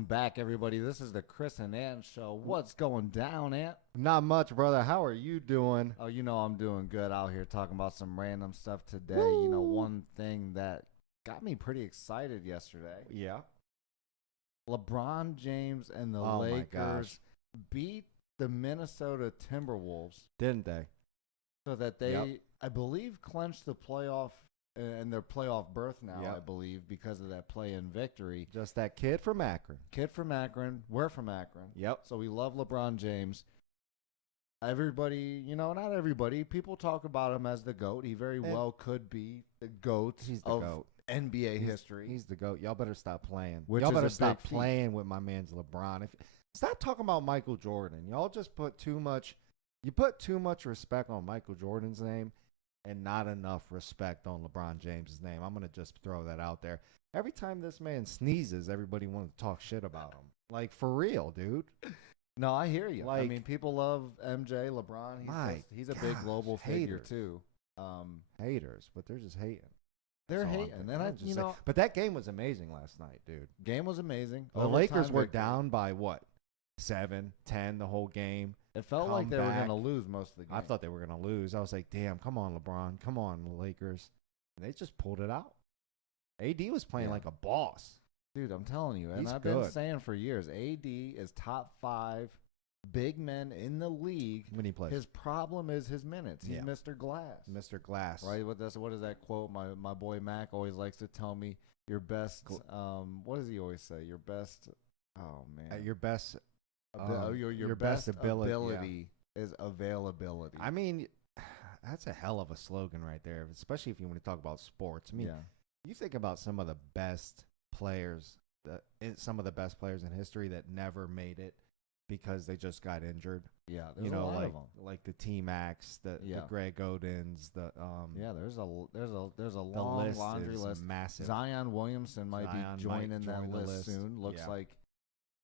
Welcome back, everybody. This is the Chris and Ant Show. What's going down, Ant? Not much, brother. How are you doing? Oh, you know I'm doing good out here talking about some random stuff today. Woo. You know, one thing that got me pretty excited yesterday. Yeah. LeBron James and the Oh, my Lakers gosh. beat the Minnesota Timberwolves Didn't they? so that they, Yep. I believe, clinched the playoff and their playoff berth now, Yep. I believe, because of that play-in victory. Just that kid from Akron. Kid from Akron. We're from Akron. Yep. So we love LeBron James. Everybody, you know, not everybody. People talk about him as the GOAT. He very well could be the GOAT He's the of GOAT. NBA history. He's the GOAT. Y'all better stop playing. Which Y'all is better a stop big feat. playing with my man's LeBron. Stop talking about Michael Jordan. Y'all just put too much. You put too much respect on Michael Jordan's name and not enough respect on LeBron James's name. I'm going to just throw that out there. Every time this man sneezes, everybody wants to talk shit about him. Like, for real, dude. No, I hear you. I Like- mean, people love MJ, LeBron. My He's a big gosh, global figure, haters. too. Haters, but they're just hating. They're That's all I'm hating. thinking. And, I'm just you saying. know, But that game was amazing last night, dude. game was amazing. The Overtime Lakers were victory. down by what? 7, 10 the whole game. It felt like come they were back. going to lose most of the game. I thought they were going to lose. I was like, damn, come on, LeBron. Come on, Lakers. And they just pulled it out. AD was playing Yeah. like a boss. Dude, I'm telling you. And He's I've been good. saying for years, AD is top 5 big men in the league. When he plays. His problem is his minutes. He's Yeah. Mr. Glass. Mr. Glass. Right? What is that quote? My boy Mac always likes to tell me your best what does he always say? Your best man. At your best. Your best best ability, is availability. I mean, that's a hell of a slogan right there, especially if you want to talk about sports. I mean, yeah. you think about some of the best players, some of the best players in history that never made it because they just got injured. Yeah, there's You know, a lot like of them. like the T-Max, the Greg Odins, the Yeah, there's a long list laundry is list. massive. Zion Williamson might Zion be might joining that join the list list. soon. Looks Yeah. like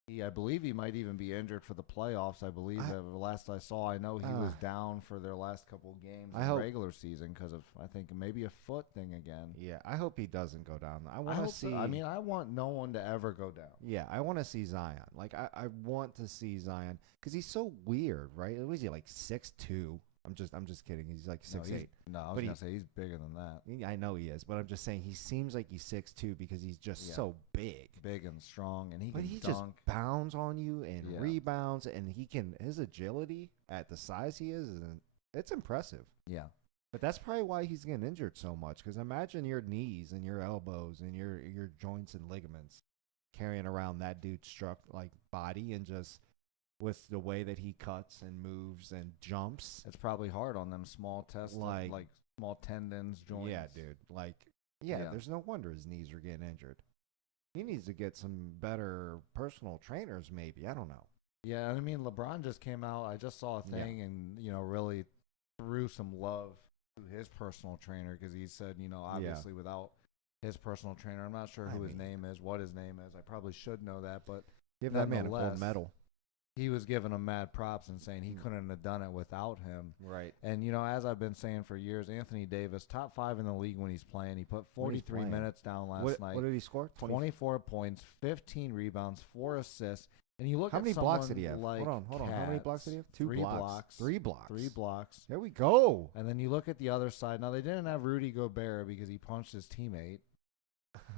I believe he might even be injured for the playoffs. I believe the last I saw, I know he was down for their last couple of games in the regular season because of I think maybe a foot thing again. Yeah, I hope he doesn't go down. I I want to hope see. so. I mean, I want no one to ever go down. Yeah, I want to see Zion. Like, I want to see Zion because he's so weird, right? Was he like 6'2"? I'm just kidding. He's like 6'8". No, I was gonna say he's bigger than that. I know he is, but I'm just saying he seems like he's 6'2" because he's just so big. Big and strong, and he But can he dunk. just bounds on you and Yeah. rebounds, and his agility at the size he is, it's impressive. Yeah. But that's probably why he's getting injured so much. Because imagine your knees and your elbows and your joints and ligaments carrying around that dude's body, and just with the way that he cuts and moves and jumps. It's probably hard on them small tests, like small tendons, joints. Yeah, dude. Yeah. There's no wonder his knees are getting injured. He needs to get some better personal trainers, maybe. I don't know. Yeah, I mean, LeBron just came out. I just saw a thing and, really threw some love to his personal trainer because he said, obviously without his personal trainer, I'm not sure what his name is. I probably should know that, but give that man a gold nonetheless, medal. He was giving him mad props and saying he couldn't have done it without him. Right. And, as I've been saying for years, Anthony Davis, top 5 in the league when he's playing. He put 43 minutes down last night. What did he score? 24 points, 15 rebounds, 4 assists. And you look how at many blocks did he have? Like hold on. How many blocks did he have? 3 blocks. 3 blocks. 3 blocks. There we go. And then you look at the other side. Now, they didn't have Rudy Gobert because he punched his teammate.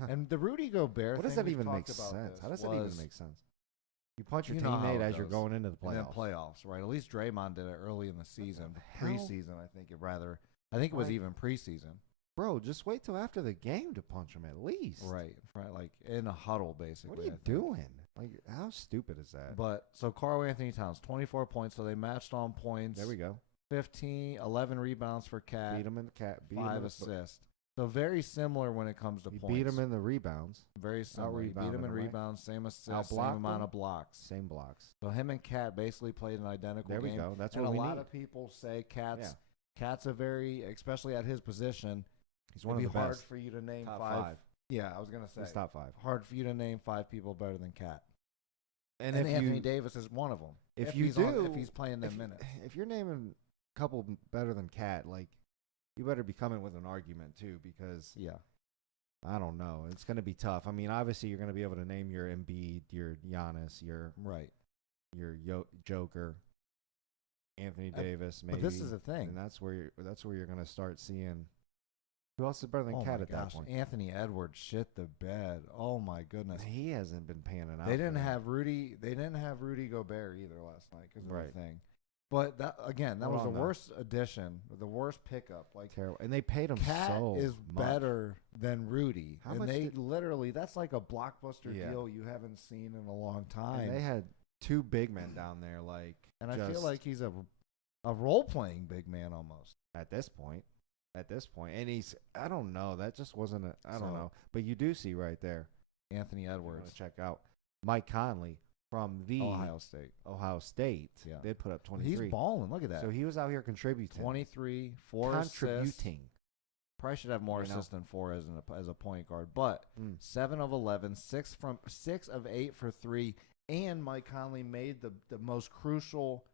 And the Rudy Gobert what does thing, that even we've make talked about sense? this, How does that even make sense? You punch your You know how teammate it as you're goes. going into the And then playoffs. playoffs, right? At least Draymond did it early in the season. hell? Preseason, I think it was even preseason. Bro, just wait till after the game to punch him at least. Right. Like in a huddle, basically. What are you doing? Like, how stupid is that? But so Karl Anthony Towns, 24 points. So they matched on points. There we go. 11 rebounds for Cat. Beat him in the cat. 5 assists. So very similar when it comes to You points. beat him in the rebounds. Very similar. He beat him in Out-rebounded him, right? rebounds, same assists, same Out-blocked amount him? of blocks. Same blocks. So him and Cat basically played an identical There game. we go. That's and what we a lot need. of people say Cat's a very, especially at his position, He's one of it'd the be hard best. for you to name Top 5. Yeah, I was gonna say He's top 5. hard for you to name 5 people better than Cat. And And if Anthony you Davis is one of them. if he's playing them if, minutes. if you're naming a couple better than Cat, like, you better be coming with an argument too, because Yeah. I don't know. It's going to be tough. I mean, obviously, you're going to be able to name your Embiid, your Giannis, your Joker, Anthony Davis, maybe. But this is the thing, and that's where you're going to start seeing. Who else is better than Cat at that point? Anthony Edwards shit the bed. Oh my goodness, he hasn't been panning out. They didn't have Rudy Gobert either last night because of the thing. But that was the worst addition, the worst pickup. Like terrible, and they paid him Cat so is much. better than Rudy, How and much they literally that's like a blockbuster deal you haven't seen in a long time. And they had two big men down there, and I feel like he's a role playing big man almost at this point. And I don't know, that just wasn't I don't know. But you do see right there Anthony Edwards. Check out Mike Conley from the Ohio State. Yeah. They put up 23. He's balling. Look at that. So he was out here contributing. 23, 4 assists. Probably should have more assists than 4 as a point guard. But 7 of 11, 6 of 8 for 3, and Mike Conley made the most crucial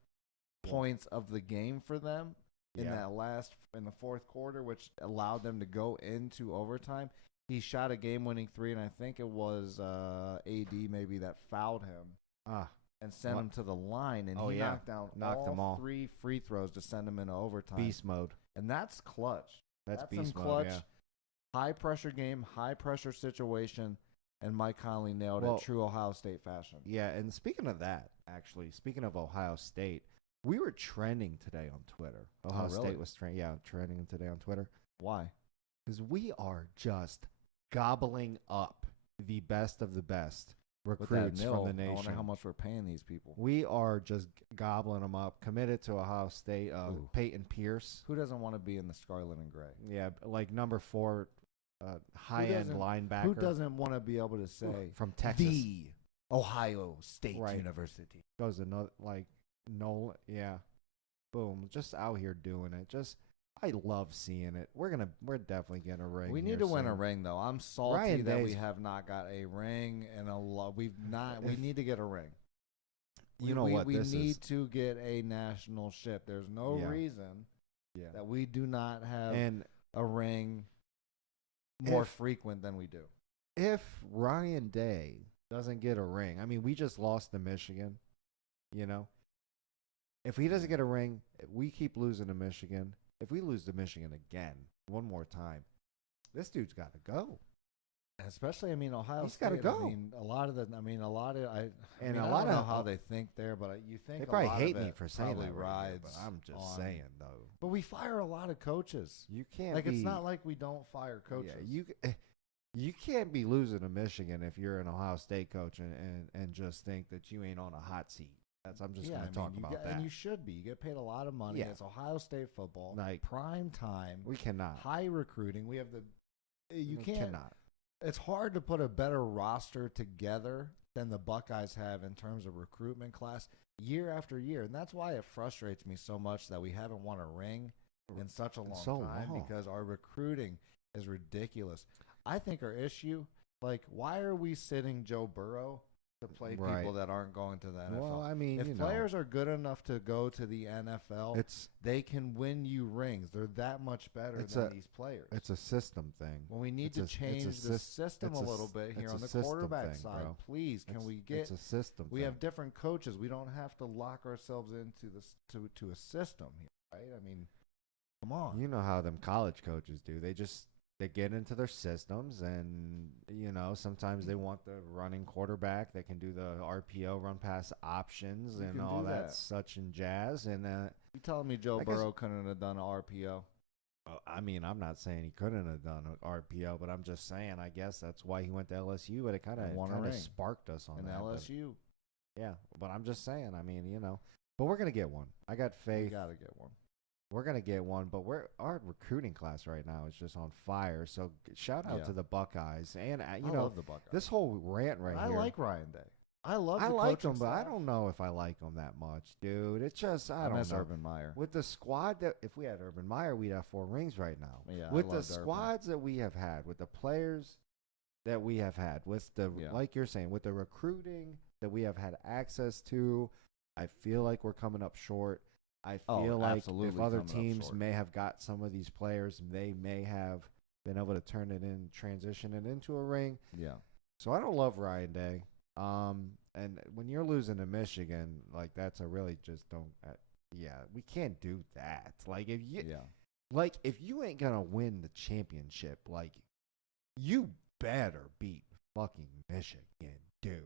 points of the game for them in the fourth quarter, which allowed them to go into overtime. He shot a game-winning 3, and I think it was AD maybe that fouled him and sent him to the line, and he knocked down all 3 free throws to send him into overtime. Beast mode. And that's clutch. That's beast some mode, clutch, high-pressure game, high-pressure situation, and Mike Conley nailed it, true Ohio State fashion. Yeah, and speaking of that, actually, speaking of Ohio State, we were trending today on Twitter. Ohio State was trending today on Twitter. Why? Because we are just gobbling up the best of the best recruits from the nation. I wonder how much we're paying these people. We are just gobbling them up. Committed to Ohio State, Peyton Pierce. Who doesn't want to be in the scarlet and gray? Yeah, like number 4 high-end linebacker. Who doesn't want to be able to say from Texas, the Ohio State University? Goes another Nolan, boom, just out here doing it. I love seeing it. We're definitely getting a ring. We need to win a ring, though. I'm salty that we have not got a ring, and we need to get a ring. You know what? We need to get a national ship. There's no reason that we do not have a ring more frequent than we do. If Ryan Day doesn't get a ring, I mean, we just lost to Michigan, If he doesn't get a ring, we keep losing to Michigan. If we lose to Michigan again, one more time, this dude's got to go. Especially, Ohio He's State. He's got to go. I don't know how they think there, but you think they probably hate me for saying that. Rides but I'm just saying though. But we fire a lot of coaches. You can't. It's not like we don't fire coaches. Yeah, you can't be losing to Michigan if you're an Ohio State coach and just think that you ain't on a hot seat. I'm just going to talk about that. And you should be. You get paid a lot of money. It's Ohio State football. Prime time. We cannot. High recruiting. We have you cannot. It's hard to put a better roster together than the Buckeyes have in terms of recruitment class year after year. And that's why it frustrates me so much that we haven't won a ring in such a long time because our recruiting is ridiculous. I think our issue, why are we sitting Joe Burrow to play people that aren't going to the NFL? Well, if players are good enough to go to the NFL, they can win you rings. They're that much better than these players. It's a system thing. Well, we need to change the system a little bit here on the quarterback side. Bro. Please, can we get? It's a system. We have different coaches. We don't have to lock ourselves into this to a system here, right? Come on. You know how them college coaches do. They get into their systems, and sometimes they want the running quarterback that can do the RPO, run pass options, and all that such and jazz. And you telling me Joe Burrow couldn't have done an RPO? I'm not saying he couldn't have done an RPO, but I'm just saying I guess that's why he went to LSU. But it kind of sparked us on that. LSU. But I'm just saying. But we're gonna get one. I got faith. We gotta get one. We're going to get one, but our recruiting class right now is just on fire. So shout out to the Buckeyes. And, I love the Buckeyes. This whole rant here. I like Ryan Day. I like him, but I don't know if I like him that much, dude. It's just, I don't know. Urban Meyer. With the squad if we had Urban Meyer, we'd have 4 rings right now. Yeah, with the squads that we have had, with the players that we have had, with like you're saying, with the recruiting that we have had access to, I feel like we're coming up short. I feel like if other teams may have got some of these players, they may have been able to transition it into a ring. Yeah. So I don't love Ryan Day. And when you're losing to Michigan, like that's a really just don't. Yeah, we can't do that. Like if you ain't gonna win the championship, like you better beat fucking Michigan, dude.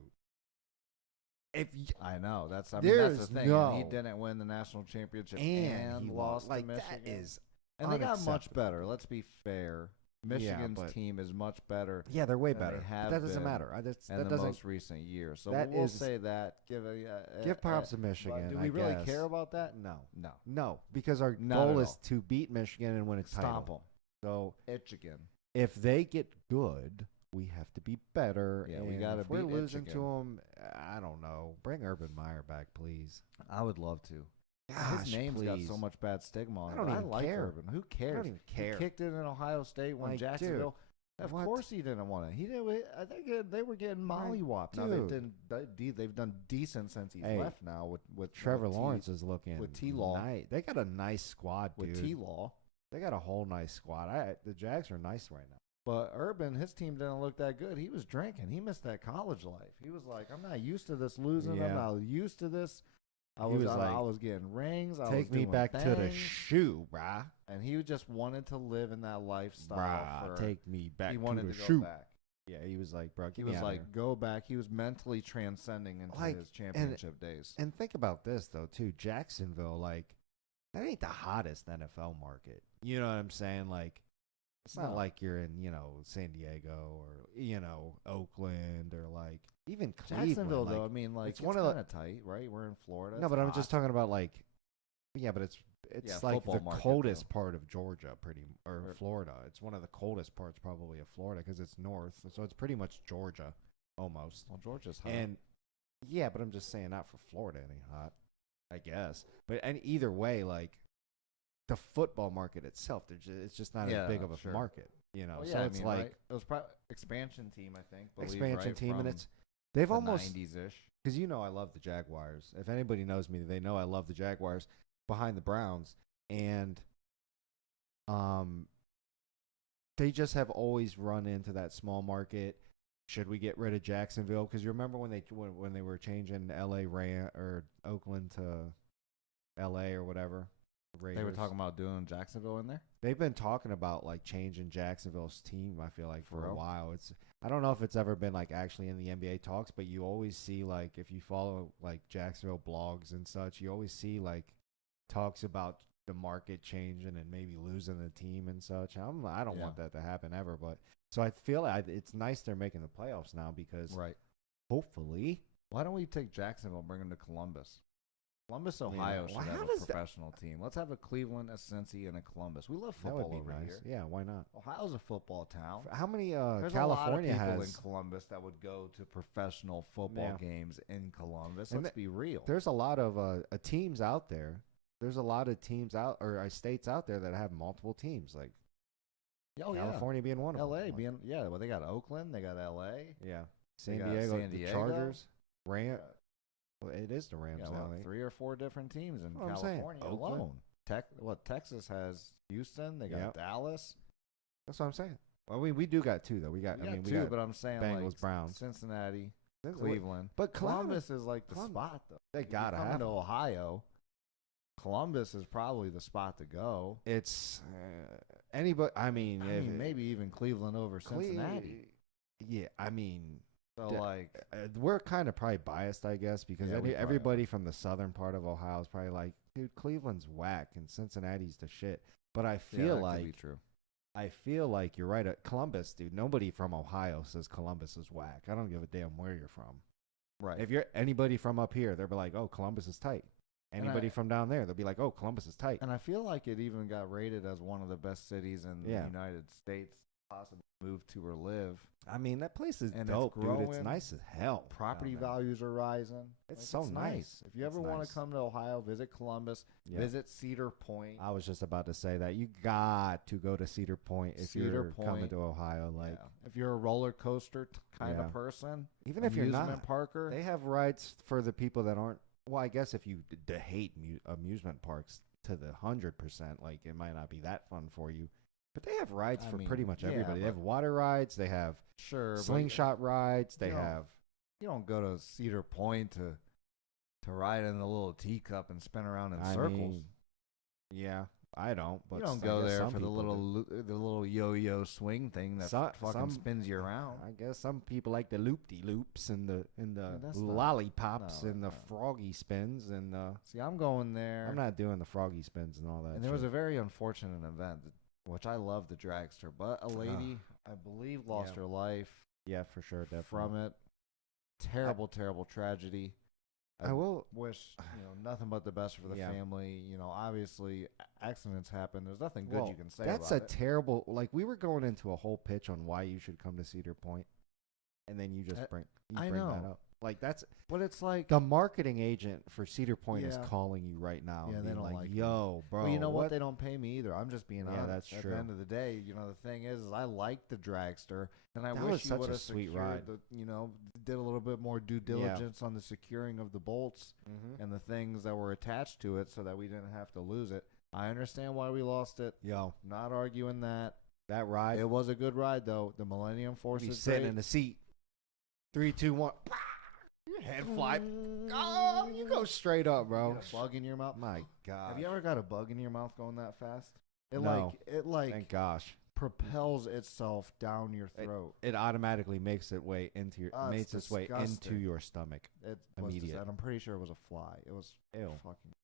I know that's the thing. No, and he didn't win the national championship and he lost to Michigan. That is and they got much better. Let's be fair. Michigan's team is much better. Yeah, they're way better. That doesn't matter. That doesn't most recent years. So we'll say that. Give props to Michigan. Do we really care about that? No. Because our goal is to beat Michigan and win a title. Stomp them. So Michigan. If they get good, we have to be better. Yeah, we got to. If we're losing to them, I don't know. Bring Urban Meyer back, please. I would love to. Gosh, his name's got so much bad stigma on it. I like care. Urban. Who cares? I don't even care. He kicked it in Ohio State when Jacksonville. Of course he didn't want it. He did. I think they were getting mollywopped. Now they've done decent since he's left. Now with Trevor Lawrence is looking with T-Law. They got a nice squad, dude. With T-Law, they got a whole nice squad. The Jags are nice right now. But Urban, his team didn't look that good. He was drinking. He missed that college life. He was like, I'm not used to this losing. Yeah. I'm not used to this. I was getting rings. Take me back to the shoe, brah. And he just wanted to live in that lifestyle. Take me back to the shoe. He wanted to go back. Yeah, he was like, bro, he was like, go back. He was mentally transcending into his championship days. And think about this, though, too. Jacksonville, like, that ain't the hottest NFL market. You know what I'm saying? Like, it's not like you're in, San Diego or, Oakland or like even Cleveland. Jacksonville, like, though, I mean, like, it's kind of tight, right? We're in Florida. No, but I'm just talking about like, but it's like the coldest part of Georgia, or Florida. It's one of the coldest parts probably of Florida because it's north, so it's pretty much Georgia almost. Well, Georgia's hot. And yeah, but I'm just saying not for Florida any hot, I guess. But either way, like. The football market itself, it's just not as big of a market, Well, so it's like right? It was probably expansion team, I think. Expansion team, and they've almost 90s-ish. Because I love the Jaguars. If anybody knows me, they know I love the Jaguars behind the Browns, and they just have always run into that small market. Should we get rid of Jacksonville? Because you remember when they were changing L.A. or Oakland to L.A. or whatever. Raiders. They were talking about doing Jacksonville in there? They've been talking about like changing Jacksonville's team, I feel like, for a while. I don't know if it's ever been like actually in the NBA talks, but you always see like if you follow like Jacksonville blogs and such, you always see like talks about the market changing and maybe losing the team and such. I don't want that to happen ever, but so I feel like it's nice they're making the playoffs now because hopefully. Why don't we take Jacksonville and bring them to Columbus? Columbus, Ohio should have a professional team. Let's have a Cleveland, a Cincy, and a Columbus. We love football over here. Yeah, why not? Ohio's a football town. How many There's California a lot of people has in Columbus that would go to professional football games in Columbus. Let's be real. There's a lot of teams out there. There's a lot of teams states out there that have multiple teams, like California being one of them. LA being well, they got Oakland, they got LA. Yeah. San Diego, the Chargers, Rams. Well, it is the Rams now. Like 3 or 4 different teams in California alone. Texas has Houston. They got Dallas. That's what I'm saying. Well, we do got 2 though. We got 2, but I'm saying Bengals, like Browns, Cincinnati, Cleveland. But Columbus is like the spot though. They gotta have to Ohio. Columbus is probably the spot to go. It's anybody. I mean, maybe even Cleveland over Cincinnati. Yeah, I mean. So like we're kind of probably biased, I guess, because everybody from the southern part of Ohio is probably like, dude, Cleveland's whack and Cincinnati's the shit. But I feel like could be true. I feel like you're right at Columbus, dude. Nobody from Ohio says Columbus is whack. I don't give a damn where you're from. Right. If you're anybody from up here, they'll be like, oh, Columbus is tight. Anybody from down there, they'll be like, oh, Columbus is tight. And I feel like it even got rated as one of the best cities in the United States possibly move to or live. I mean, that place is and dope, it's growing. Dude. It's nice as hell. Property values are rising. It's so nice. If you ever want to come to Ohio, visit Columbus, visit Cedar Point. I was just about to say that. You got to go to Cedar Point if you're coming to Ohio. Like, if you're a roller coaster kind of person, even if you're not, Parker, they have rides for the people that aren't. Well, I guess if you hate amusement parks to the 100%, like it might not be that fun for you. But they have rides I for mean, pretty much yeah, everybody. They have but- water rides. They have Sure, but slingshot rides. They you know, have. you don't go to Cedar Point to ride in the little teacup and spin around in I circles. mean, yeah, I don't. But You don't I go guess there some for the people do. little yo-yo swing thing that fucking Some- spins you around. I guess some people like the loop-de-loops and the that's not- lollipops no, and the no. froggy spins and See, I'm going there. I'm not doing the froggy spins and all that. And there was shit. a very unfortunate event, which I love the dragster, but a lady, I believe, lost Yeah. her life Yeah, for sure, definitely. from it. Terrible, terrible tragedy. I will. Wish nothing but the best for the Yeah. family. Obviously accidents happen. There's nothing good Well, you can say that's about a it. terrible. Like we were going into a whole pitch on why you should come to Cedar Point, and then you just bring I that know. up. Like that's But it's like, the marketing agent for Cedar Point is Yeah. calling you right now. Yeah, and they being don't like, like me. yo, bro. well, you know what? They don't pay me either. I'm just being Yeah, honest. that's At true. the end of the day, the thing is I like the dragster, and I That wish was you such would a have sweet secured ride. did a little bit more due diligence on the securing of the bolts Mm-hmm. and the things that were attached to it, so that we didn't have to lose it. I understand why we lost it. Yo, Not arguing that. that ride. It was a good ride though. The Millennium Force Be is sitting great. in the seat. 3, 2, 1. Your head fly. Oh, you go straight up, You bro. get a bug in your mouth. My God. Have you ever got a bug in your mouth going that fast? It No. like Thank gosh. propels itself down your throat. It automatically makes its way into your Oh, it's makes its way into disgusting. your stomach. It Immediate. and I'm pretty sure it was a fly. It was Ew. fucking.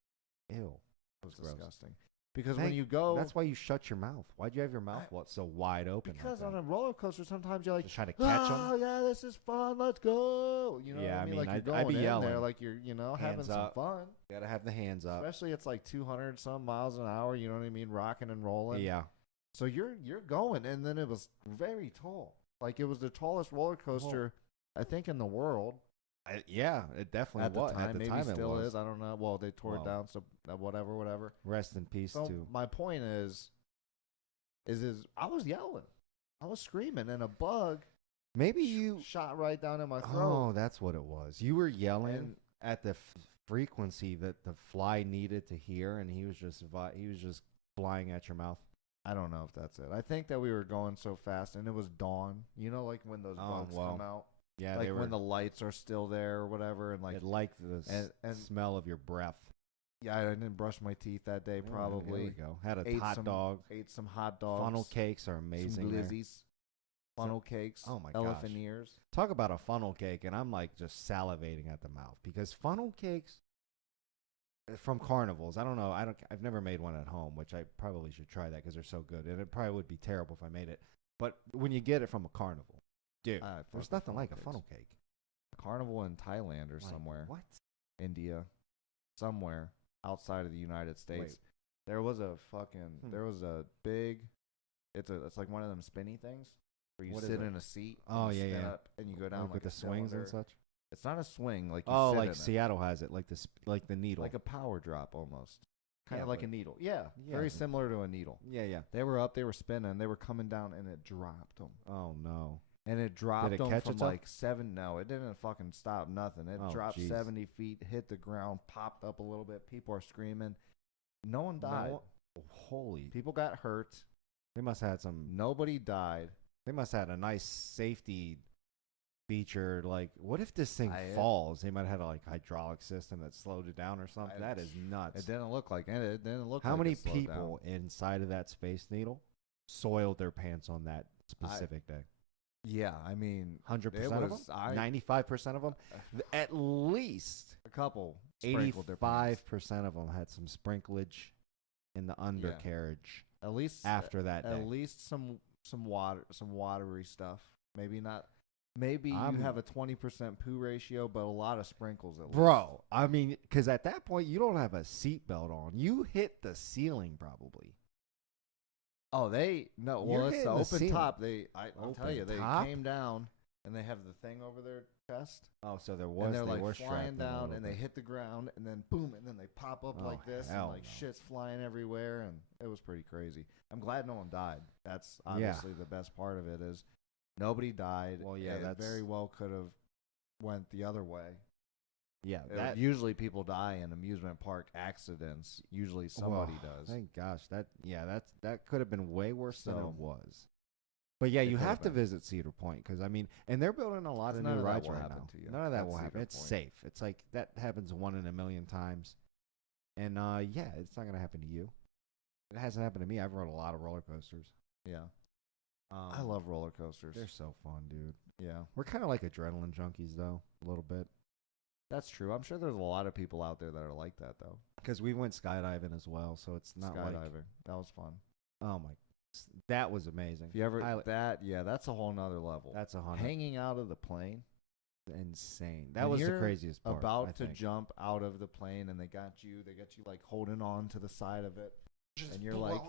Ew. It was That's gross. disgusting. Because Thank- when you go, That's why you shut your mouth. Why'd you have your mouth so wide open? because like on that? a roller coaster, sometimes you're like, Just trying to catch them. oh yeah, this is fun. Let's go. You know Yeah, what I I mean? mean, Like I'd you're be going in yelling. there, like you're having Hands some up. fun. Gotta have the hands up. Especially it's like 200 some miles an hour. You know what I mean? Rocking and rolling. Yeah. So you're going, and then it was very tall. Like it was the tallest roller coaster, I think, in the world Yeah, it definitely at the was. time. At the Maybe time it still was. is. I don't know. Well, they tore it Well. down, so whatever. Rest in peace So to. my point is I was yelling, I was screaming, and a bug Maybe you. shot right down in my throat. Oh, that's what it was. You were yelling And- at the frequency that the fly needed to hear, and he was just flying at your mouth. I don't know if that's it. I think that we were going so fast, and it was dawn. Like when those Oh, bugs well, come out, Yeah, like they were. when the lights are still there or whatever, and like it liked the and- smell of your breath. yeah, I didn't brush my teeth that day. Oh, Probably There we go. Had a ate hot some dog. ate some hot dogs. Funnel cakes are amazing. Some there. glizzies, funnel cakes. Oh my elephant gosh. ears. Talk about a funnel cake, and I'm like just salivating at the mouth because funnel cakes from carnivals. I don't know. I've never made one at home, which I probably should try that because they're so good. And it probably would be terrible if I made it. But when you get it from a carnival, dude, I fuck there's with nothing like a cakes. funnel cake. Carnival in Thailand or Like, somewhere, What? India, somewhere outside of the United States. Wait. There was a fucking. Hmm. There was a big. It's like one of them spinny things where you What is sit it? in a seat. Oh, and you yeah, spin yeah. up and you go down Like like with a the swings and cylinder. such. It's not a swing like you Oh, sit like in it. Seattle has it, like the needle. Like a power drop almost. Kind Yeah, of like but- a needle. Yeah, Yeah, very but- similar to a needle. yeah. They were up, they were spinning, they were coming down, and it dropped them. Oh no. And it dropped it them catch from itself? like 7. No, it didn't fucking stop nothing. It Oh, dropped jeez. 70 feet, hit the ground, popped up a little bit. People are screaming. No one died. No, holy. People got hurt. They must have had some. Nobody died. They must have had a nice safety feature. Like, what if this thing I- falls? They might have had a hydraulic system that slowed it down or something. That is nuts. It didn't look like it. It didn't look How like many it slowed people inside of that Space Needle soiled their pants on that specific day? down. Yeah, I mean, 100% it of was- them? I- 95% of them? At least a couple sprinkled their pants. 85% of them had some sprinklage in the undercarriage At least after that day. At least some water, some watery stuff. Maybe not. Maybe I'm- you have a 20% poo ratio, but a lot of sprinkles at least. Bro, I mean, because at that point, you don't have a seatbelt on. You hit the ceiling probably. Oh, no. You're Well, it's hitting the the open ceiling. top. I'll tell Open you, they top? came down and they have the thing over their chest, Oh, so there was. and they're they were like strapped flying in a down, little and they bit. hit the ground, and then boom, and then they pop up Oh, like this, and hell like no. shit's flying everywhere, and it was pretty crazy. I'm glad no one died. That's obviously the best part of it is nobody died. Well, yeah, it that's- very well could have went the other way. Yeah, that usually people die in amusement park accidents. Usually somebody does. Thank gosh, that could have been way worse than it was. But It you could have have to been. visit Cedar Point because and they're building a lot of None new of that rides will right happen now. to you None of that at will happen. Cedar It's Point. safe. It's like that happens 1 in a million times, and yeah, it's not gonna happen to you. It hasn't happened to me. I've rode a lot of roller coasters. Yeah. I love roller coasters. They're so fun, dude. Yeah. We're kind of like adrenaline junkies, though, a little bit. That's true. I'm sure there's a lot of people out there that are like that, though. Because we went skydiving as well, so it's not like Skydiving. That was fun. oh my, that was amazing. If you ever that's a whole nother level. That's 100 Hanging out of the plane. insane. That When was the you're craziest part. I About to think. jump out of the plane, and they got you like holding on to the side of it, and you're like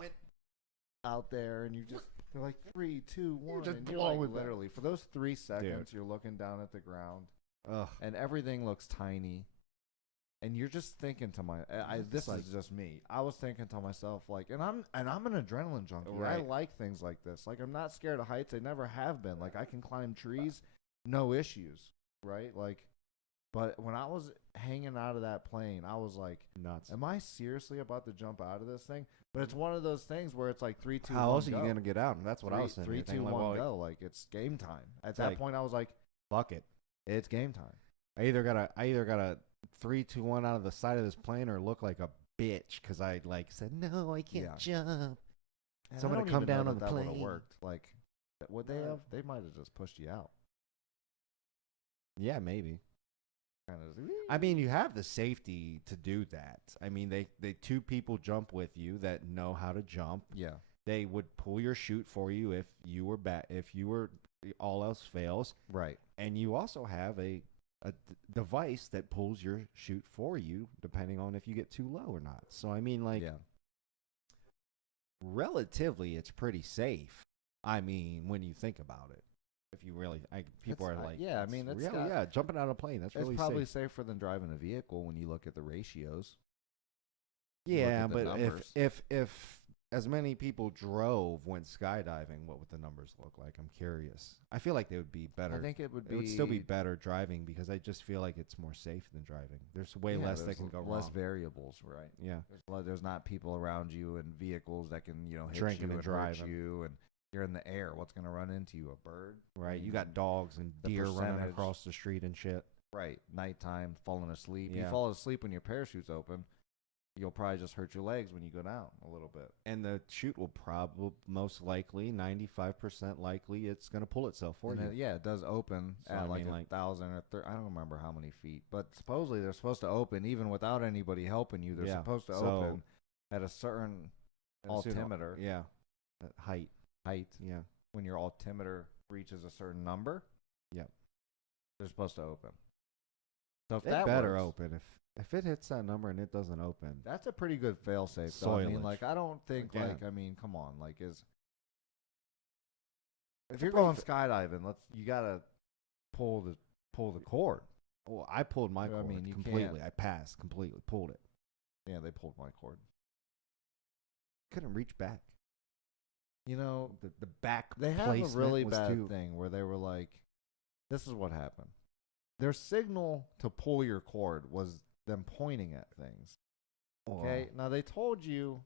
out there, and they're like 3, 2, 1, just and you're like blowing literally for those 3 seconds, you're looking down at the ground, Ugh. and everything looks tiny. And you're just thinking to this is just me. I was thinking to myself, like, and I'm an adrenaline junkie. Right. I like things like this. Like, I'm not scared of heights. I never have been. Like, I can climb trees, no issues, right? Like, but when I was hanging out of that plane, I was like, Nuts. am I seriously about to jump out of this thing? But it's one of those things where it's like 3, 2, How 1, else are you go. gonna get out? And that's what I was saying. 3, 2, 1, go. Like, it's game time. At that point, I was like, fuck it. it's game time. I either gotta 3, 2, 1 out of the side of this plane or look like a bitch because I said no, I can't jump. And Somebody I don't come even know down on the that would have plane. worked. Like, would they have? They might have just pushed you out. Yeah, maybe. Kind of. I mean, you have the safety to do that. I mean, they 2 people jump with you that know how to jump. Yeah. They would pull your chute for you if you were all else fails. Right. And you also have a device that pulls your chute for you depending on if you get too low or not. So I mean, relatively it's pretty safe. I mean, when you think about it. If you really people are like, yeah, I mean, it's jumping out of a plane, that's really probably safe. safer than driving a vehicle when you look at the ratios. Yeah, but numbers. if as many people drove went skydiving, what would the numbers look like? I'm curious. I feel like they would be better. I think it would still be better driving because I just feel like it's more safe than driving. There's way less that can go wrong. Less variables, right? Yeah. There's not people around you and vehicles that can, hit Drinking you and hurt driving. you, and you're in the air. What's going to run into you? A bird? Right. You got dogs and The deer running percentage. across the street and shit. Right. Nighttime, falling asleep. Yeah. You fall asleep when your parachute's open. You'll probably just hurt your legs when you go down a little bit. And the chute will probably, most likely, 95% likely, it's going to pull itself for you. It does open So at I like mean, 1,000 or I don't remember how many feet, but supposedly they're supposed to open even without anybody helping you. They're supposed to open at a certain altimeter. Yeah. At height. Yeah. When your altimeter reaches a certain number, Yep. they're supposed to open. So if It that better works, open. If it hits that number and it doesn't open, that's a pretty good fail safe. I mean, Soilage. I don't think Again. come on, if you're going skydiving, you gotta pull the cord. well, I pulled my cord you completely. can't. I passed completely, pulled it. Yeah, they pulled my cord. Couldn't reach back. The back They have a placement really was bad too, thing where they were like, this is what happened. Their signal to pull your cord was them pointing at things. Okay? Now, they told you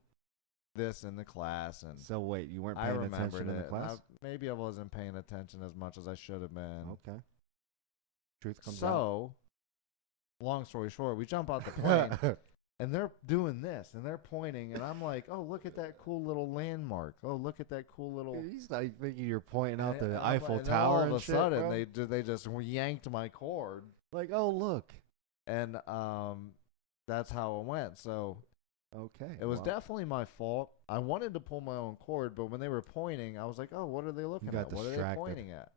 this in the class, and So wait, you weren't I paying remembered attention in the it. class? Maybe I wasn't paying attention as much as I should have been. Okay. Truth comes out. So, long story short, we jump out the plane, and they're doing this, and they're pointing, and I'm like, oh, look at that cool little landmark. Oh, look at that cool little... He's like thinking you're pointing out And the I'm Eiffel like- and then Tower all and of a shit, sudden, bro. they just yanked my cord. Like, oh look. And that's how it went. So Okay. it was wow. definitely my fault. I wanted to pull my own cord, but when they were pointing, I was like, "Oh, what are they looking got at? What are they distracted. pointing at?"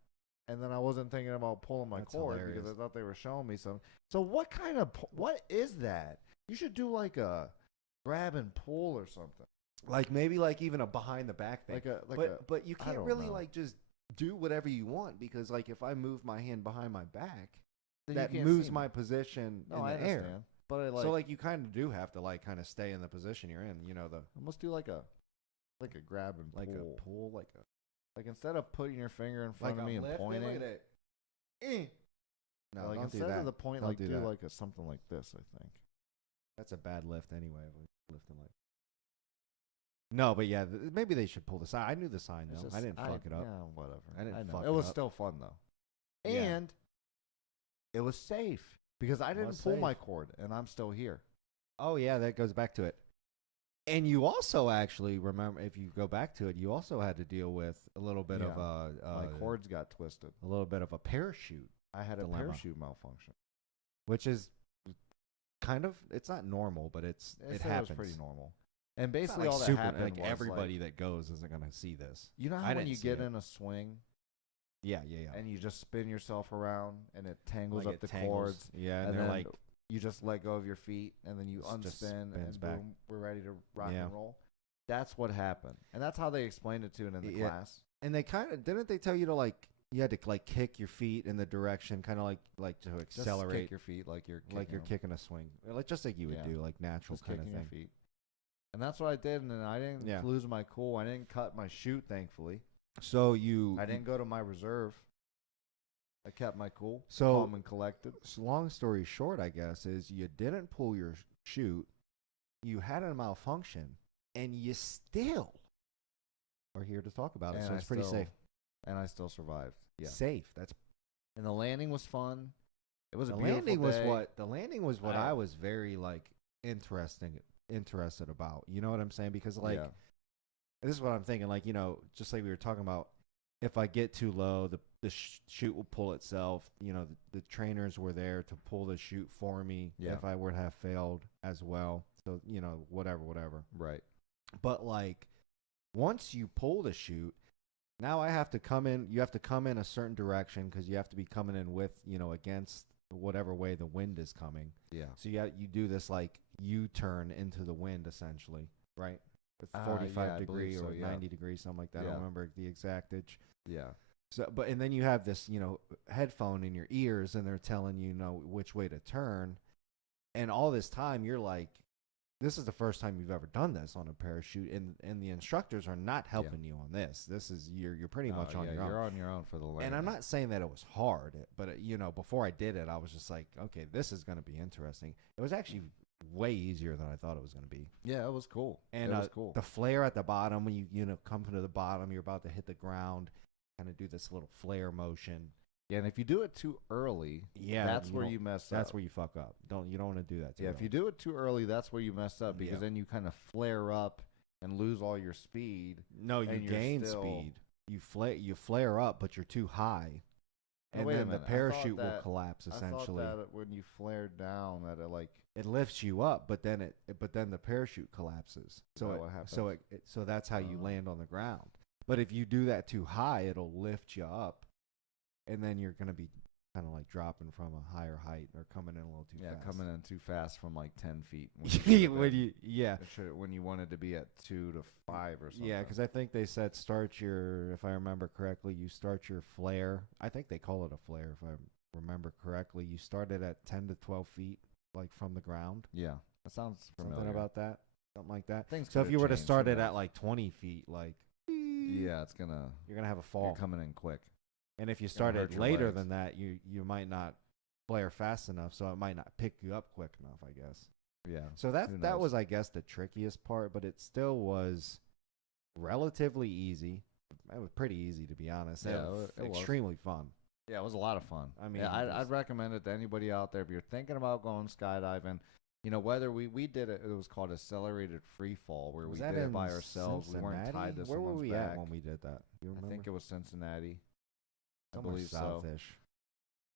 And then I wasn't thinking about pulling my That's cord hilarious. because I thought they were showing me some. So what kind of what is that? You should do like a grab and pull or something. Like maybe like even a behind the back thing. But you I can't don't really know. like just do whatever you want because like if I move my hand behind my back, Then you that can't moves see my me. position No, in I the understand. air. But I So like you kind of do have to like kind of stay in the position you're in. You know the I must do like a grab and like pull. a pull Like instead of putting your finger in front like of a me and lift, pointing. Look at that. No, like don't do instead that. of the point, Don't like do do that. like something like this. I think. That's a bad lift anyway. Lifting like. No, but yeah, maybe they should pull the sign. I knew the sign though. I didn't fuck it up. Yeah, whatever. I didn't fuck It was it up. still fun though, Yeah. and it was safe because I didn't was pull my safe. cord, and I'm still here. Oh yeah, that goes back to it. And you also actually remember, if you go back to it, you also had to deal with a little bit of My cords got twisted. a little bit of a parachute, I had a dilemma. parachute malfunction. which is kind of, it's not normal, but it happens. It was pretty normal. And It's not basically like all that super, happened like was everybody that goes isn't gonna see this. you know I how when didn't you see get it. in a swing Yeah. and you just spin yourself around and it tangles Like up the it tangles. cords. Yeah, and And they're then like, you just let go of your feet and then you Just unspin spins and back. boom, we're ready to rock Yeah. and roll. That's what happened. And that's how they explained it to it in the Yeah. class. and they kind of didn't they tell you to like, you had to like kick your feet in the direction, kind of like to Just accelerate, kick your feet like you're kicking a swing, like just like you would Yeah. do, like natural just kind of kicking thing. your feet. And that's what I did, and then I didn't Yeah. lose my cool. I didn't cut my chute, thankfully. So you, I didn't go to my reserve. I kept my cool, So- calm and collected. So long story short, I guess, is you didn't pull your chute, you had a malfunction, and you still are here to talk about it. And So I it's pretty still- safe. And I still survived. Yeah. Safe. That's And the landing was fun. It was the a beautiful landing was day. what the landing was what I- I was very like interested about. You know what I'm saying? Because like Yeah. this is what I'm thinking. Like, you know, just like we were talking about, if I get too low, the chute will pull itself. You know, the trainers were there to pull the chute for me Yeah. if I were to have failed as well. So, you know, whatever. Right. But like, once you pull the chute, now I have to come in. You have to come in a certain direction because you have to be coming in with, you know, against whatever way the wind is coming. Yeah. So you do this like U-turn into the wind essentially, right? With 45 yeah, I degree believe so, or yeah. 90 degrees, something like that. I Yeah. don't remember the exactage. Yeah. So, and then you have this, you know, headphone in your ears, and they're telling you know, which way to turn. And all this time, you're like, this is the first time you've ever done this on a parachute, and the instructors are not helping you on this. This is you're pretty much on your own. You're on your own for the landing. And I'm not saying that it was hard, but you know, before I did it, I was just like, okay, this is going to be interesting. It was actually way easier than I thought it was going to be. Yeah, it was cool. And it was cool. the flare at the bottom, when you know come to the bottom, you're about to hit the ground, kind of do this little flare motion. Yeah, and if you do it too early, Yeah, that's you where don't- you mess up. That's where you fuck up. You don't want to do that. Yeah, if you do it too early, that's where you mess up because Yeah. then you kind of flare up and lose all your speed. no, you and you're gain still- speed. You flare up, but you're too high, Oh, and wait a then the minute. I thought parachute will that- collapse essentially. I thought that when you flared down, that it like It lifts you up, but then the parachute collapses. So that it, what happens? so that's how you Oh. land on the ground. But if you do that too high, it'll lift you up, and then you're gonna be kind of like dropping from a higher height or coming in a little too fast. coming in too fast from like 10 feet. When you wanted to be at 2 to 5 or something. Yeah, because I think they said if I remember correctly, you start your flare. I think they call it a flare, if I remember correctly. You started at 10 to 12 feet, like from the ground. Yeah, that sounds familiar. Something about that. Something like that. Things So if could you have were to changed start who it at knows? like 20 feet, like, Yeah, it's gonna. you're going to have a You're fall. coming in quick. And if you gonna hurt started your later legs. than that, you might not flare fast enough, so it might not pick you up quick enough, I guess. Yeah. So Who that knows? was, I guess, the trickiest part, but it still was relatively easy. It was pretty easy, to be honest. Yeah, was it was. extremely fun. Yeah, it was a lot of fun. I mean, yeah, it was- I'd recommend it to anybody out there if you're thinking about going skydiving. You know, whether we did it, it was called accelerated free fall, where Was we that did it in by ourselves. We weren't tied to Where were someone's we back. at when we did that? Do you I remember? think it was Cincinnati. I Somewhere believe so. south-ish.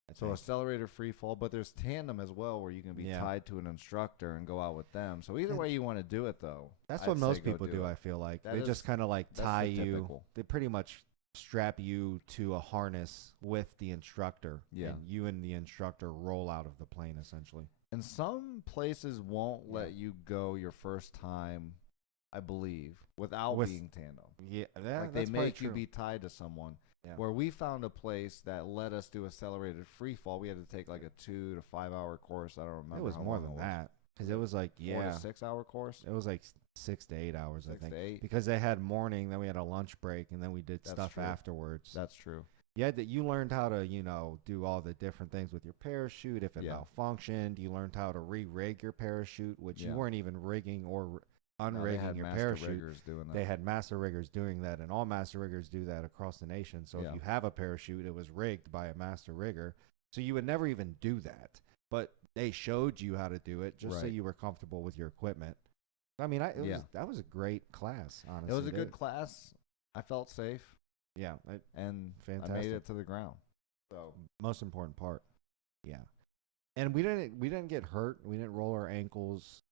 I So think. accelerated free fall, but there's tandem as well, where you can be Yeah. tied to an instructor and go out with them. So either And way you want to do it, though, That's I'd what say most go people do, it. I feel like. That They just is- kind of like that's the tie you. typical. They pretty much strap you to a harness with the instructor. Yeah. And you and the instructor roll out of the plane, essentially. And some places won't Yeah. let you go your first time, I believe, without With- being tandem. Yeah, Like that's they probably make you true. be tied to someone. Yeah. Where we found a place that let us do accelerated free fall. We had to take like a 2 to 5 hour course. I don't remember. It was how more long than it was. that. Because it was like, 4 yeah. to 6 hour course. It was like 6 to 8 hours, I 6 think. to 8. Because they had morning, then we had a lunch break, and then we did That's stuff true. afterwards. That's true. You learned how to, do all the different things with your parachute. If it Yeah. malfunctioned, you learned how to re-rig your parachute, which you Yeah. weren't even rigging or No, they unrigging had your master parachute. riggers doing that. They had master riggers doing that, and all master riggers do that across the nation. So Yeah. if you have a parachute, it was rigged by a master rigger. So you would never even do that. But they showed you how to do it just so Right. you were comfortable with your equipment. I mean, that was a great class, honestly. It was a good class. I felt safe, Yeah, and I fantastic. made it to the ground. So Most important part. Yeah. And we didn't get hurt. We didn't roll our ankles.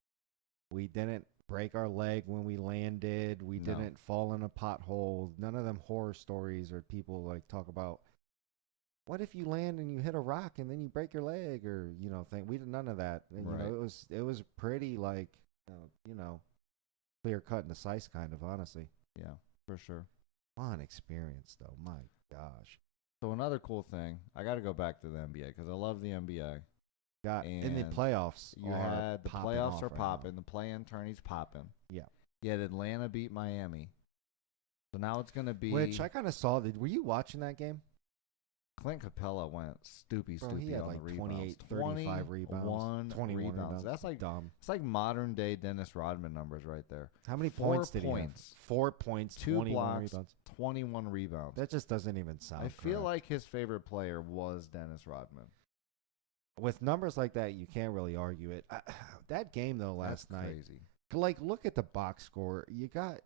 We didn't break our leg when we landed. We No. didn't fall in a pothole. None of them horror stories or people like talk about what if you land and you hit a rock and then you break your leg or thing. We did none of that. And, Right. it was pretty like clear cut and concise kind of, honestly. yeah, for sure. Fun experience though. My gosh. So another cool thing, I got to go back to the NBA because I love the NBA. Got in the And playoffs. You are had the popping playoffs off are right now. popping, the play-in tourney's popping. Yeah. You had Atlanta beat Miami. So now it's going to be Which I kind of saw. Were you watching that game? Clint Capella went stoopy Bro, he had on like the 28, rebounds. 35 rebounds. 21 rebounds. That's like Dumb. it's like modern day Dennis Rodman numbers right there. How many 4 points did he have? points. 4 points, 2 21 blocks, rebounds. 21 rebounds. That just doesn't even sound I feel correct. like his favorite player was Dennis Rodman. With numbers like that, you can't really argue it. That game though last That's night, crazy. like look at the box score. You got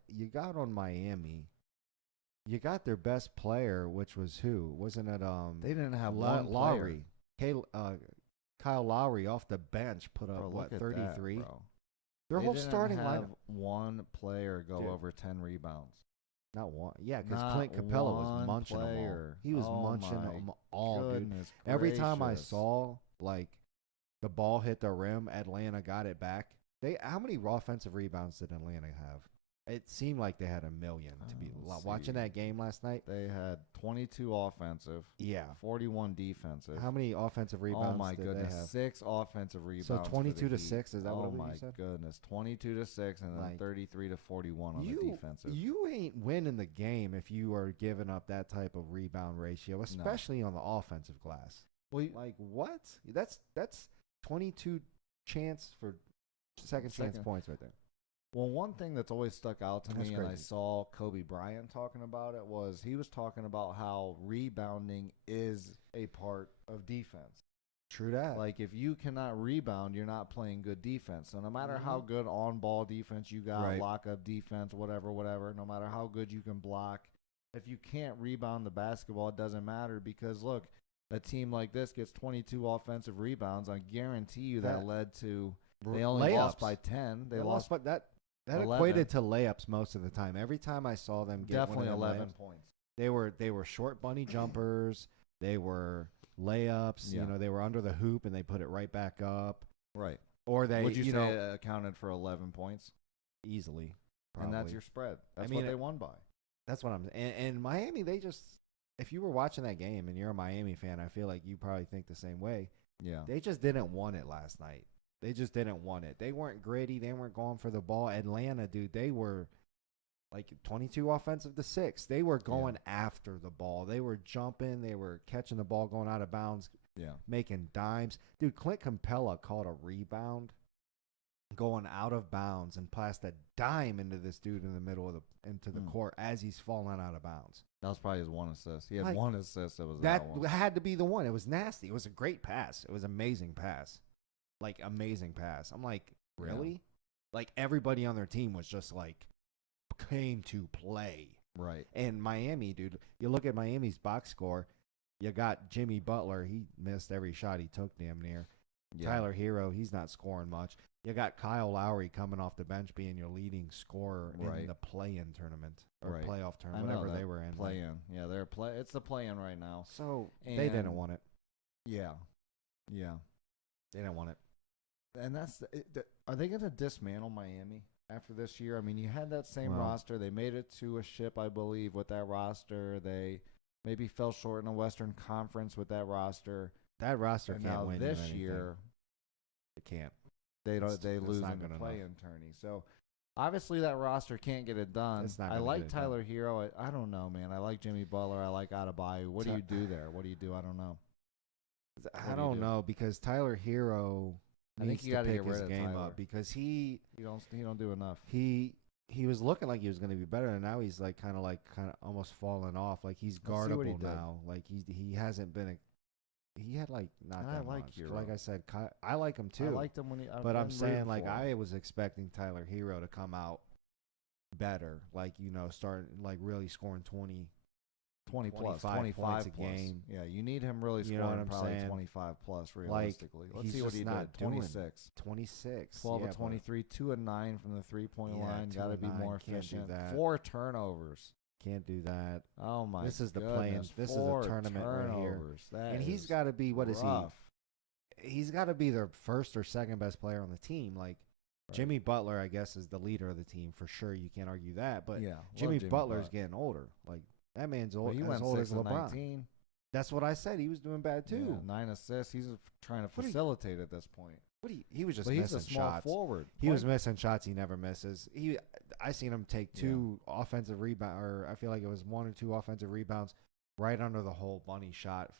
on Miami. You got their best player, which was who? Wasn't it They didn't have one Lowry? player. Kyle Lowry off the bench put up Bro, what, look at 33? that, bro. Their They whole didn't starting have lineup. one player go Dude. over 10 rebounds. Not one. Yeah, because Not Clint Capella was one munching them all. player. He was Oh munching my them all, dude. Goodness Every time I gracious. saw like the ball hit the rim, Atlanta got it back. How many offensive rebounds did Atlanta have? It seemed like they had a million. To be Let's watching see. that game last night. They had 22 offensive, Yeah. 41 defensive. How many offensive rebounds Oh my did goodness, they have? 6 offensive rebounds. So for the 22 to Heat. 6, is that oh what my you said? goodness, 22 to 6 and then Like, 33 to 41 on the defensive. You ain't winning the game if you are giving up that type of rebound ratio, especially on the offensive glass. Well, Like what? That's 22 chance for second chance points right there. Well, one thing that's always stuck out to That's me, and I crazy. saw Kobe Bryant talking about it, was he was talking about how rebounding is a part of defense. True that. Like, if you cannot rebound, you're not playing good defense. So no matter how Mhm. good on-ball defense you got, Right. lock-up defense, whatever, no matter how good you can block, if you can't rebound the basketball, it doesn't matter because, look, a team like this gets 22 offensive rebounds. I guarantee you that led to they only lost layups. by 10. They lost, but that 11. equated to layups most of the time. Every time I saw them get Definitely one of them 11 layups, points. they were short bunny jumpers. They were layups. Yeah. They were under the hoop and they put it right back up. Right. Or they, Would you say know, it accounted for 11 points? easily. And that's probably. your spread. That's mean, what they won by. That's what I'm. And Miami, they just. If you were watching that game and you're a Miami fan, I feel like you probably think the same way. Yeah. They just didn't want it last night. They just didn't want it. They weren't gritty. They weren't going for the ball. Atlanta, dude, they were like 22 offensive to 6. They were going after the ball. They were jumping. They were catching the ball going out of bounds, Yeah. making dimes. Dude, Clint Capella caught a rebound going out of bounds and passed a dime into this dude in the middle of the court as he's falling out of bounds. That was probably his one assist. He had Like, one assist. It was That that one. had to be the one. It was nasty. It was a great pass. It was an amazing pass. Like, amazing pass. I'm like, really? Yeah. Like, everybody on their team was just like, came to play. Right. And Miami, dude, you look at Miami's box score, you got Jimmy Butler. He missed every shot he took damn near. Yeah. Tyler Hero, he's not scoring much. You got Kyle Lowry coming off the bench being your leading scorer in the play-in tournament or Right. playoff I tournament, know whatever that they were in. Play-in. Yeah, they're it's the play-in right now. So they didn't And- want it. Yeah. Yeah. They didn't want it. And that's are they going to dismantle Miami after this year? I mean, you had that same Well- roster. They made it to a ship, I believe, with that roster. They maybe fell short in a Western Conference with that roster. That roster And can't now win this anything. year They can't. they don't It's lose not in the good enough. play-in tourney. So Obviously, that roster can't get it done. It's not I gonna like get it done. Tyler Hero. I don't know, man. I like Jimmy Butler. I like Adebayo. What do you do there? What do you do? I don't know. I don't know because Tyler Hero I think needs you to got to pick get rid his of game Tyler. up because he don't do enough. he was looking like he was going to be better, and now he's like kind of almost falling off. Like he's Let's see what he guardable did. now. Like he hasn't been. He had like not I that like much. Hero. Like I said, I like him too. I liked him when he. But I'm been saying rooting like for him. I was expecting Tyler Hero to come out better. Like start like really scoring 20 20 plus, 25 25 points a plus. game. Yeah, you need him really You know scoring what I'm probably saying? 25 plus realistically. Let's he's see what just he not did. doing 26. 26. 12 yeah, of 23, 2 of 9 from the 3-point Yeah, line. 2 Got to of be 9, more can't do efficient. that. 4 turnovers. Can't do that. Oh my! This is the goodness. play-in. This is a 4 tournament right here. turnovers. That And he's is got to be what is rough. he's got to be their first or second best player on the team. Like Right. Jimmy Butler, I guess, is the leader of the team for sure. You can't argue that. But Yeah, Jimmy love Butler's Butler. getting older. Like that man's But old. he As went old 6 as of LeBron. 19. That's what I said. He was doing bad too. Yeah, 9 assists. He's trying to What do you- facilitate at this point. He was just But he's missing a small shots. forward. He was missing shots he never misses. I seen him take 2 offensive rebounds, or I feel like it was 1 or 2 offensive rebounds right under the hole. Bunny shot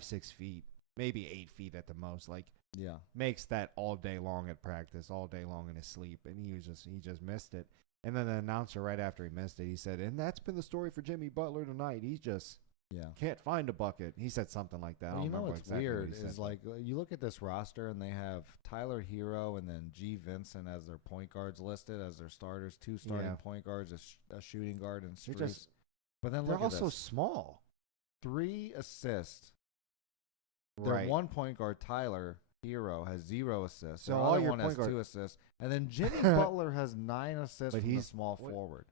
6 feet, maybe 8 feet at the most. Like Yeah. makes that all day long at practice, all day long in his sleep, and he just missed it. And then the announcer right after he missed it, he said, "And that's been the story for Jimmy Butler tonight. He just Yeah. can't find a bucket." He said something like that. I Well, don't you know remember what's exactly what weird he said. is like you look at this roster and they have Tyler Hero and then G Vincent as their point guards listed as their starters, 2 starting Yeah. point guards, a shooting guard, and They're Street. just But then they're look at also this: small. 3 assists. Their Right. 1 point guard Tyler Hero has 0 assists. So Their all other your one has point guard- 2 assists, and then Jimmy Butler has 9 assists But from the he's- small what- forward.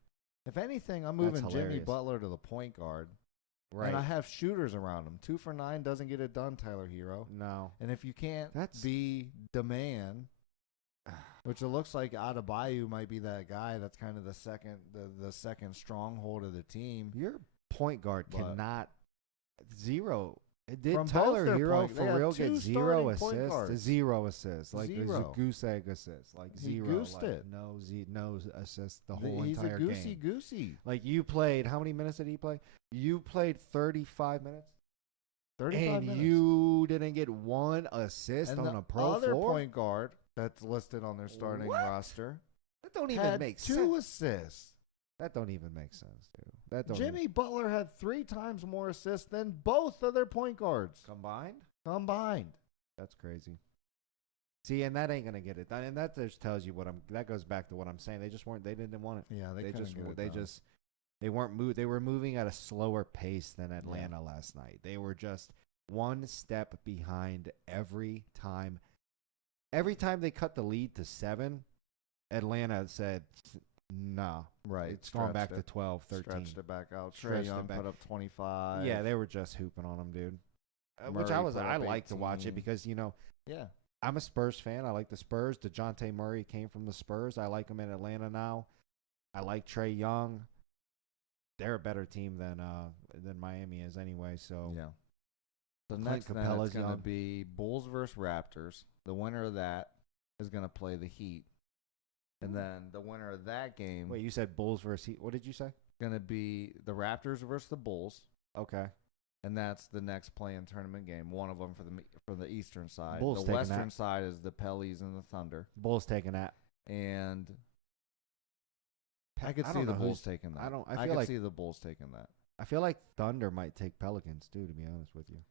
If anything, I'm That's moving Jimmy hilarious. Butler to the point guard. Right. And I have shooters around him. 2 for 9 doesn't get it done, Tyler Hero. No. And if you can't That's- be the man, which it looks like Adebayo might be that guy, that's kind of the second stronghold of the team. Your point guard But- cannot zero. Did From both Tyler their Hero point- they for have real 2 get starting 0 point assists? guards. 0 assists. Like Zero. there's a goose egg assist. Like He 0. goosed like it. No assists the whole He's entire a goosey game. goosey. Like you played, how many minutes did he play? You played 35 minutes. 35 And minutes. you didn't get 1 assist and on the a pro other floor? point guard that's listed on their starting What? roster That don't even had make 2 sense. assists. That don't even make sense, dude. That don't Jimmy Butler had 3 times more assists than both of their point guards combined? combined. That's crazy. See, and that ain't gonna get it done. And that just tells you what I'm. That goes back to what I'm saying. They just weren't. They didn't want it. Yeah, They weren't moved. They were moving at a slower pace than Atlanta last night. They were just 1 step behind every time. Every time they cut the lead to 7, Atlanta said, "No, Right. it's going back stretched to 12, it, 13." Stretched it back out. Trae Stretched it Young back. put up 25. Yeah, they were just hooping on them, dude. Which Murray put I up like to watch it 18. because Yeah. I'm a Spurs fan. I like the Spurs. DeJounte Murray came from the Spurs. I like him in Atlanta now. I like Trae Young. They're a better team than Miami is anyway. So Yeah. The Clint next then Capella's it's going to young. be Bulls versus Raptors. The winner of that is going to play the Heat. And then the winner of that game wait, you said Bulls versus Heat. What did you say? is going to be the Raptors versus the Bulls. Okay. And that's the next play-in tournament game. One of them for the Eastern side. Bulls the taking Western that. side is the Pellies and the Thunder. Bulls taking that. And I could I see don't the know Bulls who's- taking that. I don't- I I feel could like- see the Bulls taking that. I feel like Thunder might take Pelicans too. To be honest with you.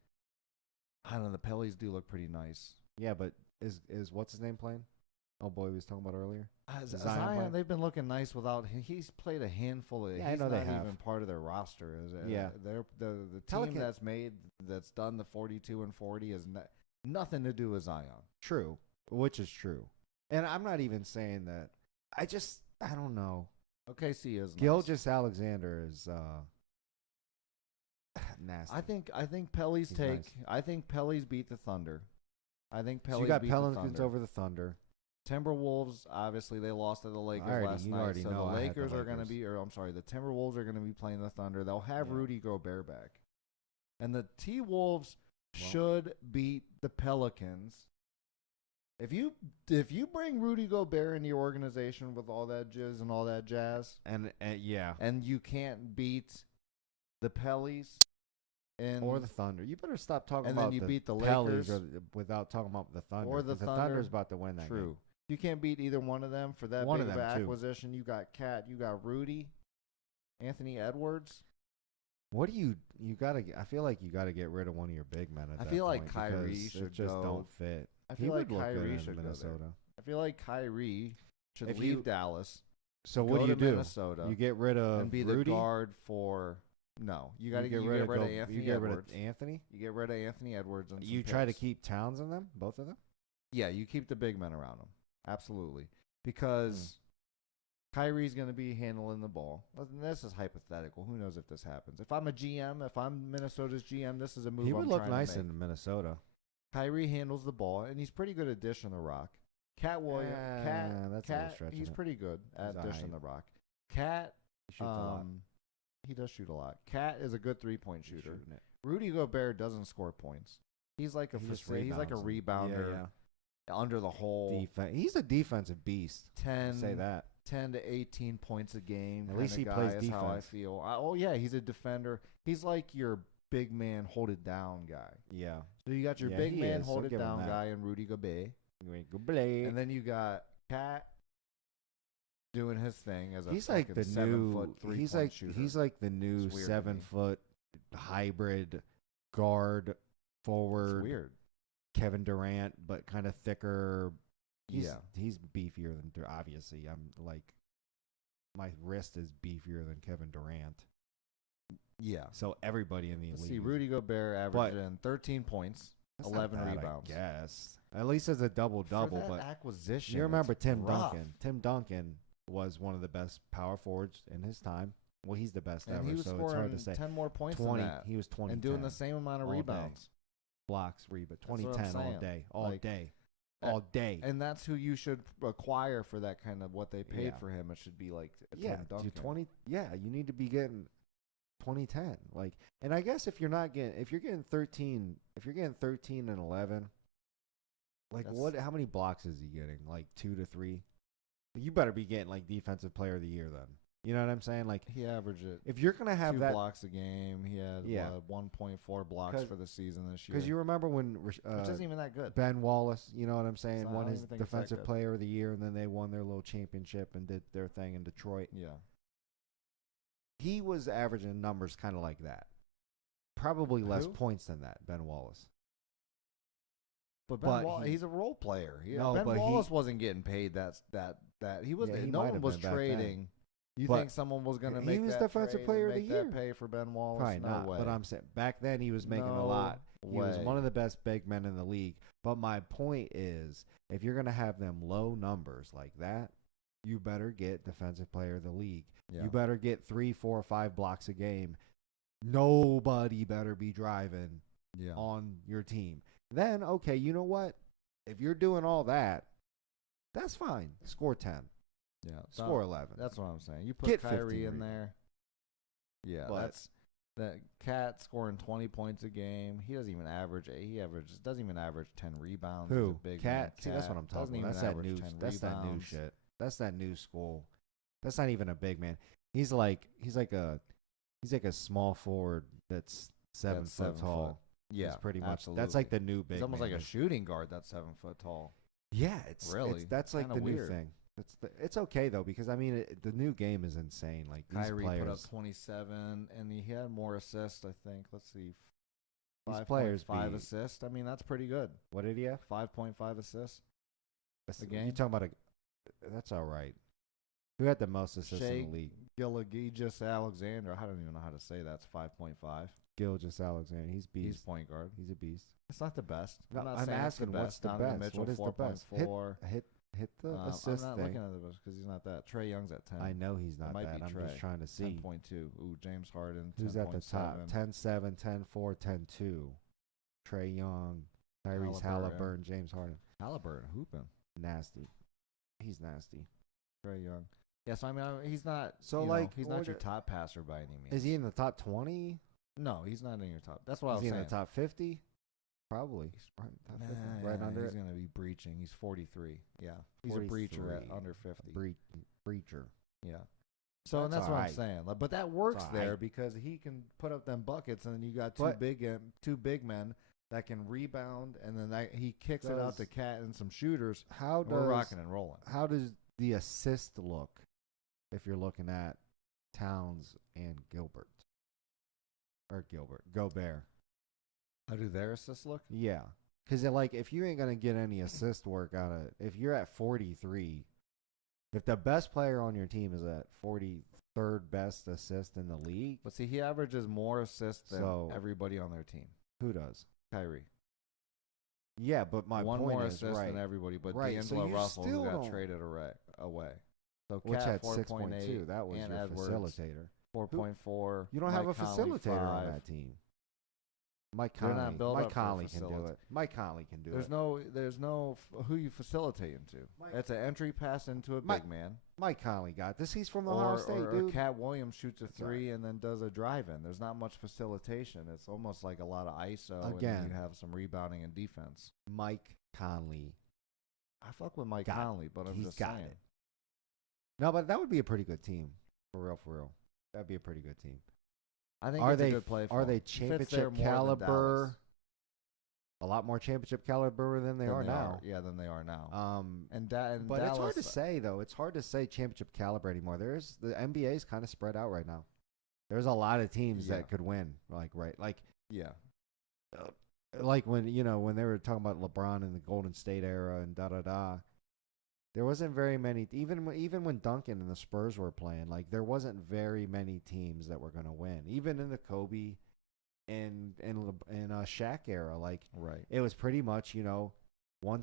I don't know. The Pellies do look pretty nice. Yeah, but is what's his name playing? Oh boy, we was talking about earlier. Zion Zion, playing? they've been looking nice without him. He's played a handful of. Yeah, I he's know they not have. even part of their roster. Is it? Yeah. They're the team Pelican- that's done the 42 and 40 is nothing to do with Zion. True, which is true. And I'm not even saying that. I don't know. OKC is nice. Gilgeous Alexander is nasty. I think Pellies He's take. nice. I think Pellies beat the Thunder. I think Pellies So you got beat the Pelicans Thunder. over the Thunder. Timberwolves, obviously, they lost to the Lakers last you night. already So know the I had the Lakers are going to Lakers. be, or I'm sorry, the Timberwolves are going to be playing the Thunder. They'll have Yeah. Rudy Gobert back. And the T-Wolves Well- should beat the Pelicans. If you bring Rudy Gobert in your organization with all that jizz and all that jazz, and yeah, and you can't beat the Pellies or the Thunder, you better stop talking and about then you beat the Pellies Lakers without talking about the Thunder. or the Thunder. Thunder's about to win that True. game. You can't beat either one of them for that One big of of them, an too. acquisition. You got Cat, you got Rudy, Anthony Edwards. What do you gotta? I feel like you gotta get rid of one of your big men. At I that feel like point Kyrie because should it just go. don't fit. I He feel like would look good Kyrie in should go there. Minnesota. I feel like Kyrie should If leave you- Dallas. So go what do you to do? Minnesota You get rid of and be Rudy? the guard for. No, you got to get rid of Anthony You get rid of Edwards. Anthony. You get rid of Anthony Edwards and You some try to picks. keep Towns in them, both of them. Yeah, you keep the big men around him. Absolutely. Because Kyrie's going to be handling the ball. This is hypothetical. Who knows if this happens? If I'm a GM, if I'm Minnesota's GM, this is a move He would I'm look trying nice to make. in Minnesota. Kyrie handles the ball, and he's pretty good at dishing the rock. Cat Williams, that's a little Cat, stretching he's it. pretty good at He's dishing aight. the rock. Cat, He shoots a lot. he does shoot a lot. Cat is a good 3-point He's shooter. shooting it. Rudy Gobert doesn't score points. He's like a He just he's like a rebounds them. rebounder under the hole. He's a defensive beast. 10, Say that. 10 to 18 points a game. At least kinda he guy plays is how I defense. feel. Oh yeah, he's a defender. He's like your big man hold it down guy. Yeah. So you got your Yeah, big he man is. hold I'll it give him down that. guy and Rudy Gobert, And and then you got Cat doing his thing as a he's like the 7-foot new. 3-point shooter. He's like the new It's weird to me. 7-foot hybrid guard It's forward. weird. Kevin Durant, but kind of thicker. He's beefier than obviously. I'm like, my wrist is beefier than Kevin Durant. Yeah. So everybody in the Let's league. see, is- Rudy Gobert averaging 13 points, That's not 11 bad, rebounds. I guess at least as a double double. For that But acquisition, you remember it's Tim rough. Duncan? Tim Duncan was one of the best power forwards in his time. Well, he's the best And ever. he was So it's scoring hard to say. 10 more points 20. than that. He was 20 and doing the same amount of all day. rebounds. blocks, rebound. That's what I'm 2010 all saying. day, Like, all day. And that's who you should acquire for that kind of what they paid Yeah. for him. It should be like a Yeah, Tim Duncan. 20. Yeah, you need to be getting 2010. Like, and I guess if you're getting 13, if you're getting 13 and 11, like That's- how many blocks is he getting? Like 2 to 3. You better be getting like defensive player of the year then. You know what I'm saying? Like, He averaged it. if you're gonna have 2 that, blocks a game. He had 1.4 blocks 'Cause- for the season this year. because you remember when which isn't even that good. Ben Wallace, you know what I'm saying, It's not- won I don't his even think it's that defensive good. player of the year, and then they won their little championship and did their thing in Detroit. Yeah. He was averaging numbers kind of like that. Probably less Who? points than that, Ben Wallace. But But he's a role player. No, Ben but Wallace wasn't getting paid that he was. Yeah, he no might one have was been back then. trading. You But think someone was going to he make was that defensive trade player and of the make that year. pay for Ben Wallace? Probably no not. way. But I'm saying back then he was making a No lot. He was way. one of the best big men in the league. But my point is, if you're going to have them low numbers like that, you better get defensive player of the league. Yeah. You better get 3, 4, 5 blocks a game. Nobody better be driving yeah. on your team. Then, okay, you know what? If you're doing all that, that's fine. Score 10. Yeah. Score 11. That's what I'm saying. You put Get Kyrie 15 in rebounds. there. Yeah, But- that's that Cat scoring 20 points a game. He doesn't even average. Doesn't even average 10 rebounds. He's a Who? big Cat? man. See, that's what I'm Doesn't talking about. even That's that average new. 10 That's that new rebounds. shit. That's that new school. That's not even a big man. He's like a small forward that's 7 That's foot 7 tall. foot. Yeah, It's pretty much. absolutely. That's like the new big. He's almost man. like a shooting guard that's 7 foot tall. Yeah, it's Really? that's like Kinda the weird. new thing. It's okay though because I mean the new game is insane. Like these Kyrie put up players, 27, and he had more assists. I think. Let's see. These players 5 be- assists. I mean, that's pretty good. what did he have? 5.5 assists. You game? talking about that's all right. Who had the most assists Shea in the league? Gilgeous Alexander. I don't even know how to say that. It's 5.5. Gilgeous Alexander. He's beast. He's point guard. He's a beast. It's not the best. No, I'm not I'm saying asking it's the what's best. the Donovan best? Mitchell, What is the best? 4.4. Hit the I'm assist not thing. looking at the best because he's not that. Trey Young's at 10. I know he's not might that. be I'm Trey. just trying to see 10.2. Ooh, James Harden. who's at the top. 10.7. 10-7, 10-4, 10-2. Trey Young, Tyrese Halliburton, James Harden. Halliburton hooping. Nasty. He's nasty. Trey Young. Yeah, so I mean, he's not. So, you know, like, he's what not your are- top passer by any means. Is he in the top 20? No, he's not in your top. That's what I Is was he saying. in the top 50? Probably. Right under he's it. going to be breaching. He's 43. Yeah. He's a 43. breacher at under 50. Breacher. Yeah. So and that's all what right. I'm saying. But that works all there right. because he can put up them buckets, and then you got But- two big men that can rebound, and then he kicks it out to Cat and some shooters. How And does we're rocking and rolling. How does the assist look if you're looking at Towns and Gobert? Gobert. How do their assists look? Yeah. Because, like, if you ain't going to get any assist work out of it, if you're at 43, if the best player on your team is at 43rd best assist in the league, But see, he averages more assists than So- everybody on their team. who does? Kyrie. Yeah, but my One point more is, assist right, than everybody, but Right, so D'Angelo you Russell, who still got don't- traded away. So which Cat had 4.8, 6.2. That was and your Edwards, facilitator. 4.4. You don't have a Mike Conley, facilitator 5. on that team. Mike They're not Conley. built Mike up for Conley can do facility. it. Mike Conley can do There's it. no who you facilitating to. Mike- It's an entry pass into a Mike- big man. Mike Conley got this. He's from Ohio State, or dude. Cat Williams shoots a That's all three and then does a drive-in. There's not much facilitation. It's almost like a lot of ISO, and Again. then you have some rebounding and defense. Mike Conley. I fuck with Mike Got it. Conley, but I'm He's just got saying. it. No, but that would be a pretty good team. For real. That'd be a pretty good team. I think Are it's they a good play for are him. they He fits there championship more than caliber? Dallas A lot more championship caliber than they than are now. Yeah, than they are now. And But Dallas, it's hard to say though. It's hard to say championship caliber anymore. The NBA is kind of spread out right now. There's a lot of teams Yeah. that could win. Like Yeah. when they were talking about LeBron in the Golden State era and there wasn't very many. Even when Duncan and the Spurs were playing, like there wasn't very many teams that were going to win. Even in the Kobe and Shaq era, like Right. it was pretty much one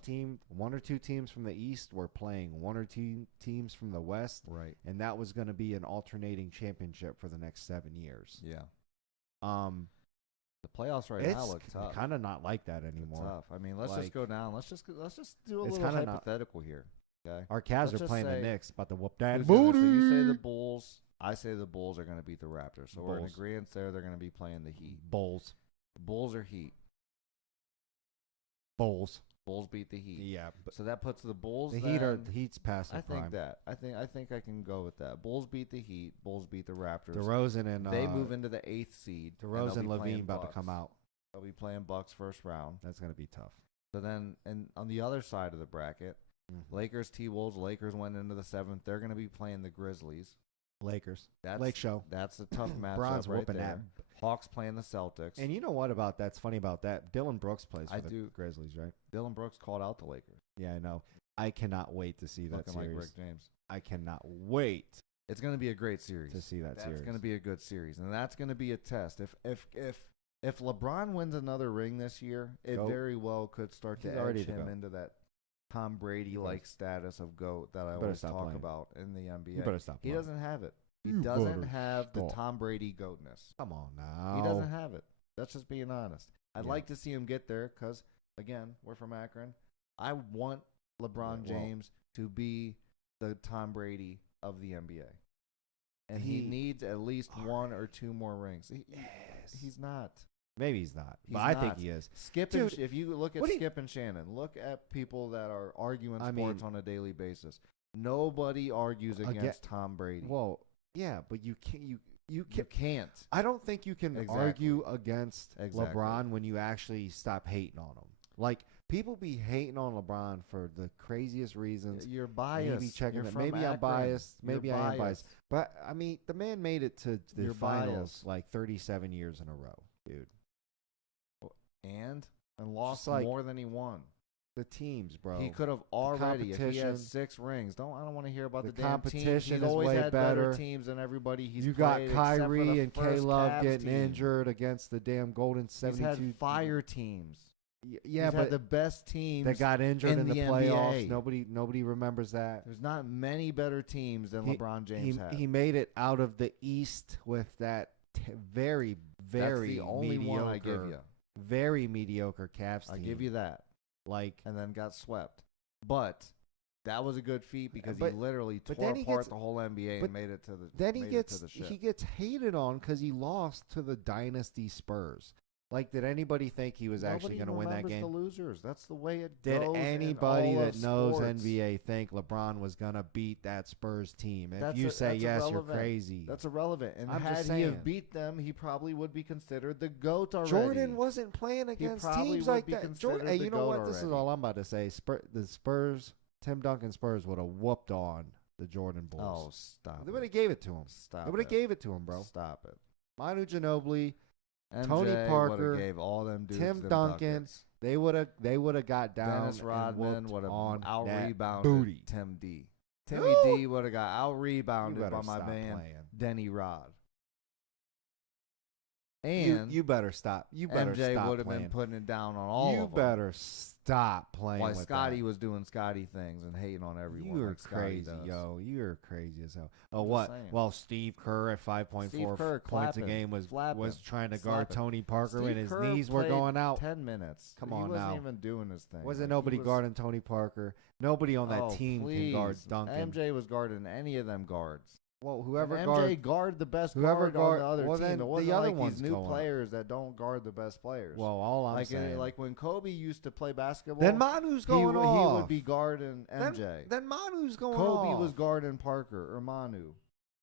or two teams from the East were playing one or two teams from the West, Right. and that was going to be an alternating championship for the next 7 years. Yeah. Um, The playoffs right it's now look tough. kind of not like that It's anymore. tough. I mean, let's Like- just go down. Let's just do a It's little kinda not- hypothetical here. Okay. Our Cavs Let's are just playing the say- Knicks, about to whoop that Who's gonna- booty. So you say the Bulls. I say the Bulls are going to beat the Raptors. So we're in Bulls. agreement there. They're going to be playing the Heat. Bulls. The Bulls are Heat. Bulls. Bulls beat the Heat. Yeah, but So that puts the Bulls. the then- Heat's past their I think prime. that. I think I can go with that. Bulls beat the Heat. Bulls beat the Raptors. DeRozan and They move into the 8th seed. and they'll DeRozan be Levine playing about to Bucks. come out. They'll be playing Bucks first round. That's gonna be tough. So then, and on the other side of the bracket, Lakers T-Wolves. Lakers went into the 7th. They're going to be playing the Grizzlies. Lakers. That's Lake Show. That's a tough matchup Bron's right whooping there. that. Hawks playing the Celtics. And you know what about that's funny about that? Dylan Brooks plays for I the do- Grizzlies, right? Dylan Brooks called out the Lakers. Yeah, I know. I cannot wait to see that Looking series. like Rick James. I cannot wait It's going to be a great series. to see that That's series. going to be a good series, and that's going to be a test. If LeBron wins another ring this year, it Goat. very well could start to He's already edge the him GOAT. into that Tom Brady-like status of GOAT that I better always stop talk playing. about in the NBA. You better stop. He playing. doesn't have it. He You doesn't better have the stop. Tom Brady GOATness. Come on now. He doesn't have it. That's just being honest. I'd Yeah. like to see him get there because, again, we're from Akron. I want LeBron Yeah, well- James to be the Tom Brady of the NBA. And he He- needs at least one or two more rings. Yes. He's not. Maybe he's not, He's but I think not. he is. Skip Dude, if you look at what do you- Skip and Shannon, look at people that are arguing I sports mean- on a daily basis. Nobody argues against Tom Brady. Well, yeah, but you can't. You you can. can't. I don't think you can Exactly. argue against Exactly. LeBron when you actually stop hating on him. Like people be hating on LeBron for the craziest reasons. You're biased. Maybe checking You're it. from Maybe I'm Akron. biased. You're Maybe I am biased. But I mean, the man made it to the You're finals biased. like 37 years in a row, dude. And lost like- more than he won. The teams, bro. He could have already if he competition- had 6 rings. I don't want to hear about The the damn teams. competition He's is always way had better better. teams than everybody he's you got played, except for Kyrie the and first K-Love Cavs getting team. injured against the damn Golden He's 72. had fire teams. Yeah, He's but had the best teams. that got injured in in the the playoffs. NBA. Nobody remembers that. There's not many better teams than LeBron James had. He made it out of the East with that very, very That's the only mediocre, one I give you. very mediocre Cavs team. I give you that. like, And then got swept. But that was a good feat because But- he literally but tore then he apart gets- the whole NBA but and made it to the then he made it gets to the ship. he gets hated on because he lost to the dynasty Spurs. Like, did anybody think he was actually going to win that Nobody game? remembers the losers. That's the way it Did goes. anybody in all that of knows sports. NBA think LeBron was going to beat that Spurs team? If That's you say that's yes, you're irrelevant. crazy. That's irrelevant. And I'm had just he have saying. beat them, he probably would be considered the GOAT already. Jordan wasn't playing against probably teams would like be that. considered Hey, the you know GOAT what? This is already. all I'm about to say. The Spurs, Tim Duncan Spurs would have whooped on the Jordan Bulls. Oh, stop They it. would have gave it to him. Stop They would have it. gave it to him, bro. Stop it. Manu Ginobili, MJ Tony Parker, would've gave all them dudes Tim them Duncan, buckets. they would have got down Dennis and Rodman whooped would have on out that rebounded booty. Tim D. Timmy Who? D would have got out You rebounded better by my stop man playing. Denny Rod. And You better stop. You better MJ stop would have been playing. putting it down on all You of them. better stop playing While with Scotty that. was doing Scotty things and hating on everyone. You are like Scotty crazy, does. yo. You're crazy as hell. Oh, I'm just what? saying. Well, Steve Kerr at 5.4 Steve Kerr points a clapping, game was flapping, trying to guard slapping. Tony Parker Steve and his Kerr knees were played going out. 10 minutes. Come he on wasn't now. even doing his thing. Wasn't Like, nobody he was, guarding Tony Parker? Nobody on that oh, team please. can guard Duncan. MJ was guarding any of them guards. Well, whoever And guard MJ guard the best whoever guard guard- on the other well, team. then It wasn't the other like one's these new going. players that don't guard the best players. Well, all I'm like saying. like when Kobe used to play basketball, then Manu's he, going would- off. he would be guarding MJ. Then Manu's going Kobe off. was guarding Parker or Manu.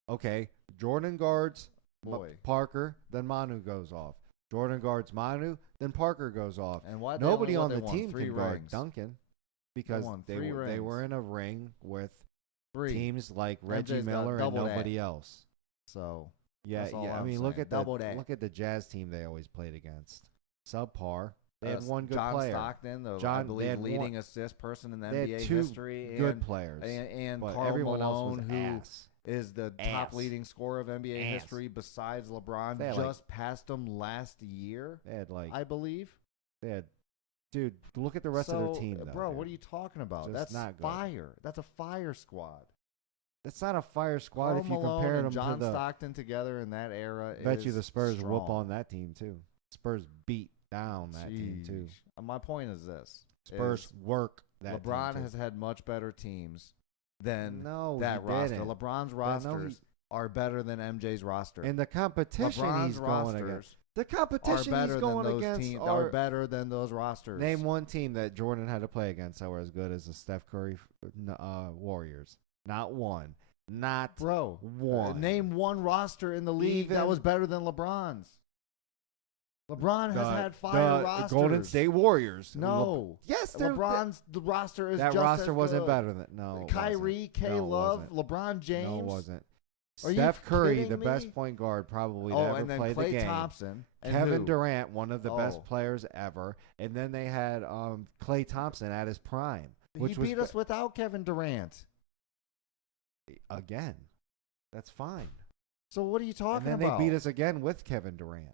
Okay, Jordan guards Boy. Parker, then Manu goes off. Jordan guards Manu, then Parker goes off. And why Nobody on they the won team 3 can guard rings. Duncan because won they 3 were rings. in a ring with 3. teams like Reggie MJ's got Miller and double that. nobody else. So Yeah, That's all yeah. I I'm mean, look saying. at Double that. look at the Jazz team they always played against. Subpar. They had uh, one good John player. Stockton, the I John- they believe had leading one- assist person in the They had NBA 2 history, good players. and but Karl everyone Malone, else was who ass. is the Ass. top leading scorer of NBA Ass. history besides LeBron, They had, like- just passed him last year, They had like I believe. they had, dude. Look at the rest of their team, though, bro. dude. What are you talking about? Just That's not good. fire. That's a fire squad. That's not a fire squad Karl if you Malone compare and them John to the. Stockton together in that era. Bet you is the Spurs whoop strong. on that team too. Spurs beat down that team too. Jeez. My point is this: Spurs is work that LeBron team has too. had much better teams than No, that he roster. didn't. LeBron's no, rosters are better than MJ's roster. And the competition LeBron's he's going against. rosters The are competition better he's than going those against teams. are Are better than those rosters. Name one team that Jordan had to play against that were as good as the Steph Curry Warriors. Not one. Not bro. one. Name one roster in the league that Even- was better than LeBron's. LeBron has had the fire rosters. Golden State Warriors. No. Yes, LeBron's the roster is that just roster as wasn't good. better than no. it Kyrie, wasn't. K. No, it Love, wasn't. LeBron James. No, it wasn't. Are you Steph Curry, kidding the me? best point guard probably to Oh, ever and then play the Klay game. Thompson. And Kevin who? Durant, one of the best Oh. players ever, and then they had Klay Thompson at his prime, which He was beat us without Kevin Durant. again. That's fine. So what are you talking And then about? they beat us again with Kevin Durant.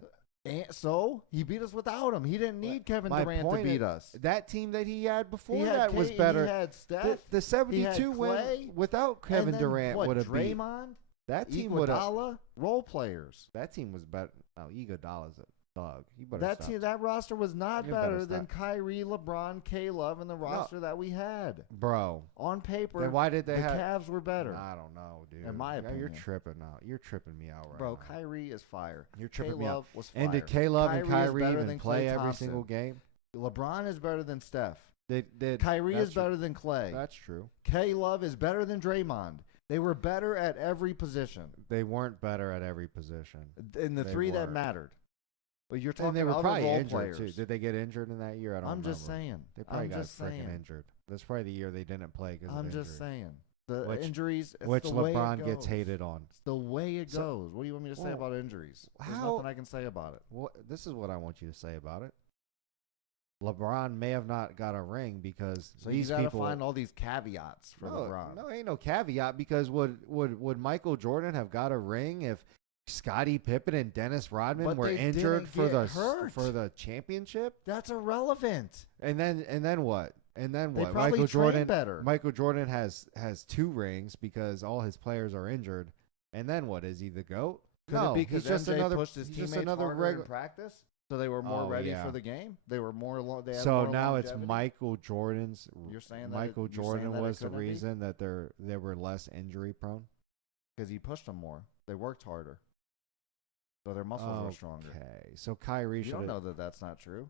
And so he beat us without him. He didn't need Kevin My Durant to point beat is, us. That team that he had before He had that was K- better. He had Steph. The 72 Clay, win without and Kevin then Durant what, would have beat. Draymond, That team would have. Iguodala, role players. That team was better. No, Iguodala's a thug. You better That stop. team, that roster was not You better better than stop. Kyrie, LeBron, K. Love, and the roster that we had. Bro. On paper, Then why did they the have? Cavs were better. I don't know, dude. In my Yeah, you're opinion. tripping out. You're tripping me out right Bro, now. Kyrie is fire. You're tripping me out. K-Love was fire. And did K-Love and is Kyrie better even than play Klay every Thompson. single game? LeBron is better than Steph. Did Kyrie that's is better than Clay. That's true. K. Love is better than Draymond. They were better at every position. They weren't better at every position. In the They three that were. mattered. But you're talking And they were other probably role injured players. too. Did they get injured in that year? I don't I'm remember. just saying. They probably I'm got just freaking saying. injured. That's probably the year they didn't play because I'm of just injury. saying. The Which- injuries, it's Which the way it LeBron gets goes. hated on. It's the way it So- goes. What do you want me to say Well, about injuries? There's how- nothing I can say about it. Well, this is what I want you to say about it. LeBron may have not got a ring because So these you got to people find all these caveats for LeBron. No, ain't no caveat because would Michael Jordan have got a ring if Scottie Pippen and Dennis Rodman But were they injured didn't for get the hurt. for the championship? That's irrelevant. And then what? And then They what? probably Michael train Jordan better. Michael Jordan has 2 rings because all his players are injured. And then what? Is he the GOAT? Could no, it be because he's just MJ another pushed his he's teammates just another harder in practice, so they were more Oh, ready yeah. for the game? They were more they had So more now it's longevity? Michael Jordan's. You're saying that Michael you're saying Jordan that it was the couldn't be? reason that they were less injury prone. Because he pushed them more. They worked harder. so their muscles are stronger. Okay, so Kyrie should. You don't know that that's not true.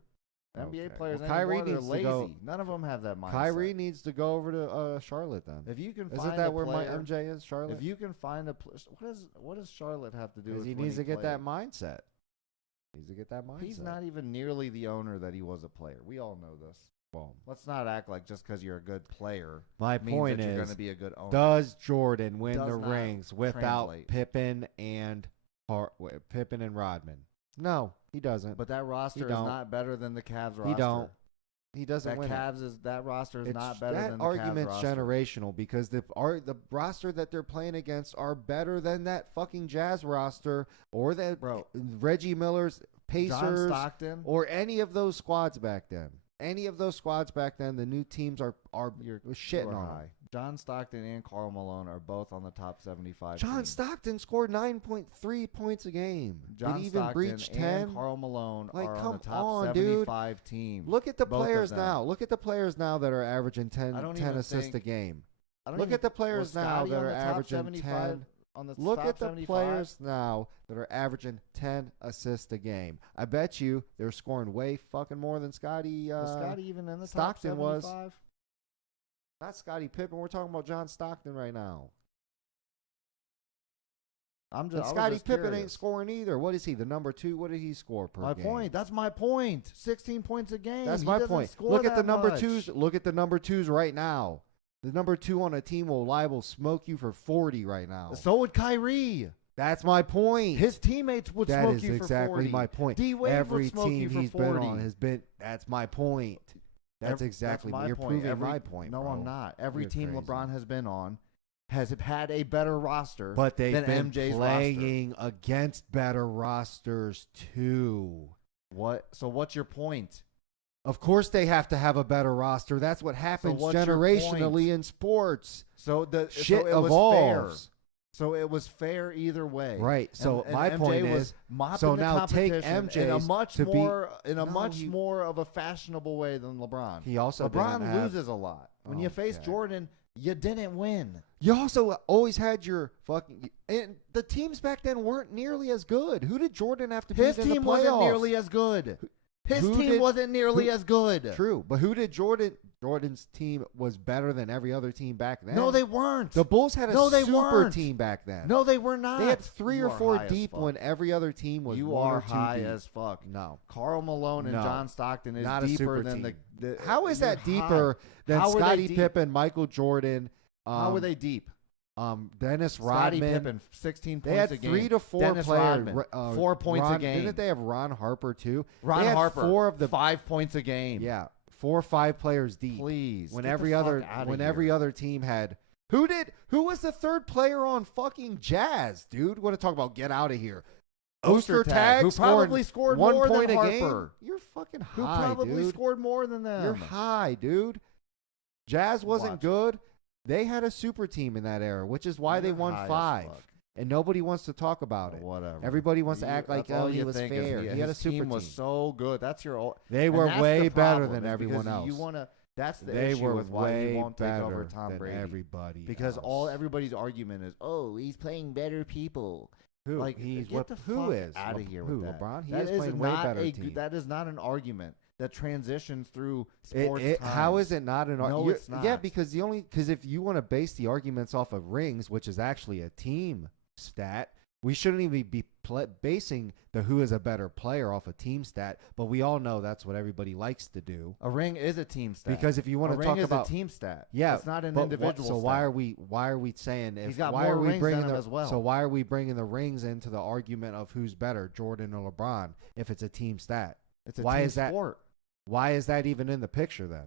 NBA Okay. players, Well, Kyrie anymore, needs they're to lazy. go. None of them have that mindset. Kyrie needs to go over to Charlotte then. If you can Isn't find that a where player, my MJ is? Charlotte. if you can find what does Charlotte have to do? Because With he when needs to get that played? mindset. He needs to get that mindset. He's not even nearly the owner that he was a player. We all know this. Well, Let's not act like just because you're a good player my means point that you're going is, to be a good owner. does Jordan win Does the not rings without translate. Pippen and Rodman? No, he doesn't. But that roster is don't. not better than the Cavs roster. He don't. He doesn't That win. that roster is It's, not better that than the argument's Cavs roster. generational because the roster that they're playing against are better than that fucking Jazz roster or that Bro. Reggie Miller's Pacers John Stockton. or any of those squads back then. Any of those squads back then, the new teams are You're shitting you are on high. them. John Stockton and Karl Malone are both on the top 75. John teams. Stockton scored 9.3 points a game. John Did he even Stockton breach 10? and Karl Malone Like, are on come the top on, dude. 75 team. Look at the Both of players them. now. Look at the players now that are averaging 10 I don't 10 even assists a think- game. I don't Look even- at the players was now Scotty that on are the top averaging 75 10. on the Look top at the 75? players now that are averaging 10 assists a game. I bet you they're scoring way fucking more than Scotty. Was Scotty even in the Stockton top was. 75? Not Scotty Pippen. We're talking about John Stockton right now. I'm And just. I was Scotty just Pippen ain't curious. scoring either. What is he? The number 2? What did he score per My game? point. That's my point. 16 points a game. That's He my doesn't point. score Look at the that number much. 2s. Look at the number 2s right now. The number 2 on a team will smoke you for 40 right now. So would Kyrie. That's my point. His teammates would That smoke is you for exactly 40. my point. D-Wade Every would smoke team you for he's 40. been on has been. That's my point. That's exactly my You're point. proving my point. No, bro. I'm not. Every You're team crazy. LeBron has been on has had a better roster But they've than been MJ's playing against better rosters too. roster. What? So what's your point? Of course, they have to have a better roster. That's what happens what's your generationally point? in sports. So the Shit so it was evolves. fair. So it was fair either way. Right. So And my MJ point was is, mopping so the now take competition in a MJ's much to be- more No, he- more of a fashionable way than LeBron. he also LeBron didn't have- loses a lot. When you face Okay. Jordan, you didn't win. You also always had your fucking. And the teams back then weren't nearly as good. Who did Jordan have to beat His in the team wasn't playoffs? nearly as good. His Who team did- wasn't nearly who- as good. True, but who did Jordan's team was better than every other team back then? No, they weren't. The Bulls had a No, they super weren't. team back then. No, they were not. They had 3 You or are 4 high as deep fuck. when every other team was You 1 are or 2 high deep. as fuck. No. Carl Malone and No. John Stockton is Not a deeper super than team. the. How is you're that deeper high. than How were they Scottie deep? Pippen, Michael Jordan, How were they deep? Dennis Scottie Rodman? Pippen, 16 They points had a game. 3 to 4 Dennis players. Rodman, 4 points a Ron- game. Didn't they have Ron Harper too? Ron they had Harper, 4 of the 5 points a game. Yeah, 4 or 5 players deep. Please. When get every the other fuck outta when here. every other team had who was the 3rd player on fucking Jazz, dude? Want to talk about get out of here? Ostertag, who probably scored 1 more point than a game. Harper. You're fucking Who high, probably dude. scored more than them. You're high, dude. Jazz wasn't Watch. good. They had a super team in that era, which is why they You're won high as 5. fuck. And nobody wants to talk about it. Whatever. Everybody wants to act like, that's all oh, he you was think is fair. He had a his super team was team. so good. That's your old. They and were that's way the better problem, than is everyone because else. You want to. That's the They issue were with why way you won't take better over Tom than Brady. everybody Because else. everybody's argument is, oh, he's playing better people. Who? Like, He's get what? the Who fuck is? out of here Who? with that. LeBron? He That is is playing way not better a team. that is not an argument that transitions through sports. How times. is it not an No, argument? it's not. Yeah, because if you want to base the arguments off of rings, which is actually a team stat, we shouldn't even be basing the who is a better player off a team stat. But we all know that's what everybody likes to do. A ring is a team stat. Because if you want a to ring talk is about a team stat. yeah, it's not an but individual. so stat. why are we saying if He's got why more are we rings bringing than him the, as well. So why are we bringing the rings into the argument of who's better, Jordan or LeBron, if it's a team stat? It's a why team is that? sport. Why is that even in the picture then?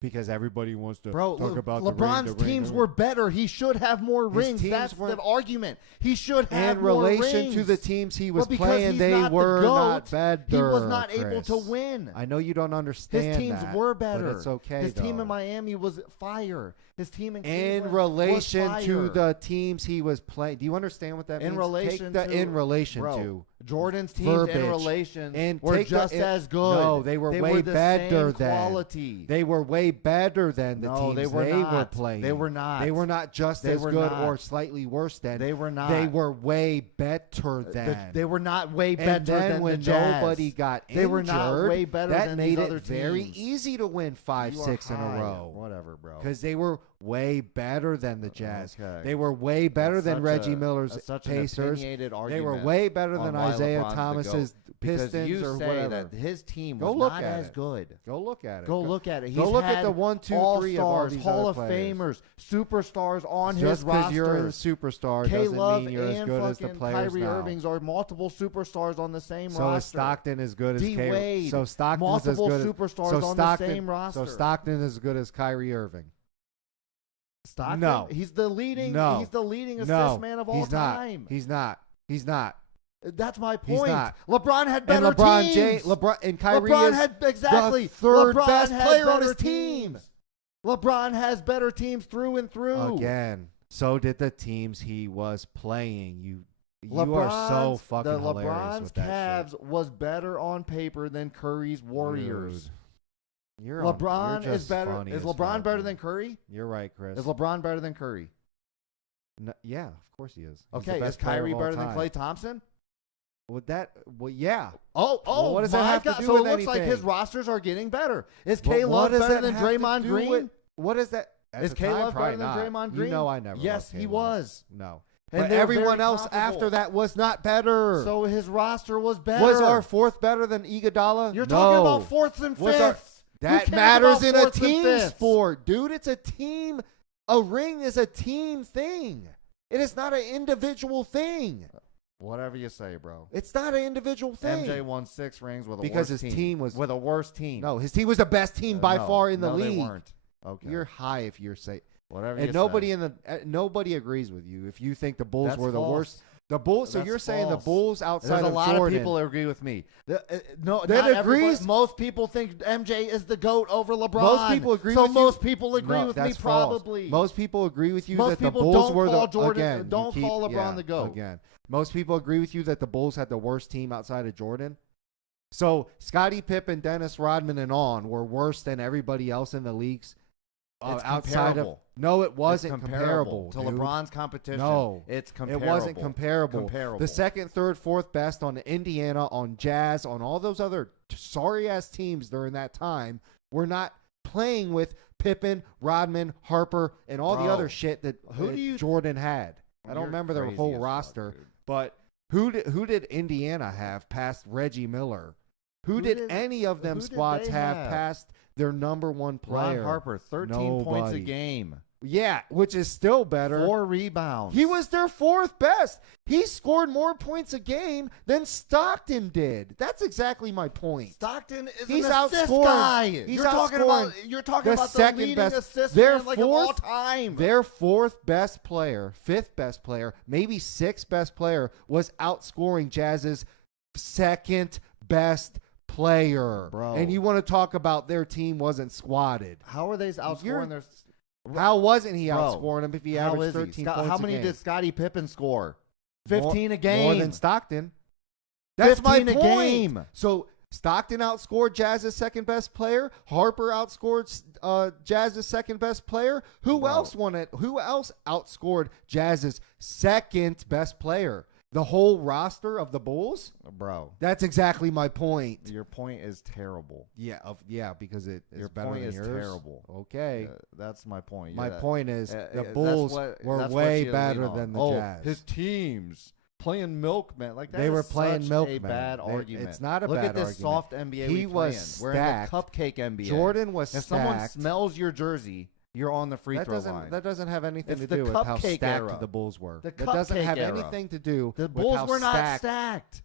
Because everybody wants to Bro, talk about LeBron's the ring, teams were better. He should have more His rings. teams That's the weren't- argument. He should have in more relation rings. to the teams he was But because playing, he's they not the were not GOAT, better. He was not able Chris. to win. I know you don't understand. His teams that, were but better. it's okay. His team though. in Miami was fire. His team in in Cleveland relation was to fire. the teams he was playing. Do you understand what that In means? relation Take the to- in relation Bro, to. Jordan's teams verbiage. in relations And were take just as good. No, they were way the better same than quality. They were way better than the No, teams they were were not. playing. They were not. They were not just They as were good not. or slightly worse than. They were not. They were way better than. They were not way better and then than when the Jazz. nobody got injured, They were not way better that than made these it other very teams. easy to win 5, You are 6 in a high. row. Whatever, bro. Because they were way better than the Jazz. Okay. They were way better That's than such Reggie a- Miller's that's such an Pacers. opinionated They argument were way better on than why Isaiah LeBron's the Thomas's GOAT. Because Pistons you or say whatever. that his team Go was look not at as it. good. Go look at it. Go look at it. Go He's look at had the 1, 2, 3 of all all-stars, these Hall other of players. Famers, superstars on Just his because you're a roster. superstar K doesn't Love mean you're as and good as the fucking players Kyrie now. Irving's are multiple superstars on the same So roster. is Stockton as good as D K. Wade, So Stockton's multiple as good superstars as, so on Stockton, the same roster. So Stockton is as good as Kyrie Irving. Stockton? No. He's the leading. No. He's the leading assist No, man of all he's not. time. He's not. He's not. That's my He's point. not. LeBron had And better LeBron teams. James, LeBron and Kyrie LeBron is had exactly the third LeBron best had player on better his team. teams. LeBron has better teams through and through. Again. So did the teams he was playing. You are so fucking the hilarious LeBron's with that Cavs was better on paper than Curry's Warriors. Dude. You're LeBron you're is just better. funny Is as LeBron fuck, better dude. than Curry? You're right, Chris. Is LeBron better than Curry? No, yeah, of course he is. He's the Okay, is best player Kyrie of all better than time. Klay Thompson? Well, yeah. Oh, Well, what does that my have to God. do So with it looks like his anything? rosters are getting better. Is But K what Love does better that than have to Draymond do Green? with- What is that? At Is the K time, Love better probably than not. Draymond Green? You know I never Yes, loved he K-Love. was. No. And But they're everyone very else comparable. after that was not better. So his roster was better. Was our fourth better than Iguodala? You're No. talking about fourths and Was our- fifths. Who That cares matters about in a fourths and team fifths? sport, dude. It's a team. A ring is a team thing. It is not an individual thing. Whatever you say, bro. It's not an individual thing. MJ won 6 rings with a Because worse his team was- with a worse team. No, his team was the best team by No, far in the no, league. They weren't. Okay. You're high if you're saying. Whatever And you nobody say. in the nobody agrees with you if you think the Bulls That's were the false. worst. The Bulls. So That's you're saying the false. Bulls outside There's a of lot Jordan. of people that agree with me. No, That not everybody- agrees- Most people think MJ is the GOAT over LeBron. Most people agree so with you. most people agree No, with me, that's false. probably. Most people agree with you Most that the people Bulls don't were call the Jordan- again. you don't keep- call LeBron yeah, the GOAT. Again, most people agree with you that the Bulls had the worst team outside of Jordan. So Scottie Pippen, Dennis Rodman, and on were worse than everybody else in the leagues. It's Outside comparable. of no, it wasn't It's comparable to dude. LeBron's competition. No, it's comparable. It wasn't comparable. Comparable. The second, third, fourth best on Indiana, on Jazz, on all those other sorry ass teams during that time were not playing with Pippen, Rodman, Harper, and all the Bro, other shit that who do you- Jordan had. I don't You're remember their crazy whole as fuck, roster, dude. but who did Indiana have past Reggie Miller? Who did any of them who did squads they have have? past their number one player? Ron Harper, 13 points a Nobody. game. Yeah, which is still better. 4 rebounds. He was their fourth best. He scored more points a game than Stockton did. That's exactly my point. Stockton is He's an assist outscoring- guy. he's You're talking outscoring about the second leading best- assist their man, like of all fourth- time. Their fourth best player, fifth best player, maybe sixth best player was outscoring Jazz's second best player. Bro. And you want to talk about their team wasn't squatted. How are they outscoring You're- their? How wasn't he Bro, outscoring him if he How averaged is he? 13 points How a many game? did Scottie Pippen score? 15 a game. More than Stockton. That's 15 my a point. game. So Stockton outscored Jazz's second best player. Harper outscored Jazz's second best player. Who Bro. else won it? Who else outscored Jazz's second best player? The whole roster of the Bulls? Bro, That's exactly my point. your point is terrible. Yeah, because it is Your better point than is yours. terrible. Okay. That's my point. My Yeah. point is That's the Bulls what- were that's what way you better lean on. than the Jazz. His teams playing milkman like that. They were is playing such milkman. A bad argument. It's not a Look bad at this argument. soft NBA. He we was playing. We're in the stacked. cupcake NBA. Jordan was If stacked. someone smells your jersey, you're on the free throw line. That doesn't have anything It's to the do with how cupcake stacked era. the Bulls were. The That doesn't cupcake have era. anything to do The with Bulls how were not stacked. stacked.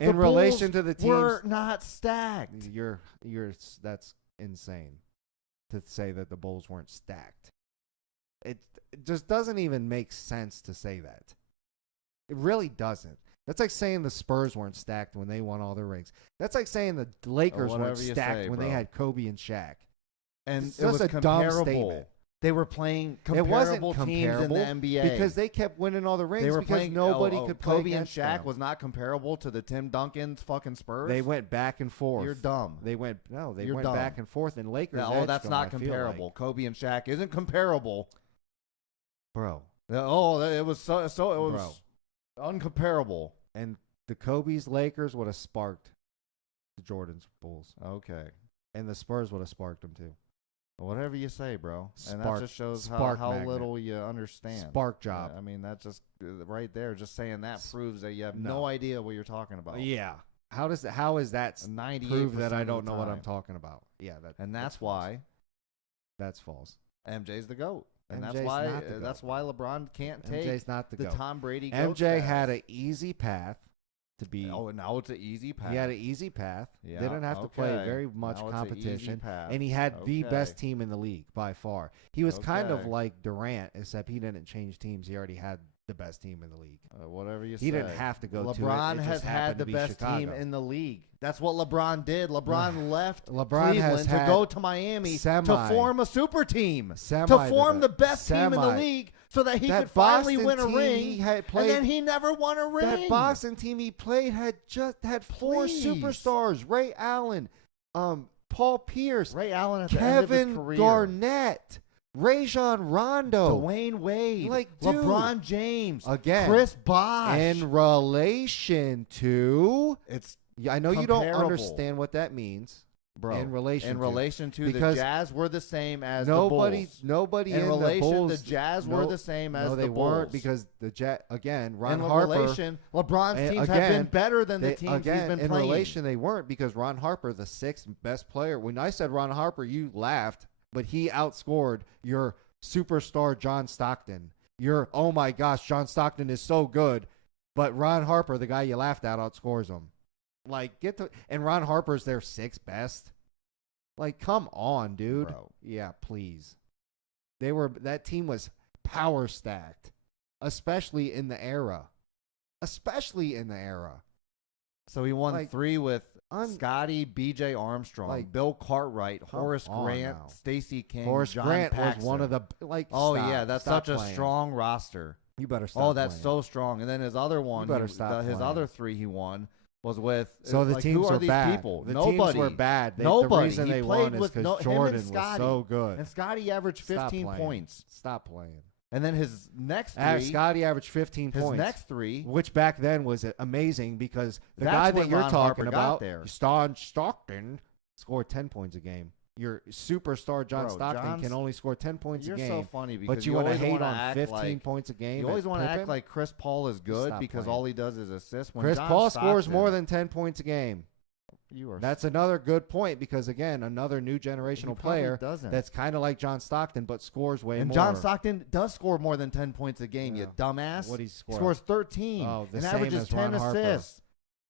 In The relation Bulls to the teams. were not stacked. You're that's insane to say that the Bulls weren't stacked. It just doesn't even make sense to say that. It really doesn't. That's like saying the Spurs weren't stacked when they won all their rings. That's like saying the Lakers weren't whatever you stacked say, when bro. they had Kobe and Shaq. And It's it was just a dumb comparable. statement. They were playing It wasn't comparable teams comparable in the NBA because they kept winning all the rings they were because playing. nobody could play Kobe and against Shaq them. was not comparable to the Tim Duncan's fucking Spurs. They went back and forth. You're dumb. They went You're went dumb. back and forth, and Lakers. No, edged that's them, not I feel comparable. like. Kobe and Shaq isn't comparable. Bro. Oh, it was so it was Bro. uncomparable. And the Kobe's Lakers would have sparked the Jordan's Bulls, Okay. and the Spurs would have sparked them too. Whatever you say, bro. And that Spark- just shows how spark magnet. little you understand. Spark job. I mean, that just right there, just saying that proves that you have No. no idea what you're talking about. Yeah. How is that 98% prove that I of the don't know what I'm time. talking about? Yeah, And that's false. why That's false. MJ's the GOAT. And MJ's that's why not the that's GOAT. why LeBron can't take MJ's not the the GOAT. Tom Brady GOAT MJ status. had an easy path to be. Oh, now it's an easy path. He had an easy path. Yeah, Didn't have to play okay. very much Now it's an easy competition. path. And he had the Okay. best team in the league by far. He was kind of Okay. like Durant, except he didn't change teams. He already had the best team in the league. Whatever you say. He didn't have to go to it. LeBron It has just had happened the to be best team Chicago. in the league. That's what LeBron did. LeBron left LeBron has Cleveland to had go to Miami to form a super team. To form the best team in the league so that he could finally win a ring. And then he never won a ring. That Boston team he played had four Please. superstars: Ray Allen, Paul Pierce, Ray Allen at the end of his Kevin career. Garnett, Rajon Rondo. Dwayne Wade, Like, dude. LeBron James, Again, Chris Bosh. in relation to, It's I know you don't comparable. understand what that means, bro. In relation to. the Because Jazz were the same as nobody, the Bulls. nobody In in relation, the Bulls, the Jazz no, were the same as no, the they Bulls. weren't because the again, Ron in Harper. relation, LeBron's And teams have been again, better than the They, teams again, he's been in playing. relation, they weren't because Ron Harper, the sixth best player. When I said Ron Harper, you laughed, but he outscored your superstar John Stockton. Your oh my gosh, John Stockton is so good, but Ron Harper, the guy you laughed at, outscores him. Like and Ron Harper's their sixth best. Like, come on, dude. Bro. Yeah, please. That team was power stacked, especially in the era. So he won Like, 3 with Scotty, B.J. Armstrong, like, Bill Cartwright, come Horace on Grant, now. Stacey King, Horace John Grant Paxson. was one of the Oh stop, yeah, that's stop such playing. a strong roster. You better stop. Oh, that's playing. so strong. And then his other one, better stop his playing. other 3 he won was with. So the like, teams who are were these bad. people? The Nobody. teams were bad. The Nobody. reason He they played won is with because him and Jordan was Scotty. so good. And Scotty averaged 15 playing. points. Stop playing. And then his next 3, Scotty averaged 15 his points. next 3, which back then was amazing because the That's guy when that you're Ron talking Harper got about, there. John Stockton, scored 10 points a game. Your superstar John Bro, Stockton can only score 10 points you're a game. so funny because But you want to always hate wanna on act 15 like, points a game. You always want to act like Chris Paul is good Stop because playing. all he does is assist. When Chris John Paul scores Stockton- more than 10 points a game. You are. That's another good point because, again, another new generational player doesn't. that's kind of like John Stockton but scores way And more. John Stockton does score more than 10 points a game, you Yeah. dumbass. What he He scored? scores 13 Oh, the and same averages as 10 Ron Harper. assists.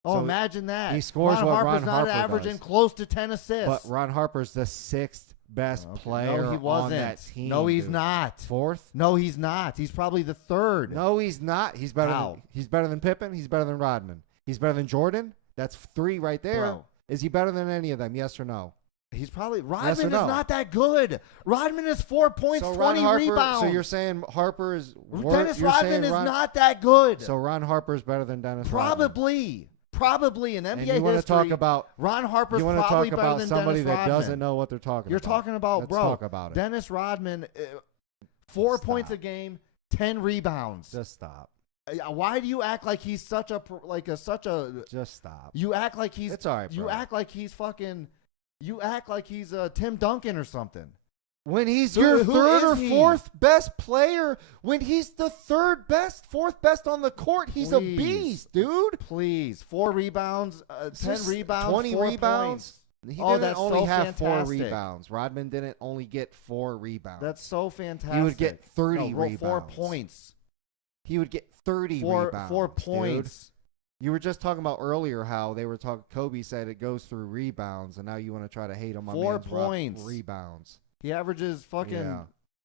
Oh, So imagine that. he scores Ron what Harper's Ron not Harper averaging does. close to 10 assists. But Ron Harper's the sixth best Okay. player No, he wasn't. on that team. No, he's dude. not. Fourth? No, he's not. He's probably the third. No, he's not. He's better. How? He's better than Pippen. He's better than Rodman. He's better than Jordan. That's 3 right there. Bro. Is he better than any of them? Yes or no? He's probably Yes or Rodman no? is not that good. Rodman is 4 points, So 20 Harper, rebounds. So you're saying Harper is Dennis you're Rodman saying is Ron- not that good. So Ron Harper's better than Dennis Rodman. Probably in NBA And you want to history. talk about Ron Harper's you want to probably talk better about than somebody Dennis that Rodman. doesn't know what they're talking You're about. talking about, Let's bro. talk about it. Dennis Rodman, 4 Stop. points a game, 10 rebounds. Just stop. Why do you act like he's such a Just stop. You act like he's. It's all right, You bro. act like he's fucking. You act like he's Tim Duncan or something. When he's Who- your who third is or he? fourth best player, when he's the third best, fourth best on the court, he's a Please. beast, dude. Please, 4 rebounds, 10 Just rebounds, 20 4 rebounds. points. He Oh, didn't that's only so have 4 fantastic. rebounds. Rodman didn't only get 4 rebounds. That's so fantastic. He would get 30 no, roll rebounds. 4 points. He would get 30 4 rebounds. 4 dude. points. You were just talking about earlier how they were talking. Kobe said it goes through rebounds, and now you want to try to hate him on 4 man's rough points. rebounds. He averages fucking. Yeah.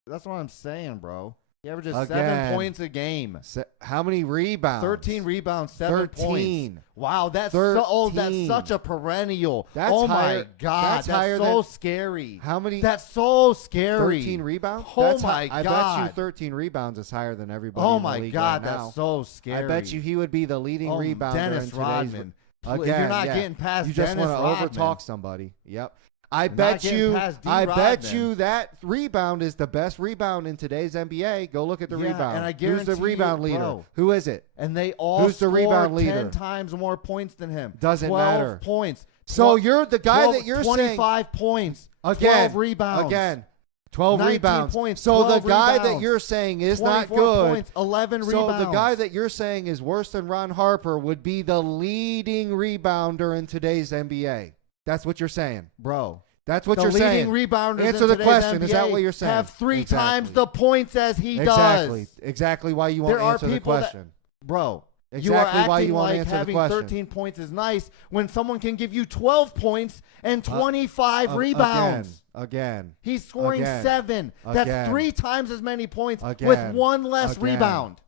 That's what I'm saying, bro. He averages Again. 7 points a game. How many rebounds? 13 rebounds, 7 13. points. Wow, that's 13. that's such a perennial. That's oh higher- my God, that's higher so than- scary. How many? That's so scary. 13 rebounds? Oh That's my I bet God. you 13 rebounds is higher than everybody Oh in the my league God, right now. that's so scary. I bet you he would be the leading rebounder Dennis in today's Rodman. Again, You're not yeah. getting past You just Dennis want to Rodman. overtalk somebody. Yep. I You're not bet getting you. past D. I bet Rodman. you that rebound is the best rebound in today's NBA. Go look at the Yeah, rebound. and I Who's guarantee the rebound you, leader? bro. Who is it? And they all Who's the scored rebound leader? 10 times more points than him. Doesn't 12 matter. points. So 12 you're the guy 12 that you're 25 saying points. again, 12 rebounds. Again, 12 19 rebounds. points, So the 12 guy that rebounds, you're saying is not 24 good. points, 11 So rebounds. the guy that you're saying is worse than Ron Harper would be the leading rebounder in today's NBA. That's what you're saying. bro. That's what the you're leading saying. rebounders Answer in the today's question. NBA Is that what you're saying? have 3 Exactly. times the points as he Exactly. does. Exactly why you won't There are answer the people that- question. Bro, Exactly you are why acting you won't like answer the having question. 13 points is nice when someone can give you 12 points and 25 rebounds. Again. He's scoring Again. 7. Again. That's 3 times as many points Again. with 1 less Again. rebound.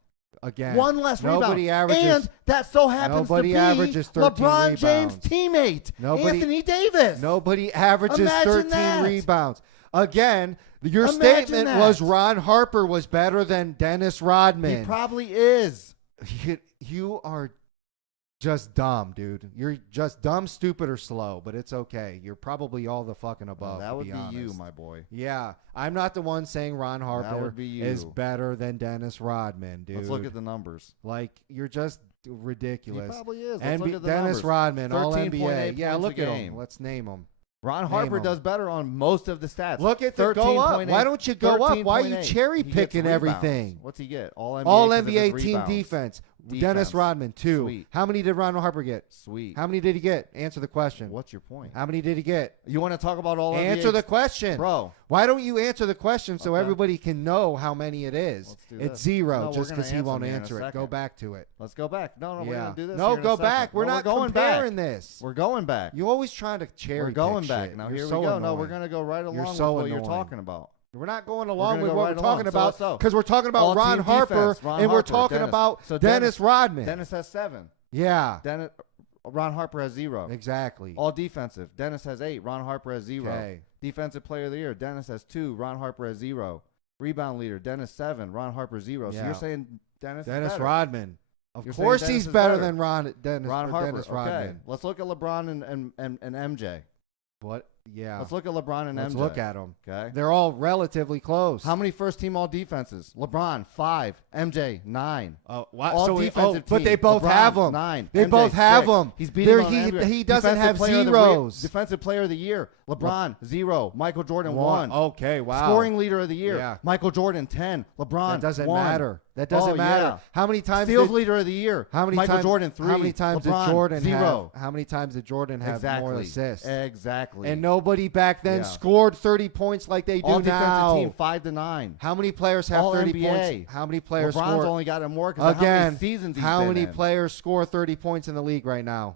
Again. 1 less Nobody rebound. averages- And that so happens to nobody be averages 13 LeBron James' rebounds. teammate, Nobody- Anthony Davis. Nobody averages Imagine 13 that. rebounds. Again, your Imagine statement that. was Ron Harper was better than Dennis Rodman. He probably is. You are just dumb, dude. You're just dumb, stupid, or slow, but it's okay. You're probably all the fucking above. that to would be be honest. you, my boy. Yeah, I'm not the one saying Ron Harper would be you. is better than Dennis Rodman, dude. Let's look at the numbers. Like, you're just He ridiculous. probably is. Let's And look at the Dennis numbers. Rodman, all 13.8 NBA. Yeah, points look a at game. him. Let's name them. Ron Name Harper 'em. does better on most of the stats. Look at the go up. 13.8. Why don't you go up? Why are you 13.8. cherry He gets picking rebounds. everything? What's he get? All NBA. All 'cause of his NBA team rebounds. defense. Defense. Dennis Rodman, 2. Sweet. How many did Ron Harper get? Sweet. How many did he get? Answer the question. What's your point? How many did he get? You want to talk about all Answer NBA? the question. Bro. Why don't you answer the question so Okay. everybody can know how many it is? Let's do It's this. 0 No, we're just gonna because he answer won't me in a answer it. Go second. back to it. Let's go back. No, we're Yeah. going to do this. No, here in a go second. back. We're No, not going comparing back. this. We're going back. You always trying to cherry We're going pick back. shit. Now You're here so we go. No, annoying. we're going to go right along with so what you're annoying. talking about. We're not going along gonna with go what right we're talking along. So about let's go. because we're talking about All Ron team Harper defense, Ron and we're Harper, talking Dennis. about So Dennis Rodman. Dennis has 7. Yeah, Ron Harper has 0. exactly. All defensive. Dennis has 8. Ron Harper has 0. Okay. Defensive player of the year. Dennis has 2. Ron Harper has 0. Rebound leader. Dennis 7. Ron Harper 0. So Yeah. you're saying Dennis is Dennis better. Rodman. Of You're saying course Dennis he's is better better. than Ron Harper. Dennis Okay. Rodman. Let's look at LeBron and MJ. What? Yeah. Let's look at LeBron and Let's MJ. look at them. Okay. They're all relatively close. How many first team all defenses? LeBron 5. MJ 9. All defensive but they team. both LeBron, have them. 9. They MJ, both have 6. them. He's beating on He NBA. doesn't Defensive have player of the zeros. Defensive player of the year. LeBron 0. Michael Jordan 1. Okay, wow. Scoring leader of the year. Yeah. Michael Jordan 10. LeBron That doesn't 1. matter. That doesn't Oh, matter. yeah. How many times Steals did, leader of the year. how many Michael times, Jordan 3. How many times LeBron, did Jordan 0. have? How many times did Jordan have Exactly. more assists? Exactly. And nobody back then Yeah. scored 30 points like they do all now. defensive team 5 to 9. How many players have All 30 NBA. points? How many players LeBron's score? only got it more because of how Again, many seasons he's how been many in. players score 30 points in the league right now?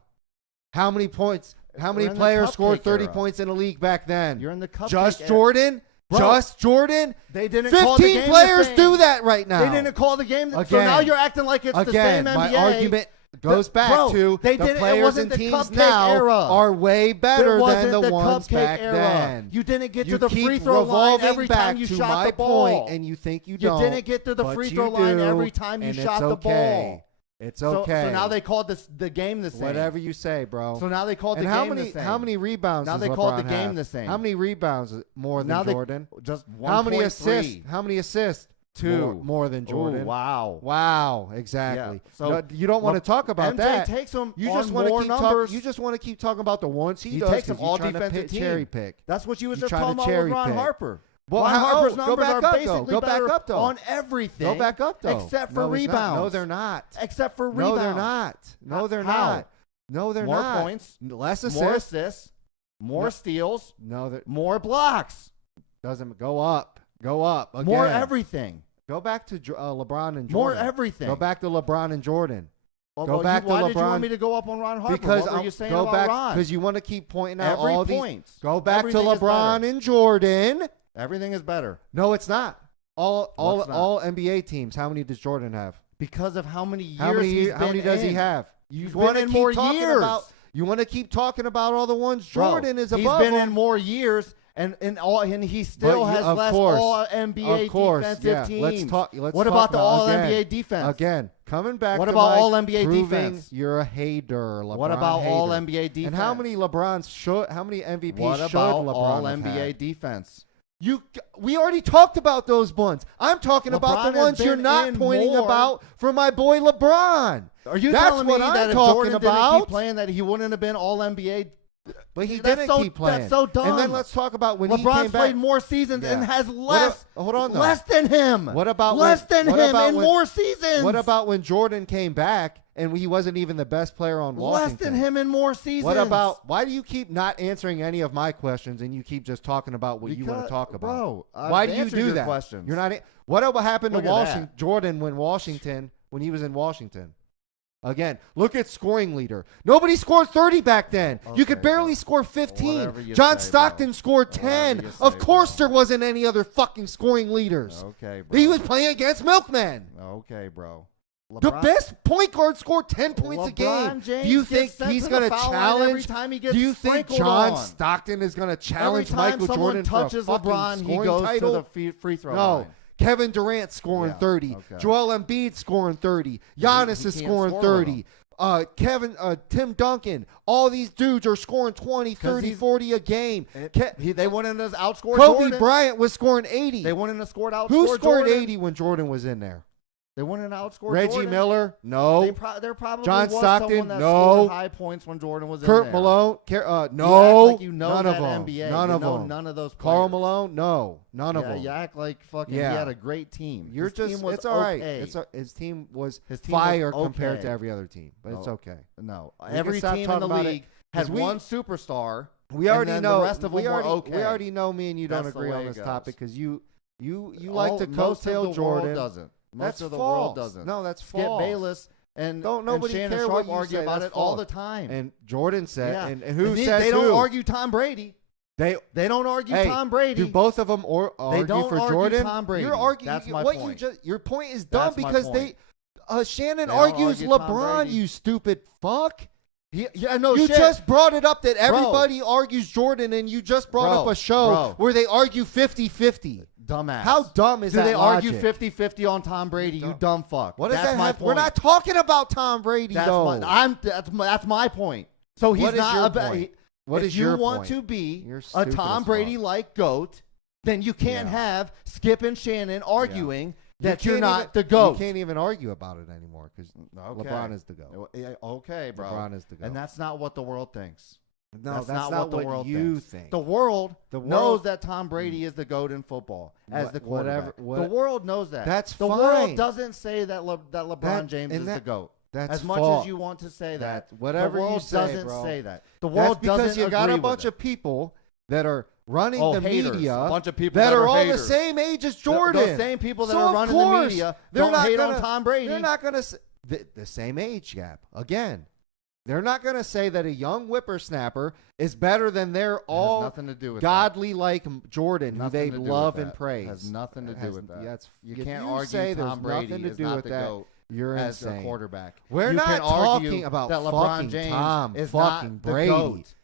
How many points? How many We're in the players scored cupcake 30 era. points in the league back then? You're in the cupcake Just era. Jordan? Bro, Just Jordan? They didn't call the 15 game players the same. do that right now. They didn't call the game. So Again. now you're acting like it's Again, the same my NBA. argument goes back bro, to they the didn't- it players wasn't and the teams cupcake now era. are way It better wasn't than the ones cupcake back era. then. You didn't get You to the keep free throw line revolving every back time you to shot my the ball. point, and you think you You don't. didn't get to the but free you throw line do, every time you and shot it's the okay. ball. It's So- okay. So now they called the game the same. Whatever you say, bro. So now they called and the how game many the same. how many rebounds? Now does they called the LeBron game have? the same. How many rebounds more than Now they- Jordan? Just 1.3. How many assists? How many assists? 2. More than Jordan. Ooh, wow. Wow, exactly. Yeah. So No, you don't want to talk about MJ that. takes them You on just want to more keep numbers. You just want to keep talking about the ones he does. takes them 'cause you're all trying to defensive team. cherry pick. That's what you was You just trying to talking about with cherry Ron pick. Harper. Well, Ron how- Harper's go numbers back are up, though. basically Go back better up, though. on everything. Go back up though. Except for No, it's not. rebounds. No, they're not. Except for No, rebounds. they're not. No, they're How? not. No, they're More not. points, Less assists. more assists, more No. steals, No, that more blocks, doesn't go up. Go up. Again. more everything. Go back to LeBron and Jordan. More everything. Go back to LeBron and Jordan. Well, go back to why did you LeBron. want me to go up on Ron Harper? Because what were I'm- you saying go about back Ron? because you want to keep pointing out Every all these. point. Go back Everything to is LeBron better. and Jordan. Everything is better. No, it's not. All NBA teams. How many does Jordan have? Because of how many years How many does he have? You want to keep talking about? You want to keep talking about all the ones Jordan is above. He's been him. in more years, and he still has less all NBA defensive teams. Let's talk. What about the all NBA defense? Again, coming back. What to about Mike, all NBA proving defense? You're a hater. LeBron What about hater. all NBA defense? And how many LeBrons should? How many MVPs What should about LeBron all have NBA had? defense? We already talked about those ones. I'm talking about the ones you're not pointing about for my boy LeBron. Are you That's telling me what I'm that if talking Jordan didn't about? keep playing, that he wouldn't have been all NBA? But he That's didn't keep playing. That's so dumb. And then let's talk about when he LeBron's came back. played more seasons and has less. Hold on, though. Less than him. What about less than what him about in when- more seasons? What about when Jordan came back and he wasn't even the best player on Washington? less than him in more seasons? What about? Why do you keep not answering any of my questions and you keep just talking about what you want to talk about? Bro, why do you do that? Questions. You're not. What happened to Look at Washington? that. Jordan when he was in Washington. Again, look at scoring leader. Nobody scored 30 back then. You could Okay, barely bro. score 15. Whatever you John say, Stockton bro. scored Whatever 10. you Of say, course, bro. there wasn't any other fucking scoring leaders. Okay, bro. He was playing against Milkman. Okay, bro. The best point guard scored 10 points a game. LeBron James Do you think gets sent he's to going the to foul line every challenge? time he gets Do you think sprinkled John on? Stockton is going to Every challenge time Michael someone Jordan touches for a fucking LeBron, he scoring goes title? to the free throw No. line. Kevin Durant scoring Yeah, 30. okay. Joel Embiid scoring 30. Giannis he is can't scoring score 30. Tim Duncan. All these dudes are scoring 20, 30, 40 a game. They wouldn't have outscored Kobe Jordan. Bryant was scoring 80. They wouldn't have scored outscored Who scored Jordan. 80 when Jordan was in there? They wouldn't have outscored Reggie Jordan. Miller? No. There probably John was Stockton? someone that No. scored high points when Jordan was in Kurt there. Malone? You No. act like you know none that of them. NBA. None You of know them. none of those players. Karl Malone? No. None of them. You act like fucking Yeah. he had a great team. You're His just, team was it's all right. okay. His team was His team was fire compared okay. to every other team, but it's Oh. okay. No, We can every stop team in talking the about it, league has 'cause we- one superstar. We and already then know the rest of we them already, were okay. We already know me and you don't That's the agree way on it this goes. topic because you like to Most of coattail the Jordan. world doesn't. Most That's of the false. world doesn't. No, that's Skip false. Bayless and Nobody Shannon care Sharp what you argue say. about That's it all false. the time. And Jordan said, Yeah. and who And says they don't who? argue Tom Brady. They don't argue Hey, Tom Brady. Do both of them argue don't for argue Jordan? Tom Brady. You're arguing. That's my what point. Your point is dumb That's my because point. Shannon They don't argues argue Tom LeBron. Brady. You stupid fuck. No You shit. just brought it up that everybody argues Jordan, and you just brought up a show where they argue 50-50. Dumbass. How dumb is Do that they logic? argue 50-50 on Tom Brady? You dumb fuck. What does That's that my have? point. We're not talking about Tom Brady, That's though. that's my point. So he's What is not your about. point? What if is you your want point? to be You're a stupid Tom as Brady fuck. like GOAT, then you can't Yeah. have Skip and Shannon arguing that You you're can't not even- the GOAT. You can't even argue about it anymore because Okay. LeBron is the GOAT. Okay, bro. LeBron is the GOAT. And that's not what the world thinks. No, that's that's not what the world you thinks. think. The world The knows world- that Tom Brady is the GOAT in football as the Whatever- quarterback. The world knows that. That's the fine. world doesn't say that that LeBron That- James and is that- the GOAT. That's As much false. as you want to say that, whatever the world you say, doesn't bro. say that. The That's world because doesn't you got a agree bunch with of people that are running Oh, the haters. media, A bunch of people that that are are all haters. the same age as it. Jordan. Those same people that So are of running course, the media they're don't not hate gonna, on Tom Brady. They're not going to the same age gap again. They're not going to say that a young whippersnapper is better than their all nothing to do with godly like Jordan, who they Nothing to do love with and that. praise. Has nothing to do with that. That's, You if can't you argue say Tom there's Brady nothing to is do not with the that. GOAT You're as insane. a quarterback. We're You not can argue talking about that LeBron fucking James Tom is fucking not the Brady. GOAT.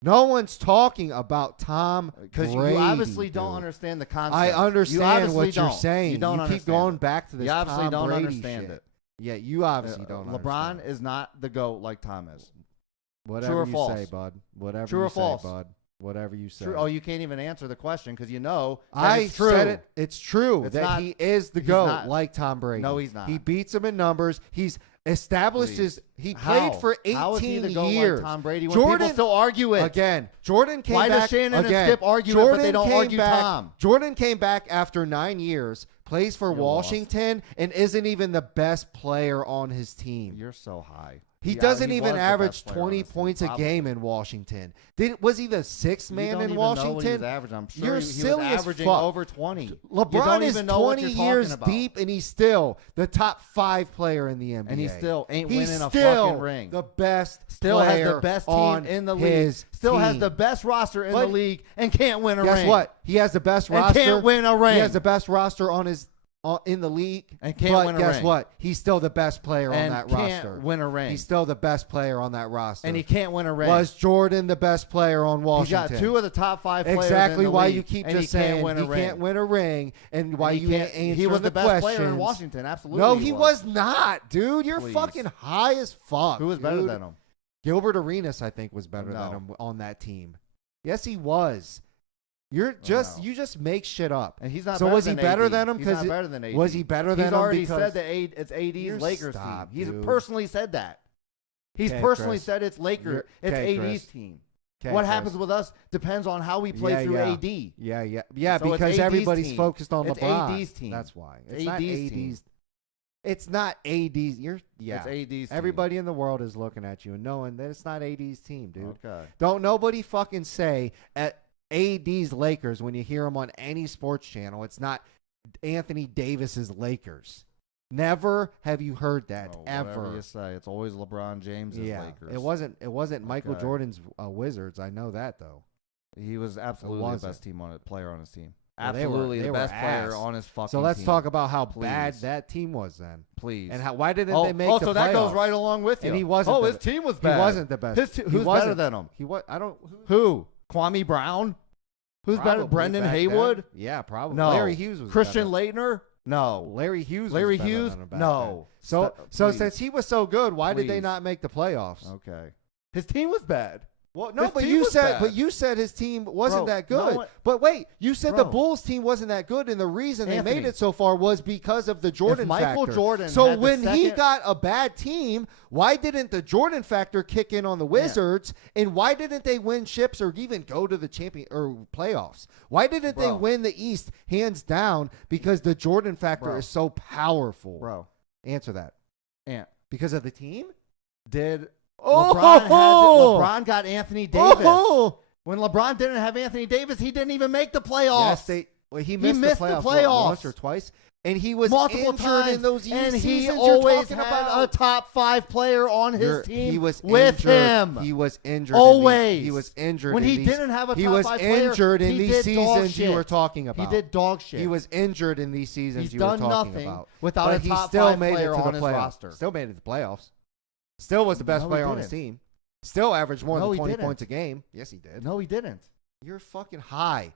No one's talking about Tom Because Brady. you obviously don't dude. understand the concept. I You understand obviously what you're don't. saying. You don't keep understand going it. back to this You obviously Tom don't Brady understand shit. it. Yeah, you obviously don't LeBron understand. is not the GOAT like Tom is. Whatever True or you false? say, bud. Whatever True you or say, false? bud. Whatever you say. True. Oh, you can't even answer the question because you know that I it's true. said it. It's true It's that not- he is the he's GOAT, not. like Tom Brady. No, he's not. He beats him in numbers. He's established Please. his. He How? played for 18 How is he the GOAT years. like Tom Brady when Jordan people still argue it? Again, Jordan came Why back. does Shannon again, and Skip argue Jordan it, but they don't came argue back, Tom? Jordan came back after 9 years, plays for You're Washington, and isn't even the best player on his team. You're so high. He Yeah, doesn't he even was the average best player on 20 his team, points a probably. game in Washington. Was he the sixth You man don't in even know what he Washington? was averaging. I'm sure You're he was silly as averaging fuck. over 20. You LeBron don't is even know what 20 you're talking years about. deep, and he's still the top 5 player in the NBA. And he still ain't He's winning a still fucking ring. the best Still has player the best team on in the his league. Still has team. the best roster in But the league and can't win a ring. Guess what? He has the best And roster. can't win a ring. He has the best roster on his in the league, And can't but win a guess ring. what? He's still the best player And on that can't roster. win a ring. He's still the best player on that roster. And he can't win a ring. Was Jordan the best player on He's Washington? got 2 of the top 5 players Exactly in the why league, you keep and just he saying can't win a he ring. can't win a ring, and why And you he ain't can't- answering He was the best player in questions. Washington. Absolutely. No, he was not, dude. You're Please. fucking high as fuck. Who was better dude. than him? Gilbert Arenas, I think, was better No. than him on that team. Yes, he was. You just make shit up. And he's not. So better was he than better AD. than him? He's 'Cause not it- better than AD. Was he better than He's him? already because said that it's You're AD's Lakers stop, team. He's dude. personally said that. He's Okay, personally Chris. said it's You're- it's okay, AD's Chris. team. Okay, What Chris. happens with us depends on how we play through AD. Yeah, So it's because AD's everybody's team. focused on It's LeBron. AD's team. That's why. It's AD's team. It's not AD's. It's AD's team. Everybody in the world is looking at you and knowing that it's not AD's team, dude. Okay. Don't nobody fucking say at AD's Lakers when you hear him on any sports channel. It's not Anthony Davis's Lakers. Never have you heard that Whatever ever. you say, it's always LeBron James's Lakers. It wasn't Michael Okay. Jordan's Wizards. I know that though. He was absolutely the wasn't. best player on his team. Well, they were- Absolutely they the were best player ass. on his fucking So let's team. talk about how bad Please. that team was then, Please. and why didn't oh, they make oh, the so that goes playoffs? right along with you. And he wasn't. Oh, the- his team was He bad. wasn't the best. Who's He better wasn't. than him? He was. I don't. Who? Kwame Brown? Who's better? Probably Brendan back Haywood? then. Yeah, probably. No. Larry Hughes was Christian better. Leitner? No. Larry Hughes. Larry was better Hughes? than him back No. then. So Please. since he was so good, why did they Please. not make the playoffs? Okay. His team was bad. Well, no, His but team you was said, bad. but you said his team wasn't Bro, that no good. one- But wait, you said the Bro. Bulls team wasn't that good, and the reason they made Anthony. it so far was because of the Jordan Michael factor. Jordan So had the when he second- got a bad team, why didn't the Jordan factor kick in on the Wizards? And why didn't they win chips or even go to the champion or playoffs? Why didn't they Bro. win the East hands down? Because the Jordan factor Bro. is so powerful. Bro. Answer that. Ant. Because of the team? Did Oh! LeBron got Anthony Davis. Oh! When LeBron didn't have Anthony Davis, he didn't even make the playoffs. Yes, he missed, missed the the playoffs, playoffs. once or twice, and he was multiple injured times in those and he seasons you're always talking had about. a top 5 player on his team He was with injured. him. He was injured. Always. He was injured When in he these- didn't have a He top was 5 player, injured in he these did dog seasons you shit. were talking about. He did dog shit. He was injured in these seasons He's you were done talking nothing about. without but a he top still 5 made it player to the on his playoffs. roster. Still made it to the playoffs. Still was the best No, he player on his didn't. team. Still averaged more No, than he 20 didn't. points a game. Yes, he did. No, he didn't. You're fucking high.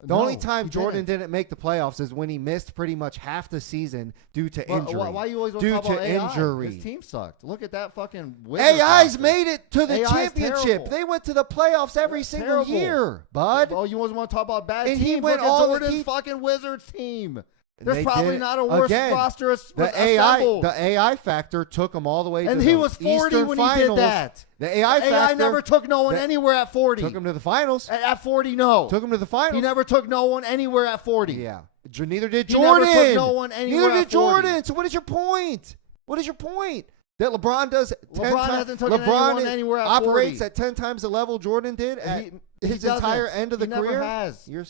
The No, only time he Jordan didn't make the playoffs is when he missed pretty much half the season due to Well, injury. Why you always want Due to talk about to AI? injury. His team sucked. Look at that fucking Wizards AI's roster. made it to the AI's championship. terrible. They went to the playoffs every That's single terrible. year, bud. Oh, you always want to talk about bad And teams? he went Look at all- Jordan's he- fucking Wizards team. There's They probably did- not a worse again, roster The AI, assembled. the AI factor took him all the way And to he the was 40 Eastern when Finals. he did that. The AI factor AI never took no one that- anywhere at 40. took him to the finals. At 40, no. Took him to the finals. He never took no one anywhere at 40. Yeah. Neither did He Jordan. never took no one anywhere Neither at did 40. Jordan. So what is your point? What is your point? That LeBron does 10 LeBron times. hasn't taken LeBron anyone anywhere at operates 40. at 10 times the level Jordan did at He his doesn't. entire end of the He never career. has. You're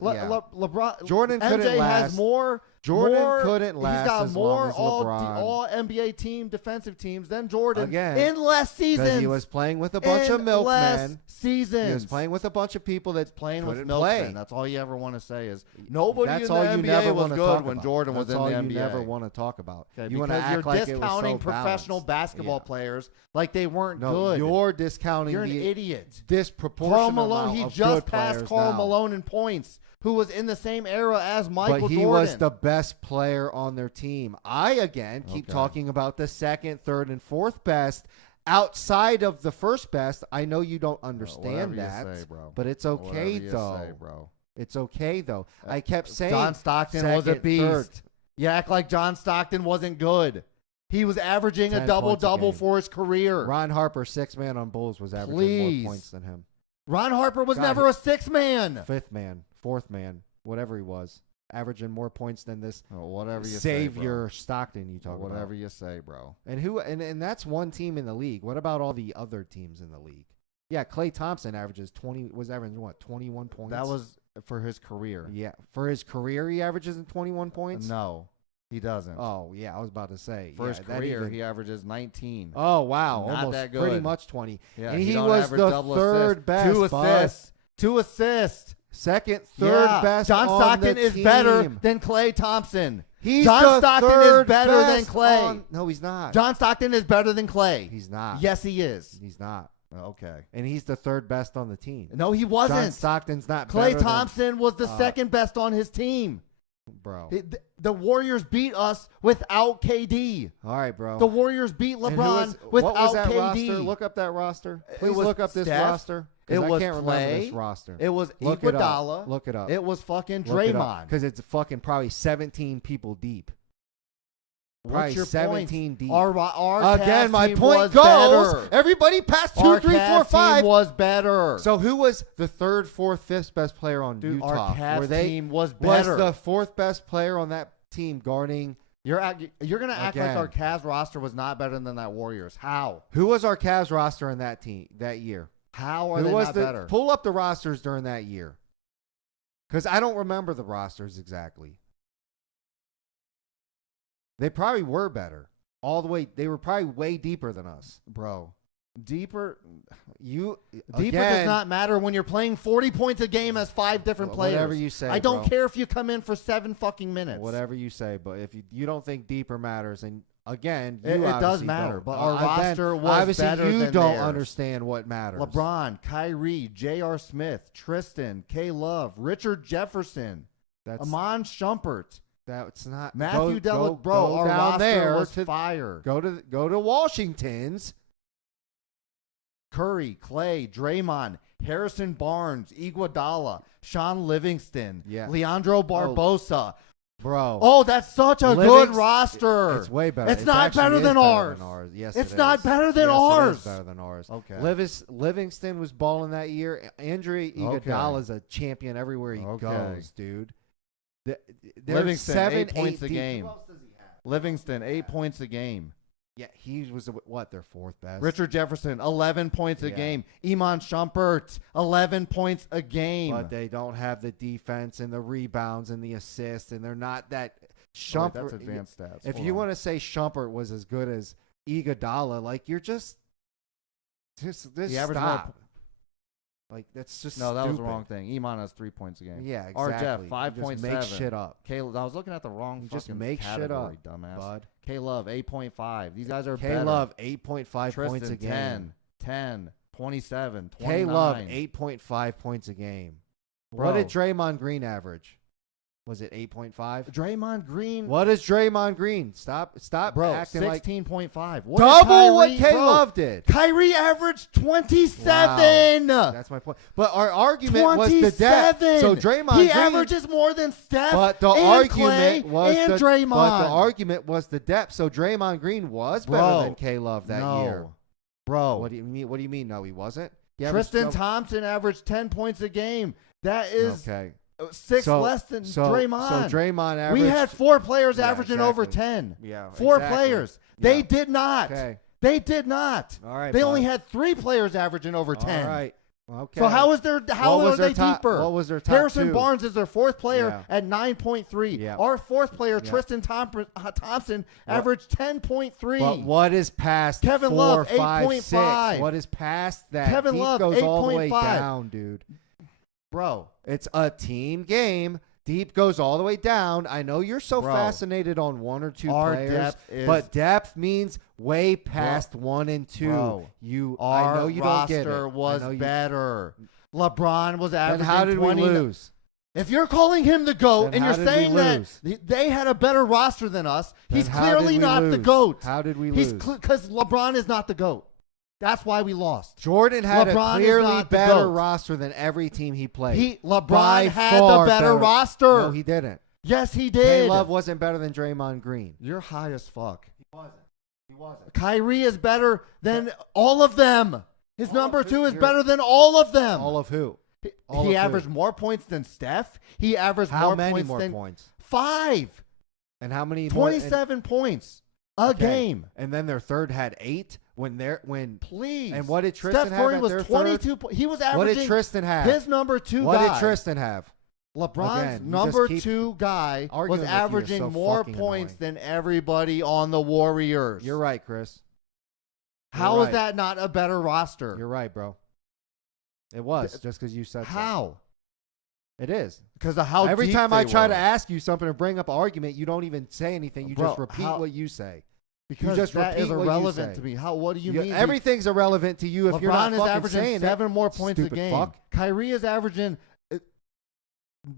LeBron, Jordan MJ couldn't has last. more. Jordan more- couldn't last He's got as more long as LeBron. all NBA team defensive teams than Jordan Again, in less seasons. Because he was playing with a bunch of in milkmen. less seasons. He was playing with a bunch of people that playing with couldn't milkmen. play. That's all you ever want to say is nobody That's in all the you NBA never was want to good talk when about. Jordan was That's in all the you NBA. never want to talk about. Okay, You want to because you're act like it was discounting so professional balanced. basketball Yeah. players like they weren't No, good. you're discounting You're an the idiot. disproportionate Karl Malone, amount he of just good passed players Karl now. Malone in points, who was in the same era as Michael But he Jordan. was the best player on their team. I, again, keep Okay. talking about the second, third, and fourth best. Outside of the first best, I know you don't understand whatever that, you say, bro. but it's okay, Whatever you though. say, bro. It's okay, though. I kept saying John Stockton was a second, beast. third. You act like John Stockton wasn't good. He was averaging 10 a points a double-double game. for his career. Ron Harper, 6-man on Bulls, was averaging Please. more points than him. Ron Harper was God, never a 6-man. Fifth man, fourth man, whatever he was. averaging more points than this whatever you Savior Stockton you talk about. Whatever you say, bro. And that's one team in the league. What about all the other teams in the league? Yeah, Klay Thompson averages 21 points. That was for his career. Yeah, for his career he averages 21 points. No, he doesn't. Oh yeah, I was about to say For his career, he averages 19. Oh wow, Not almost that good. pretty much 20. Yeah, and he don't was average the double third assists. best. 2 bud. assists. 2 assists. Second, third best. John on Stockton the is team. better than Klay Thompson. He's John the Stockton third is better than best Klay. No, he's not. John Stockton is better than Klay. He's not. Yes, he is. He's not. Okay. And he's the third best on the team. No, he John wasn't. Stockton's not. Klay better Thompson was the second best on his team. bro. The Warriors beat us without KD. All right, bro. The Warriors beat LeBron what without was that KD. roster? Look up that roster. Please was look up this Steph. roster. 'Cause It was I can't remember this Klay. roster. It was Look it up. Iguodala. Look it up. It was fucking Draymond. Because it's fucking probably 17 people deep. Probably What's your 17 point? deep. Our Again, Cavs my team point was goes. better. Everybody past 2, Our 3, 4, Cavs 5 team was better. So who was the third, fourth, fifth best player on Dude, Utah? our Cavs Were they, team was was better. the fourth best player on that team guarding? You're gonna act like Again. our Cavs roster was not better than that Warriors. How? Who was our Cavs roster in that team that year? How are Who they was not the better? pull up the rosters during that year? Because I don't remember the rosters exactly. They probably were better. All the way, they were probably way deeper than us, Bro, deeper You deeper does not matter when you're playing 40 points a game as 5 different players. Whatever you say, I don't bro. care if you come in for 7 fucking minutes. Whatever you say, but if you don't think deeper matters, and again, It you does obviously matter, don't. but our Then roster was obviously better you than don't theirs. understand what matters. LeBron, Kyrie, J.R. Smith, Tristan, K. Love, Richard Jefferson, That's Amon Shumpert, that's not Matthew go Bro, our down roster there was to fire. go to Washington's. Curry, Clay, Draymond, Harrison Barnes, Iguodala, Sean Livingston, Yeah. Leandro Barbosa. Bro. Oh, that's such a good roster. It's way better. It's It not actually better is than ours. Yes, It's it not is. better than Yes, ours. It is better than ours. Okay. Livingston was balling that year. Andrew Iguodala is a champion everywhere he Okay. goes, dude. There's Livingston, 7, 8 points a deep. game. Who else does he have? Livingston, 8 points a game. Yeah, he was their fourth best. Richard Jefferson, 11 points a Yeah. game. Iman Shumpert, 11 points a game. But they don't have the defense and the rebounds and the assists, and they're not that. Wait, Shumpert, that's advanced stats. If Hold you on. want to say Shumpert was as good as Iguodala, like you're just He averaged stop. more- Like that's just No, that was the stupid. wrong thing. Iman has 3 points a game. Yeah, Or exactly. Jeff, 5.7. Make shit up, Caleb, I was looking at the wrong You just fucking make shit category, up, dumbass. bud. K-Love, 8.5. These guys are K better. Love 8.5 Tristan, points a game. 10, 27, 29. K Love 8.5 points a game. Bro. What did Draymond Green average? Was it 8.5? Draymond Green. What is Draymond Green? Stop Bro, acting like 16.5. What double what Kyrie- K bro, Love did. Kyrie averaged 27. That's my point. But our argument was the 27. depth. So Draymond He Green, averages more than Steph but the and argument Klay was and the Draymond. But the argument was the depth. So Draymond Green was better Bro, than K Love that no. year. Bro. What do you mean? What do you mean? No, he wasn't. Tristan Thompson averaged 10 points a game. That is okay. 6 So- less than So Draymond. Draymond averaged. We had 4 players Yeah, averaging over exactly. 10. Yeah, 4 exactly. players. They Yeah. did not. Okay. They did not. All right. They bud. only had 3 players averaging over 10. All right. Okay. So how What was are their they top- deeper? what was their top Harrison 2? Barnes is their 4th player Yeah. at 9.3. Yeah. Our 4th player, Yeah. Tristan Thompson, averaged 10.3. But what is past Kevin 4, Love, 5, 8.5. 6? What is past that? Kevin Deep Love, goes all the way 8.5. down, dude. Bro, It's a team game. Deep goes all the way down. I know you're so Bro. fascinated on 1 or 2 Our players, depth is- but depth means way past 1 and 2. Bro. I our know you don't get it. roster was I know you- better. LeBron was Then averaging how did 20. we lose? If you're calling him the GOAT Then and how you're did we saying that lose? they had a better roster than us, he's Then how did clearly we not the lose? GOAT. How did we He's lose? because LeBron is not the GOAT. That's why we lost. Jordan had LeBron a is clearly not the better GOAT. roster than every team he played. LeBron By had far the better roster. No, he didn't. Yes, he K did. Love wasn't better than Draymond Green. You're high as fuck. He wasn't. He wasn't. Kyrie is better than all of them. His All number of who? 2 is You're- better than all of them. All of who? He averaged more points than Steph. He averaged how more many points more than points? 5. And how many? 27 points a game. And then their third had 8 Please. And what did Tristan Steph Curry have? was 22. He was averaging. What did Tristan have? His number 2 what guy. did Tristan have? LeBron's Again, number 2 guy was averaging so more points than everybody on the Warriors. You're right, Chris. How is that not a better roster? You're right, bro. It was just because you said how. So. It is because of how. Every deep time they I try were. to ask you something or bring up an argument, you don't even say anything. You just repeat what you say. Because you just that is repeat what irrelevant you say. to me. How? What do you mean? Everything's irrelevant to you if LeBron you're not is fucking averaging saying 7 it. more points a Stupid game. fuck. Kyrie is averaging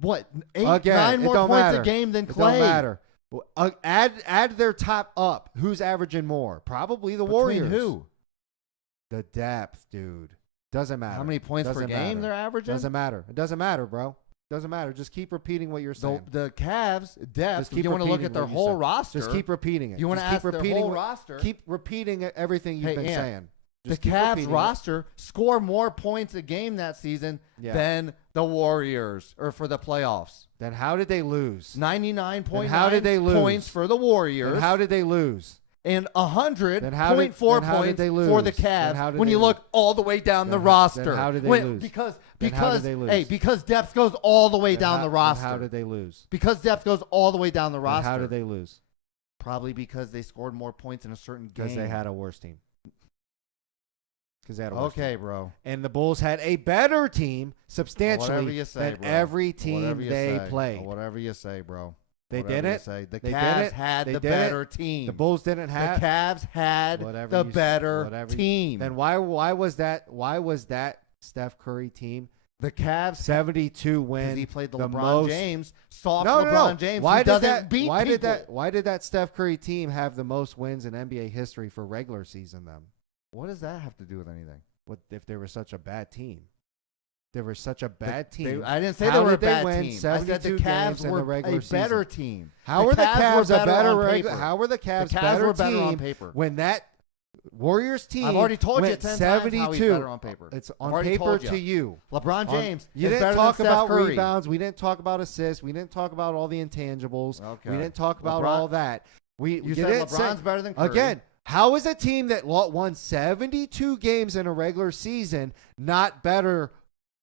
8, Again, 9 more points matter. a game than It Clay. don't matter. Add their top up. Who's averaging more? Probably the Warriors. Who? The depth, dude. Doesn't matter. How many points per game they're averaging? Doesn't matter. It doesn't matter, bro. Doesn't matter. Just keep repeating what you're saying. The Cavs depth. Just keep You want to look repeating at their what you whole said. roster. Just keep repeating it. You want to Just ask keep their repeating whole what- roster. Keep repeating everything you've been saying. The Just keep Cavs repeating it. roster score more points a game that season than the Warriors or for the playoffs. Then how did they lose? 99.9 how did they lose? points for the Warriors. Then how did they lose? And 100.4 then how did points they lose? for the Then how Cavs did when they you lose? look all the way down the Then roster. how did they lose? Because how did they lose? Hey, because depth goes all the way Then down the roster. How did they lose? Because depth goes all the way down the Then roster. how did they lose? Probably because they scored more points in a certain game. Because they had a worse team. Because they had a worse Okay, team. bro. And the Bulls had a better team substantially than every team they played. Whatever you say, bro. They Whatever didn't. you say. The They Cavs didn't. had They the didn't. better team. The Bulls didn't have. The Cavs had Whatever the you- better whatever you- team. Then why was that Steph Curry team the Cavs 72 because win? he played the the LeBron most- James, soft No, LeBron James. Why who did doesn't that? beat Why did people. that? Why did that Steph Curry team have the most wins in NBA history for regular season? Then What does that have to do with anything? what if they were such a bad team? They were such a bad They- team. I didn't say How they were a did they bad win team. I said the 72 Cavs games in were the regular a better season? team. How are the Cavs a better on regular? paper. How were the Cavs, The Cavs better were better on team paper. when that Warriors team? I've already told you went 10 72. times how he's better on paper. It's I've on already paper told to you. LeBron James. You is didn't better talk than Steph about Curry. rebounds. We didn't talk about assists. We didn't talk about all the intangibles. Okay. We didn't talk about LeBron- all that. You said didn't say- LeBron's better than Curry. Again, how is a team that won 72 games in a regular season not better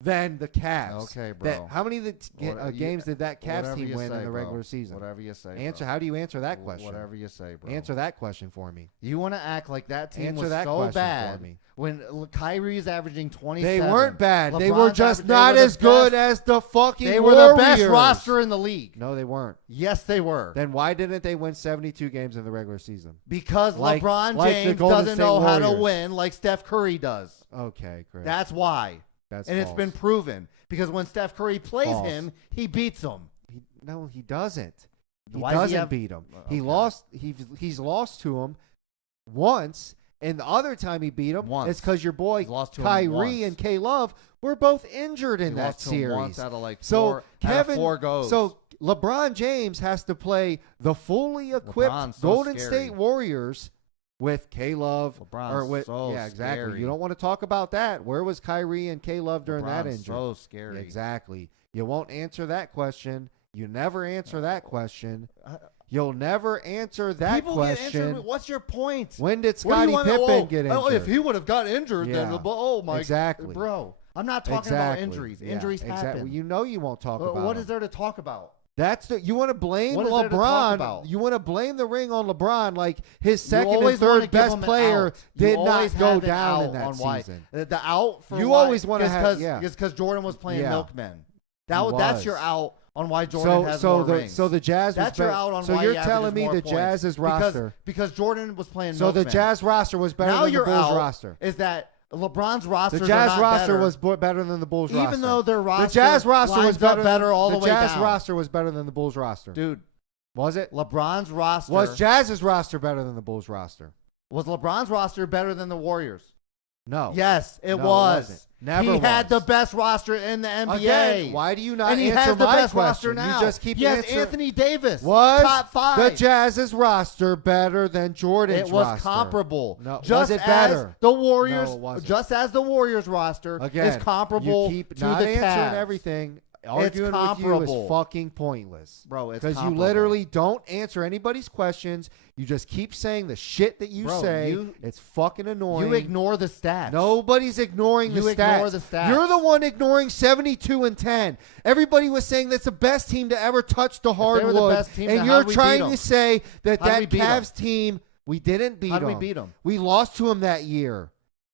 than the Cavs? Okay, bro. How many games did that Cavs Whatever team you win say, in the bro. regular season? Whatever you say. Answer. Bro. How do you answer that question? Whatever you say, bro. Answer that question for me. You want to act like that team Answer was that so question for bad me. when Kyrie's averaging 27. They weren't bad. They LeBron's were just averaging- not they were as the good best- as the fucking They were the best Warriors. roster in the league. No, they weren't. Yes, they were. Then why didn't they win 72 games in the regular season? Because Like LeBron the James Golden doesn't State know how to Warriors. win like Steph Curry does. Okay, great. That's why. That's and false. it's been proven. Because when Steph Curry plays False. him, he beats him. No, he doesn't. He Why does he doesn't have- beat him. Okay. He lost. He's lost to him once, and the other time he beat him Once. is because your boy He's lost to him Kyrie once. and K Love were both injured in He that lost to him once series. out of like So four, out of Kevin, 4 goes. so LeBron James has to play the fully equipped LeBron's so Golden scary. State Warriors with K Love. LeBron's so yeah, exactly. scary. You don't want to talk about that. Where was Kyrie and K Love during that LeBron's injury? so scary. Exactly. You won't answer that question. You never answer that question. You'll never answer that People question. get injured. What's your point? When did What do you Scottie want- Pippen get injured? Oh, if he would have got injured, Yeah. then oh my, Exactly. bro. I'm not talking about injuries. Yeah, Injuries exactly. happen. You know you won't talk about What them. is there to talk about? That's you want to blame What is there to talk LeBron. about? You want to blame the ring on LeBron like his second and always wanna third give best him an player out. You did always not go have an down out in that on why. season. The out for You why always wanna is have- 'cause- yeah. is because Jordan was playing Yeah. milkman. He That's was. your out on why Jordan has so more the rings. so the Jazz That's was your better. out on so why you're he averages telling me more the points. Jazz's roster. because Jordan was playing So the milkman. Jazz roster was better now than the your Bulls out roster. is that LeBron's roster. The Jazz roster better. was better than the Bulls roster. Even though their roster the Jazz roster was lines up better all the way Jazz down. roster was better than the Bulls roster. Dude, Was it? LeBron's roster Was Jazz's roster better than the Bulls roster? was LeBron's roster better than the Warriors? No. Yes, it No, was. wasn't. Never He had the was. best roster in the NBA. Again, why do you not and he answer has the my best question? roster now. You just keep he has answering. Anthony Davis. Was top 5. the Jazz's roster better than Jordan's It was roster? comparable. No, just was it as better? the Warriors, No, it wasn't. just as the Warriors roster Again, is comparable you keep to not the answering Cavs. everything. Arguing with you comparable. is fucking pointless. Bro, it's because you comparable. literally don't answer anybody's questions. You just keep saying the shit that you Bro, say. It's fucking annoying. You ignore the stats. Nobody's ignoring You the stats. ignore the stats. You're the one ignoring 72-10. Everybody was saying that's the best team to ever touch the they were the hardwood, best team, and then you're how'd we beat trying them? to say that How'd we that beat them? Cavs team we didn't beat How them. did we beat them? We lost to them that year.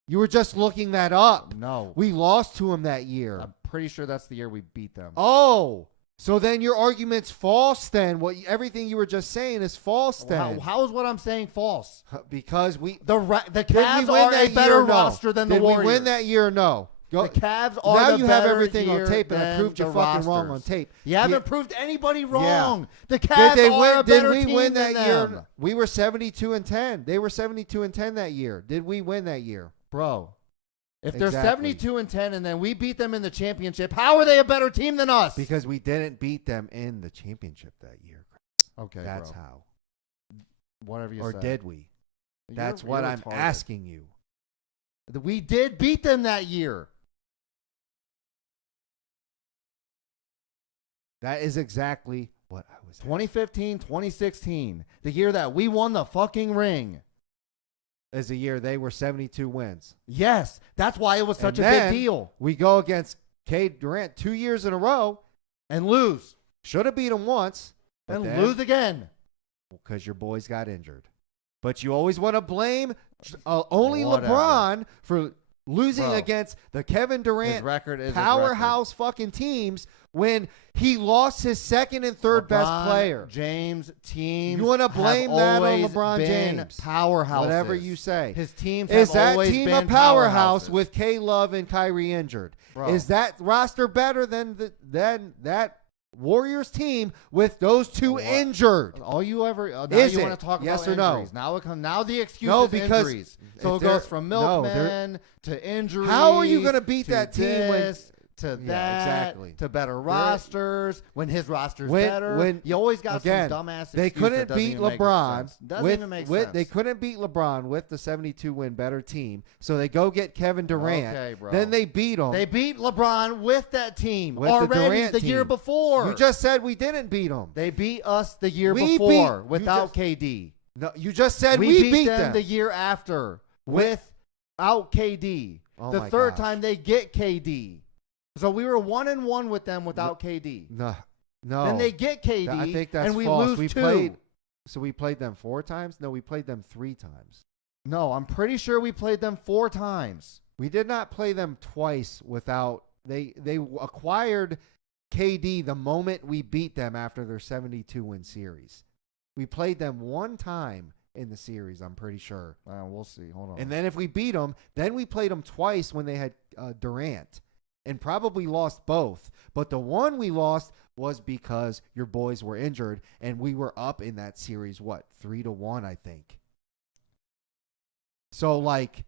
You were just looking that up. No. We lost to them that year. I'm pretty sure that's the year we beat them. Oh, so then your argument's false. Then everything you were just saying is false. Then How is what I'm saying false? because we The did Cavs we win are that a better year? No. roster than the Did Warriors. we win that year? No. Go, The Cavs are now the you have better everything on year tape, and I than proved you the fucking wrong rosters. on tape. You haven't Yeah. proved anybody Yeah. wrong. The Cavs Did they are win? a Did better we team win than that year? them. We were 72-10. They were 72-10 that year. Did we win that year? Bro. If they're Exactly. 72-10 and then we beat them in the championship, how are they a better team than us? Because we didn't beat them in the championship that year. okay, That's bro. how. Whatever you Or say. did we? You're- That's you're what I'm retarded. asking you. We did beat them that year. That is exactly what I was. 2015, 2016. The year that we won the fucking ring. Is a year they were 72 wins. Yes. That's why it was such And a then big deal. We go against Cade Durant 2 years in a row. And lose. Should have beat him once. And lose again. Because your boys got injured. But you always want to blame only Whatever. LeBron for losing Bro. against the Kevin His Durant record is powerhouse fucking teams when he lost his second and third best player. James teams. You wanna blame have that on always LeBron been James. Powerhouses. Whatever you say. His teams Is have that always team been a powerhouse powerhouses. with K Love and Kyrie injured? Bro. Is that roster better than that Warriors team with those two What? injured? All you ever now Is you it? want to talk Yes about or no? injuries. Now it comes. Now the excuse No, is because injuries. So it there- goes from no, milkmen to injuries. How are you gonna beat to that team when- this, to Yeah, that, exactly. to better rosters? When his roster's When- better, when- you always got again, some dumbass. They excuse that couldn't doesn't beat even make LeBron sense. Doesn't with, even make with sense. they couldn't beat LeBron with the 72 win better team. So they go get Kevin Durant. Okay, bro. Then they beat him. They beat LeBron with that team With the already Durant the year team. before. You just said we didn't beat them. They beat us the year We before beat- without you just- KD. No, you just said We beat them them. the year after without KD. Oh the my third gosh. time they get KD. So we were 1-1 with them without KD. No, no. Then they get KD, I think that's and we false. lose we 2. played. So we played them 4 times. No, we played them 3 times. No, I'm pretty sure we played them 4 times. We did not play them twice without they acquired KD the moment we beat them after their 72 win series. We played them 1 time in the series, I'm pretty sure. We'll see. Hold on. And then if we beat them, then we played them twice when they had Durant and probably lost both. But the one we lost was because your boys were injured and we were up in that series, 3-1, I think. So like,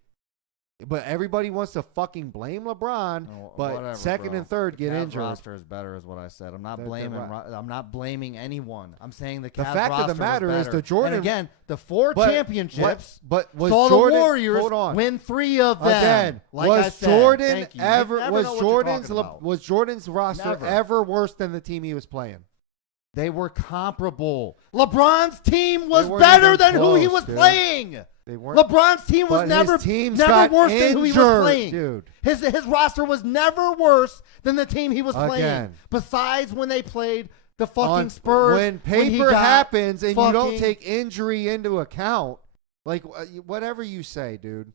but everybody wants to fucking blame LeBron, but Whatever, second bro. and third The get Cavs injured. roster is better, is what I said. I'm not The blaming. ro- I'm not blaming anyone. I'm saying the The Cavs fact of the roster was matter is better. the Jordan- And again, the 4 But championships. But was saw Jordan, the Warriors hold on. win 3 of them. Again, Like I was said. Jordan Thank you. You ever never was know what you're Jordan's talking about. was Jordan's roster Never. ever worse than the team he was playing? They were comparable. LeBron's team was They weren't better even than who he close, was dude. playing. They weren't. LeBron's team was But never his teams never got worse than who he was injured, playing. dude. His roster was never worse than the team he was playing. Again. Besides when they played the fucking On- Spurs. when he paper got happens and you don't fucking- take injury into account, like whatever you say, dude,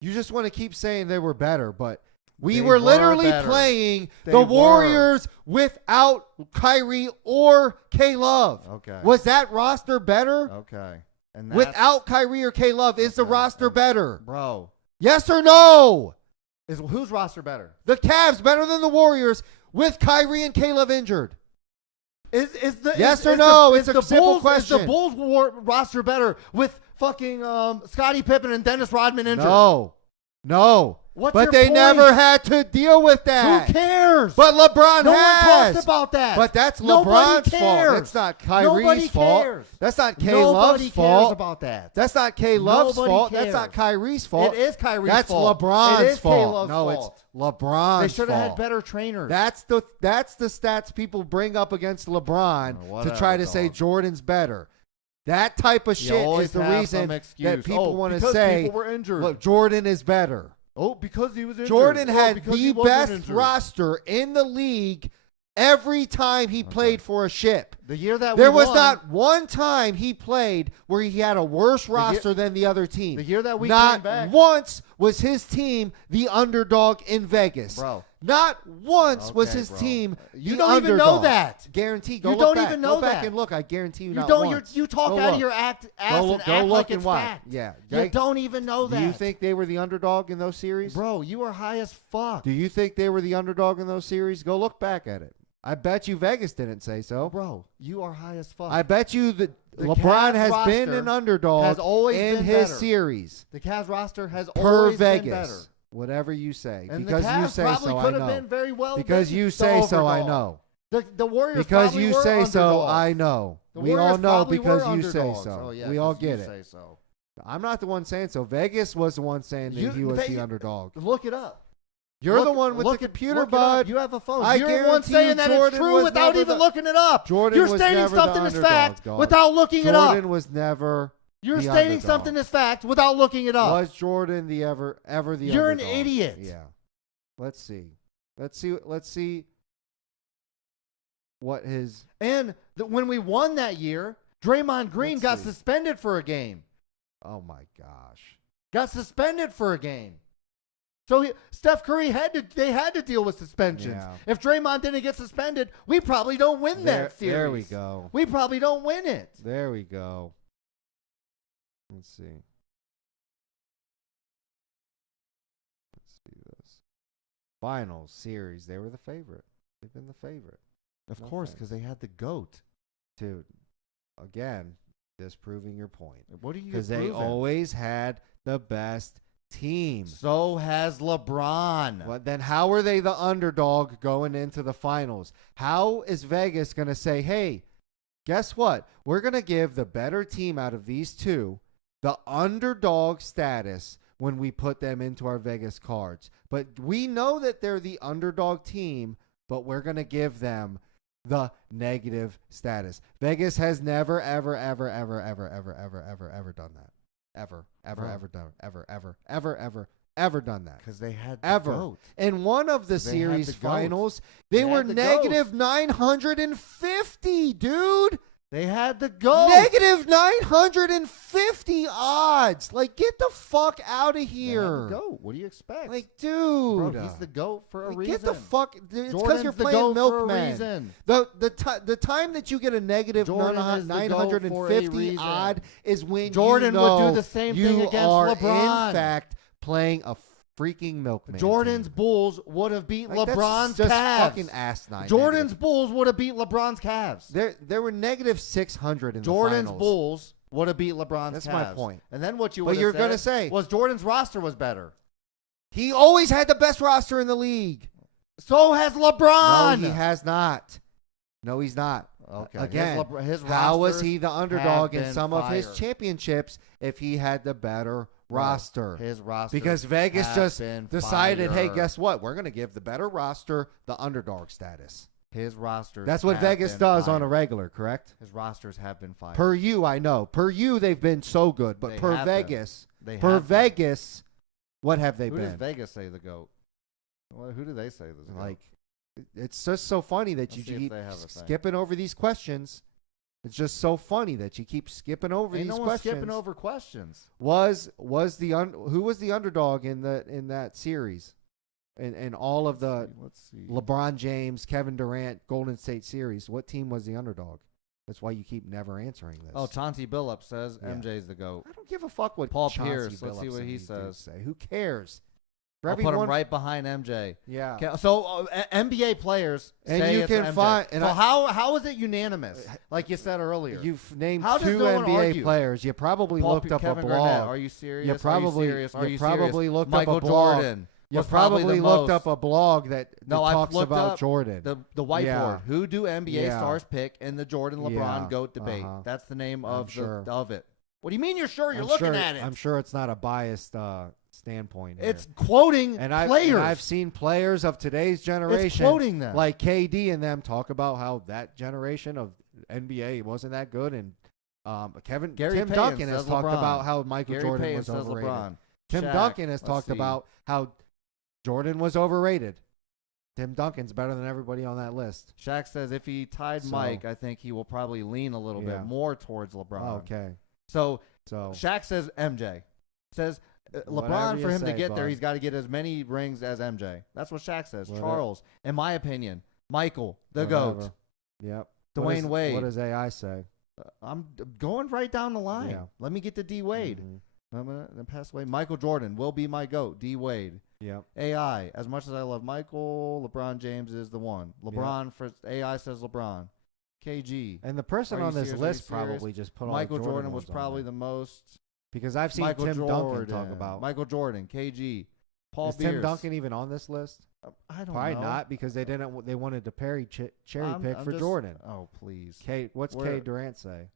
you just want to keep saying they were better, but we They were were literally better. playing They the were. Warriors without Kyrie or K Love. Okay. Was that roster better? Okay. And that's- Without Kyrie or K Love, is the Okay. roster better? bro, Yes or no? is whose roster better? The Cavs better than the Warriors with Kyrie and K Love injured. Is the Yes is, or is no? The, It's is a the simple Bulls, Is the question. Bulls roster better with fucking Scottie Pippen and Dennis Rodman injured? No. No. What's but your they point? never had to deal with that. Who cares? But LeBron no has. one talks about that. But that's Nobody LeBron's fault. cares. That's not Kyrie's Nobody fault. cares. That's not K Nobody Love's cares fault. about that. That's not K Love's Nobody fault. cares. That's not Kyrie's fault. It is Kyrie's That's fault. LeBron's It is fault. K-Love's No, fault. it's LeBron's They should have fault. had better trainers. That's the stats people bring up against LeBron to try to say Jordan's better. That type of shit is the reason that people want to say, people were injured. look, Jordan is better. Oh, because he was injured. Jordan had because the he wasn't best injured. roster in the league every time he played for a ship. The year that There we was won, not one time he played where he had a worse roster than the other team. The year that we not came back, once was his team the underdog in Vegas. bro. Not once was Okay, his bro. team You the don't even underdog. know that. Guarantee. Go You look don't back. even know Go back that. and look. I guarantee you You not don't. once. You talk Go out of look. your ass Go and look, act look like and it's why. fact. Yeah. You don't even know that. Do you think they were the underdog in those series? bro? You are high as fuck. Do you think they were the underdog in those series? Go look back at it. I bet you Vegas didn't say so. Bro, you are high as fuck. I bet you that The LeBron Cavs has been roster an underdog has always in been his better. series The Cavs roster has per always been better. Vegas. Whatever you say. And because the Cavs you say probably so, I could have know. been very well. Because been you the say so, I overdog. know. The Warriors Because probably you were say so, underdogs. I know. The We Warriors all know probably because were you say underdogs. so. Oh, yeah, we all 'cause you get it. Say so. I'm not the one saying so. Vegas was the one saying that he was the underdog. Look it up. You're the one with the computer, bud. You have a phone. I You're the one guarantee saying you that Jordan it's true was without never even the- looking it up. Jordan You're was stating never something the as underdog, fact dog. without looking it up. Jordan was never You're the stating underdog. something as fact without looking it up. Was Jordan the ever the You're an underdog? idiot. Yeah. Let's see what his And when we won that year, Draymond Green Let's got see. suspended for a game. Oh my gosh. Got suspended for a game. So Steph Curry had to deal with suspensions. Yeah. If Draymond didn't get suspended, we probably don't win that series. There we go. We probably don't win it. There we go. Let's see. Let's see this. Finals series. They were the favorite. They've been the favorite. Of No course, thanks. because they had the GOAT. Dude, again, disproving your point. What are you Because they proving? always had the best team. So has LeBron. Well, then how are they the underdog going into the finals? How is Vegas going to say, hey, guess what? We're going to give the better team out of these two the underdog status when we put them into our Vegas cards. But we know that they're the underdog team, but we're going to give them the negative status. Vegas has never, ever, ever, ever, ever, ever, ever, ever, ever done that. Ever done that. Because they had the Ever. GOAT. In one of the They series had the GOAT. finals, they were had the negative 950, dude. They had the GOAT. Negative 950 odds. Like, get the fuck out of They had here. the GOAT. What do you expect? Like, dude. Bro, he's the GOAT for a Like, reason. get the fuck. It's because Jordan's you're the playing GOAT for a milkman. reason. The time that you get a negative Jordan is the GOAT for a 950 reason. odd is when Jordan you would know do the same you thing against are LeBron. in fact playing a freaking milkman. Jordan's team. Bulls would have beat Like, that's LeBron's just Cavs. fucking asinine. Jordan's Bulls would have beat LeBron's Cavs. There were negative 600 in Jordan's the finals. Bulls would have beat LeBron's That's Cavs. my point. And then what you But would you're have gonna say- was Jordan's roster was better. He always had the best roster in the league. So has LeBron. No, he has not. No, he's not. Okay. Again, his how was rosters he the underdog have in been some of his fire. championships if he had the better roster? His roster. Because Vegas have just been decided, hey, fire. guess what? We're going to give the better roster the underdog status. His rosters. That's what have Vegas been does fire. on a regular, correct? His rosters have been fire. Per you, I know. Per you, they've been so good. But They per have been. Vegas, They per have been. Vegas, what have they Who does been? Vegas say the GOAT? Well, who do they say the GOAT? Like, it's just so funny that Let's you see if keep they have a thing. skipping over these questions. It's just so funny that you keep skipping over Ain't these no one questions. skipping over questions. Who was the underdog in that series? In all of the Let's see. LeBron James, Kevin Durant, Golden State series, what team was the underdog? That's why you keep never answering this. Oh, Chauncey Billups says Yeah. MJ's the GOAT. I don't give a fuck what Paul Chauncey Pierce, let's see Billups what and he these dudes says. say. Who cares? For I'll put him everyone, right behind MJ. yeah. Okay, so NBA players And say you it's can MJ. find- and so I- how is it unanimous? Like you said earlier, You've named How does 2 no one NBA argue? players. You probably Paul looked up Kevin a Garnett, blog. are you serious? You probably- are you serious? Are you you probably serious? looked up a Michael blog. Jordan. You was probably probably the looked most- up a blog that talks looked about up Jordan. the whiteboard. Yeah. Who do NBA Yeah. stars pick in the Jordan LeBron Yeah. GOAT debate? That's the name of sure. of it. What do you mean you're sure? You're I'm looking sure, at it. I'm sure it's not a biased standpoint here. It's quoting and players. I've seen players of today's generation, It's quoting them. like KD and them, talk about how that generation of NBA wasn't that good, and Tim Payton Duncan has says talked LeBron. about how Michael Gary Jordan Payton was says overrated. LeBron. Tim Shaq, Duncan has let's talked see. about how Jordan was overrated. Tim Duncan's better than everybody on that list. Shaq says if he tied So- Mike, I think he will probably lean a little Yeah. bit more towards LeBron. Okay, So so Shaq says MJ. Says Whatever LeBron, you for him to say, get there, bud. he's got to get as many rings as MJ. That's what Shaq says. Whatever. Charles, in my opinion, Michael, the GOAT. whatever. Yep. Dwayne Wade. What does AI say? I'm going right down the line. Yeah. Let me get to D Wade. Mhm. I'm gonna pass away. Michael Jordan will be my GOAT. D Wade. Yep. AI. As much as I love Michael, LeBron James is the one. LeBron for AI says LeBron. KG. And the person Are you on this serious? Are you list serious? probably just put Michael all the Jordan was ones on probably there. the most. Because I've seen Michael Tim Jordan Duncan talk about. Michael Jordan. KG. Paul Is Pierce. Tim Duncan even on this list? I don't Probably know. not, because they didn't. They wanted to cherry pick I'm for just- Jordan. Oh please. What's Where- Kay Durant say?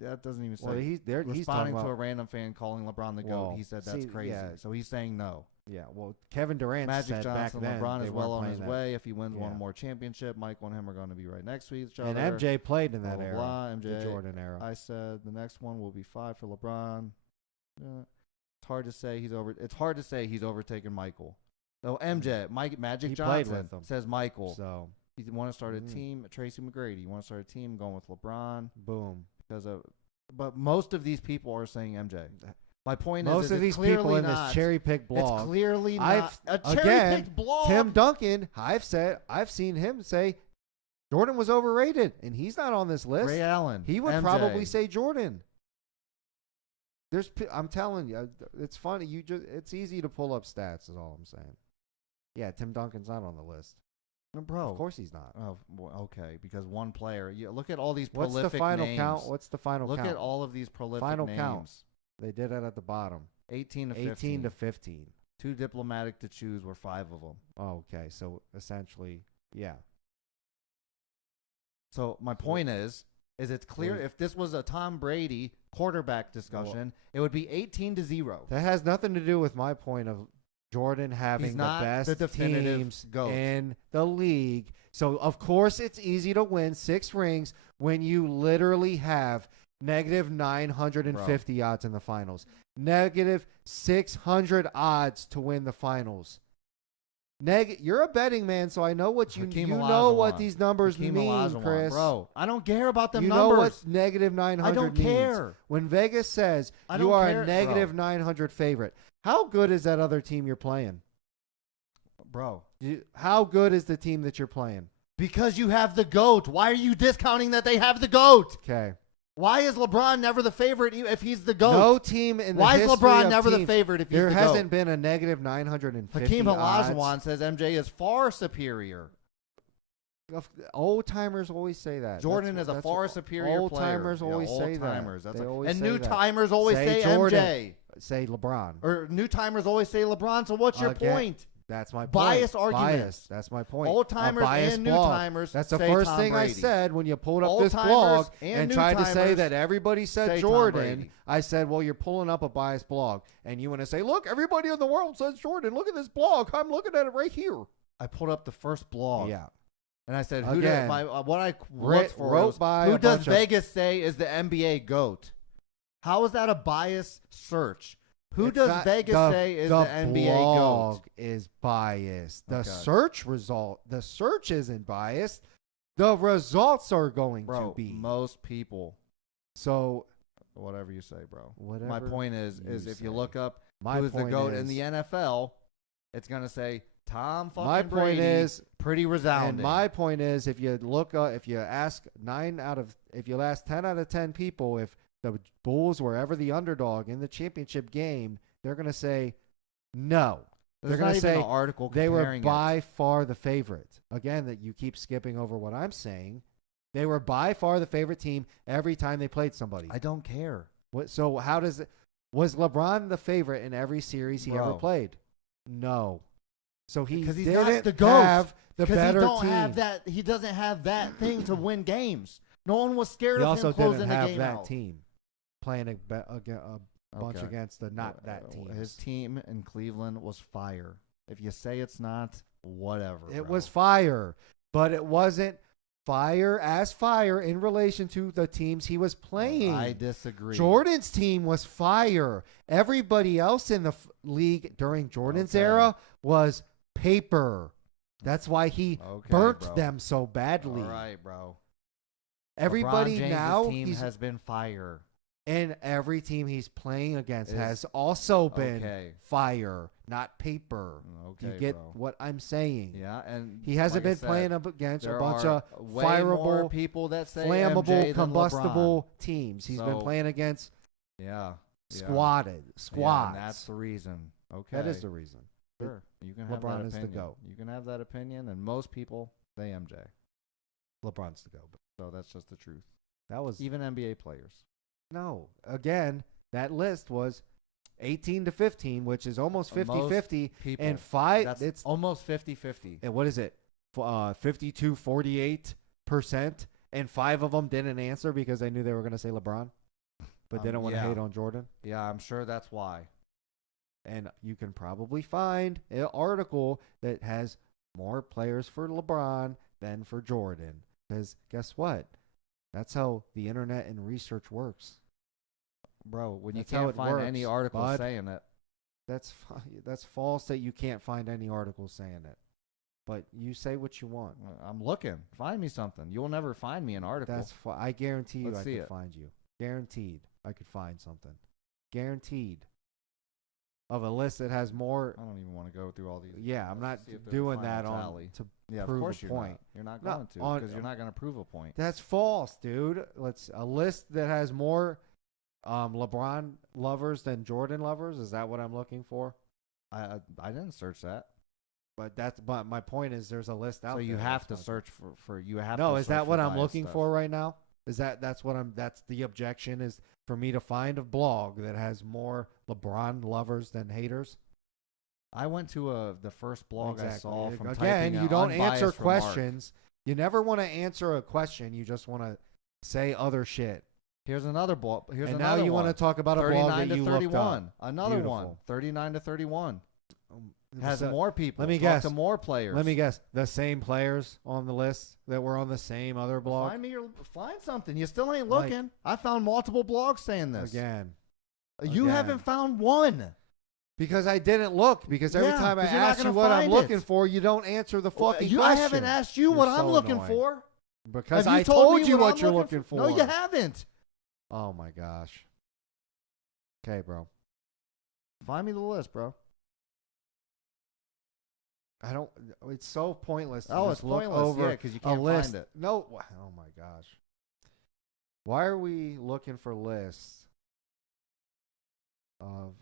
That doesn't even say. Well, he's talking Responding to about. a random fan calling LeBron the GOAT, Well, he said that's see, crazy. yeah. So he's saying no. Yeah, well, Kevin Durant Magic said Johnson, back then LeBron they is well weren't on his playing that. way. If he wins one Yeah. more championship, Michael and him are going to be right next to each other. And MJ played in Blah, that blah, era, blah, the MJ. Jordan era. I said the next one will be 5 for LeBron. It's hard to say he's over. It's hard to say he's overtaken Michael. So MJ, Magic He played Johnson with him. says Michael. So He want to start a Mhm. team. Tracy McGrady. You want to start a team going with LeBron boom. because of. But most of these people are saying MJ. My point Most is of it's these clearly people in not, this cherry pick blog. It's clearly I've- not a cherry again, picked blog. Tim Duncan, I've seen him say Jordan was overrated, and he's not on this list. Ray Allen. He would MJ. probably say Jordan. I'm telling you, it's funny. It's easy to pull up stats. Is all I'm saying. Yeah, Tim Duncan's not on the list. Bro. Of course he's not. Oh, well, okay. Because one player. Look at all these What's prolific the final names. count? What's the final Look count? at all of these prolific Final names. count. They did it at the bottom. 18 to 15. 18 to 15. Too diplomatic to choose were 5 of them. Oh, okay, so essentially, yeah. So my point is it's clear Well, if this was a Tom Brady quarterback discussion, it would be 18 to 0. That has nothing to do with my point of Jordan having the not best the definitive teams GOAT. in the league. So, of course, it's easy to win 6 rings when you literally have negative 950 odds in the finals, negative 600 odds to win the finals. You're a betting man, so I know what you Hakeem know what Olajuwon. these numbers Hakeem mean, Olajuwon, Chris. bro. I don't care about them you numbers. know what negative 900 I don't means. care. When Vegas says I you don't are care, a negative bro. 900 favorite, how good is that other team you're playing? Bro. How good is the team that you're playing? Because you have the GOAT. Why are you discounting that they have the GOAT? Okay. Why is LeBron never the favorite if he's the GOAT? No team in the Why is history LeBron of never the teams- favorite if he's There the hasn't GOAT? been a negative 950 Hakeem odds. Olajuwon says MJ is far superior. Old timers always say that. Jordan That's is a what- far superior old player. timers always say that. old-timers, that's They what- always and say new that. timers always say Jordan. MJ. Say LeBron. Or new timers always say LeBron. So what's your Again, point? That's my point. Bias arguments. Bias. That's my point. Old A timers biased and new blog. timers That's the say first Tom thing I Brady. said when you pulled up Old this timers blog and and new tried to say timers that everybody said say Tom Jordan. Brady. I said, well, you're pulling up a biased blog. And you want to say, look, everybody in the world says Jordan. Look at this blog. I'm looking at it right here. I pulled up the first blog. Yeah. And I said, Again, what I looked for wrote was, by who a does bunch of- Vegas say is the NBA GOAT? How is that a biased search? Who It's does not- Vegas say is the NBA blog GOAT? is biased. The Okay. the search isn't biased. The results are going Bro, to be. most people, So whatever you say, bro. whatever. My point is you if you say. look up My who is the point GOAT is, in the NFL, it's going to say Tom fucking My Brady. point is, pretty resounding. and my point is, if you ask 10 out of 10 people if the Bulls were ever the underdog in the championship game, they're going to say no. There's They're going to say an article they were comparing by far the favorite. Again, that you keep skipping over what I'm saying. They were by far the favorite team every time they played somebody. I don't care. So how does it? Was LeBron the favorite in every series he ever played? No. So because he's didn't not the GOAT. have the better he don't team. have that. He doesn't have that thing to win games. No one was scared He of also him closing didn't the have game that out. team playing a bunch against the not that team. His team in Cleveland was fire. If you say it's not, whatever. It bro. was fire, but it wasn't fire in relation to the teams he was playing. I disagree. Jordan's team was fire. Everybody else in the league during Jordan's era was paper. That's why he burnt them so badly. All right, bro. Everybody LeBron James' now team has been fire. And every team he's playing against has also been fire, not paper. Okay, you get bro. what I'm saying? Yeah, and he hasn't like been playing up against a bunch of way more fireable, people that say flammable, MJ combustible teams. He's been playing against squads. Yeah, and that's the reason. Okay, that is the reason. Sure, you can have LeBron that is opinion. the GOAT. You can have that opinion, and most people say MJ. LeBron's the GOAT. So that's just the truth. That was even NBA players. No. Again, that list was 18 to 15, which is almost 50-50. And it's almost 50-50. And what is it? 52-48%. And 5 of them didn't answer because they knew they were going to say LeBron. But they didn't want to hate on Jordan. Yeah, I'm sure that's why. And you can probably find an article that has more players for LeBron than for Jordan. Because guess what? That's how the internet and research works. Bro, when you can't find any article saying it. That's false that you can't find any article saying it. But you say what you want. I'm looking. Find me something. You'll never find me an article. I guarantee you I could it. find you. Guaranteed I could find something. Guaranteed. Of a list that has more. I don't even want to go through all these. Yeah, I'm not doing that to prove a point. You're not going to because you're not going to prove a point. That's false, dude. A list that has more LeBron lovers than Jordan lovers. Is that what I'm looking for? I didn't search that. But my point is there's a list out there. So you have to search for you have. No, to is that what I'm looking stuff. for right now? That's the objection is for me to find a blog that has more LeBron lovers than haters? I went to the first blog I saw from Again, you don't answer questions. You never want to answer a question. You just want to say other shit. Here's another blog. And now you want to talk about a blog that you looked up. Another one. 39 to 31. Has more people. Let me guess. To more players. Let me guess. The same players on the list that were on the same other blog. Find something. You still ain't looking. I found multiple blogs saying this. Again. You haven't found one. Because I didn't look. Because every time I ask you what I'm looking for, you don't answer the fucking question. I haven't asked you what I'm looking for. Because I told you what you're looking for. No, you haven't. Oh my gosh. Okay, bro. Find me the list, bro. I don't. It's so pointless. It's pointless. Over because you can't find it. No. Oh my gosh. Why are we looking for lists on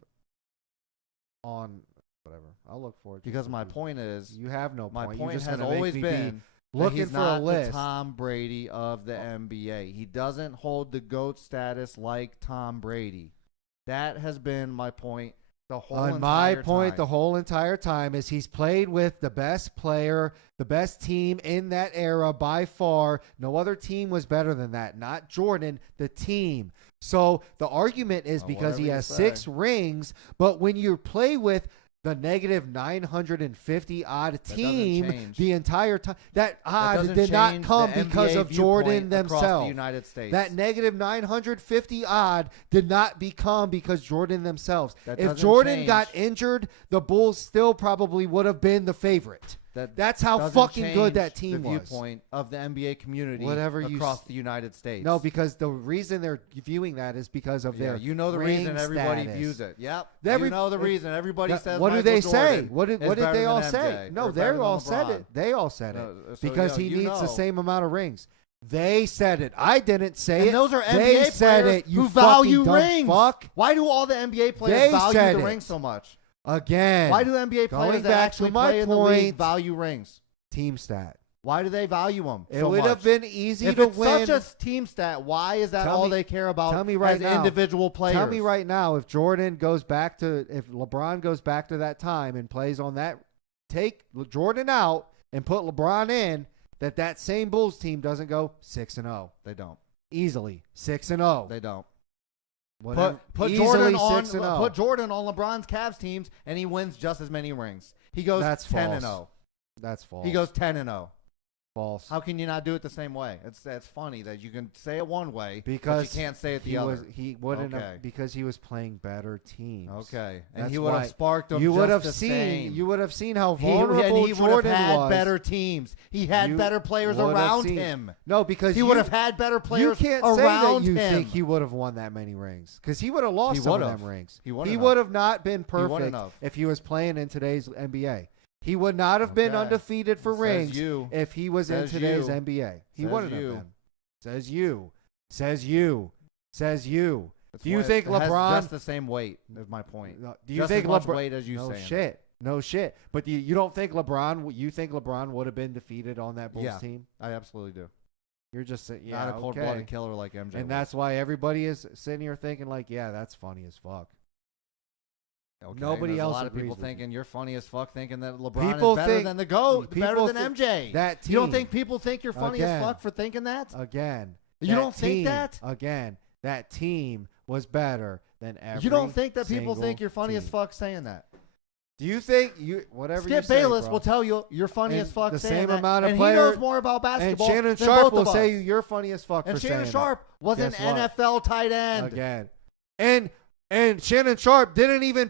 whatever? I'll look for it. Because my point is, you have no point. My point just has always been looking he's for not a list. The Tom Brady of the NBA. He doesn't hold the GOAT status like Tom Brady. That has been my point. The whole entire time is he's played with the best player, the best team in that era by far. No other team was better than that. Not Jordan, the team. So the argument is because he has 6 rings, but when you play with the negative 950 odd team the entire time, that odd did not come because of Jordan themselves. The United States. That negative 950 odd did not become because Jordan themselves. If Jordan got injured, the Bulls still probably would have been the favorite. That's how fucking good that team was. The viewpoint of the NBA community across the United States. No, because the reason they're viewing that is because of their the reason everybody views it. Yep. You know the reason everybody says. What do they say? What did they all MJ, say? No, they all said it. They all said it because he needs the same amount of rings. They said it. I didn't say And it. those are They NBA said players it, you who value fucking dumb rings. fuck. Why do all the NBA players They value said the it. ring so much? Again. Why do NBA going players that back actually to my play in the league point, value rings? team stat. Why do they value them It so would much? have been easy If to it's win. such a team stat, why is that all they care about tell me right as now. individual players? Tell me right now, if LeBron goes back to that time and plays on that, take Jordan out and put LeBron in, that same Bulls team doesn't go 6-0 They don't. easily 6-0. They don't. Whatever. Put Easily Jordan on 6-0. put Jordan on LeBron's Cavs teams, and he wins just as many rings. He goes That's 10-0. false. That's false. He goes 10-0. false. How can you not do it the same way? It's funny that you can say it one way, Because but you can't say it the he other. he wouldn't Okay. have, because he was playing better teams. Okay, and That's he would have why sparked them. You would just have the seen. same. You would have seen how He vulnerable would Jordan have had was. better teams. He had You better players would have around seen- him. No, because He you would have had better You players can't around say that you him. think he would have won that many rings, because he would have lost He some of would've. them rings. He wouldn't He have. would have not been wouldn't perfect have. if he was playing in today's NBA. He would not have been Okay. undefeated for Says rings you. if he was in Says today's you. NBA. He Says wouldn't you. have been. Says you. Says you. Says you. That's Do you why think it has LeBron? just the same weight? Is my point. Do you Just think as much LeBron? weight as you No saying. shit. No shit. But you don't think LeBron? You think LeBron would have been defeated on that Bulls Yeah. team? I absolutely do. You're just saying, yeah, Not a cold-blooded killer like MJ. And was. that's why everybody is sitting here thinking like, yeah, that's funny as fuck. Okay, nobody there's else a lot of agrees people with thinking you're funny as fuck, thinking that LeBron People is better think- than the GOAT, better people than think MJ. that You don't team- think people think you're funny Again. as fuck for thinking that? Again. You that don't think team- that? Again, that team was better than every You don't think that people single think you're funny as team. fuck saying that? Do you think you whatever you Skip say, Bayless bro, will tell you you're funny And as fuck the saying same that, amount of and player- he knows more about and basketball Shannon than Sharp both will of say us. you're funny as fuck And for Shannon saying Sharp was an Guess what? NFL tight that. end. Again. And Shannon Sharp didn't even,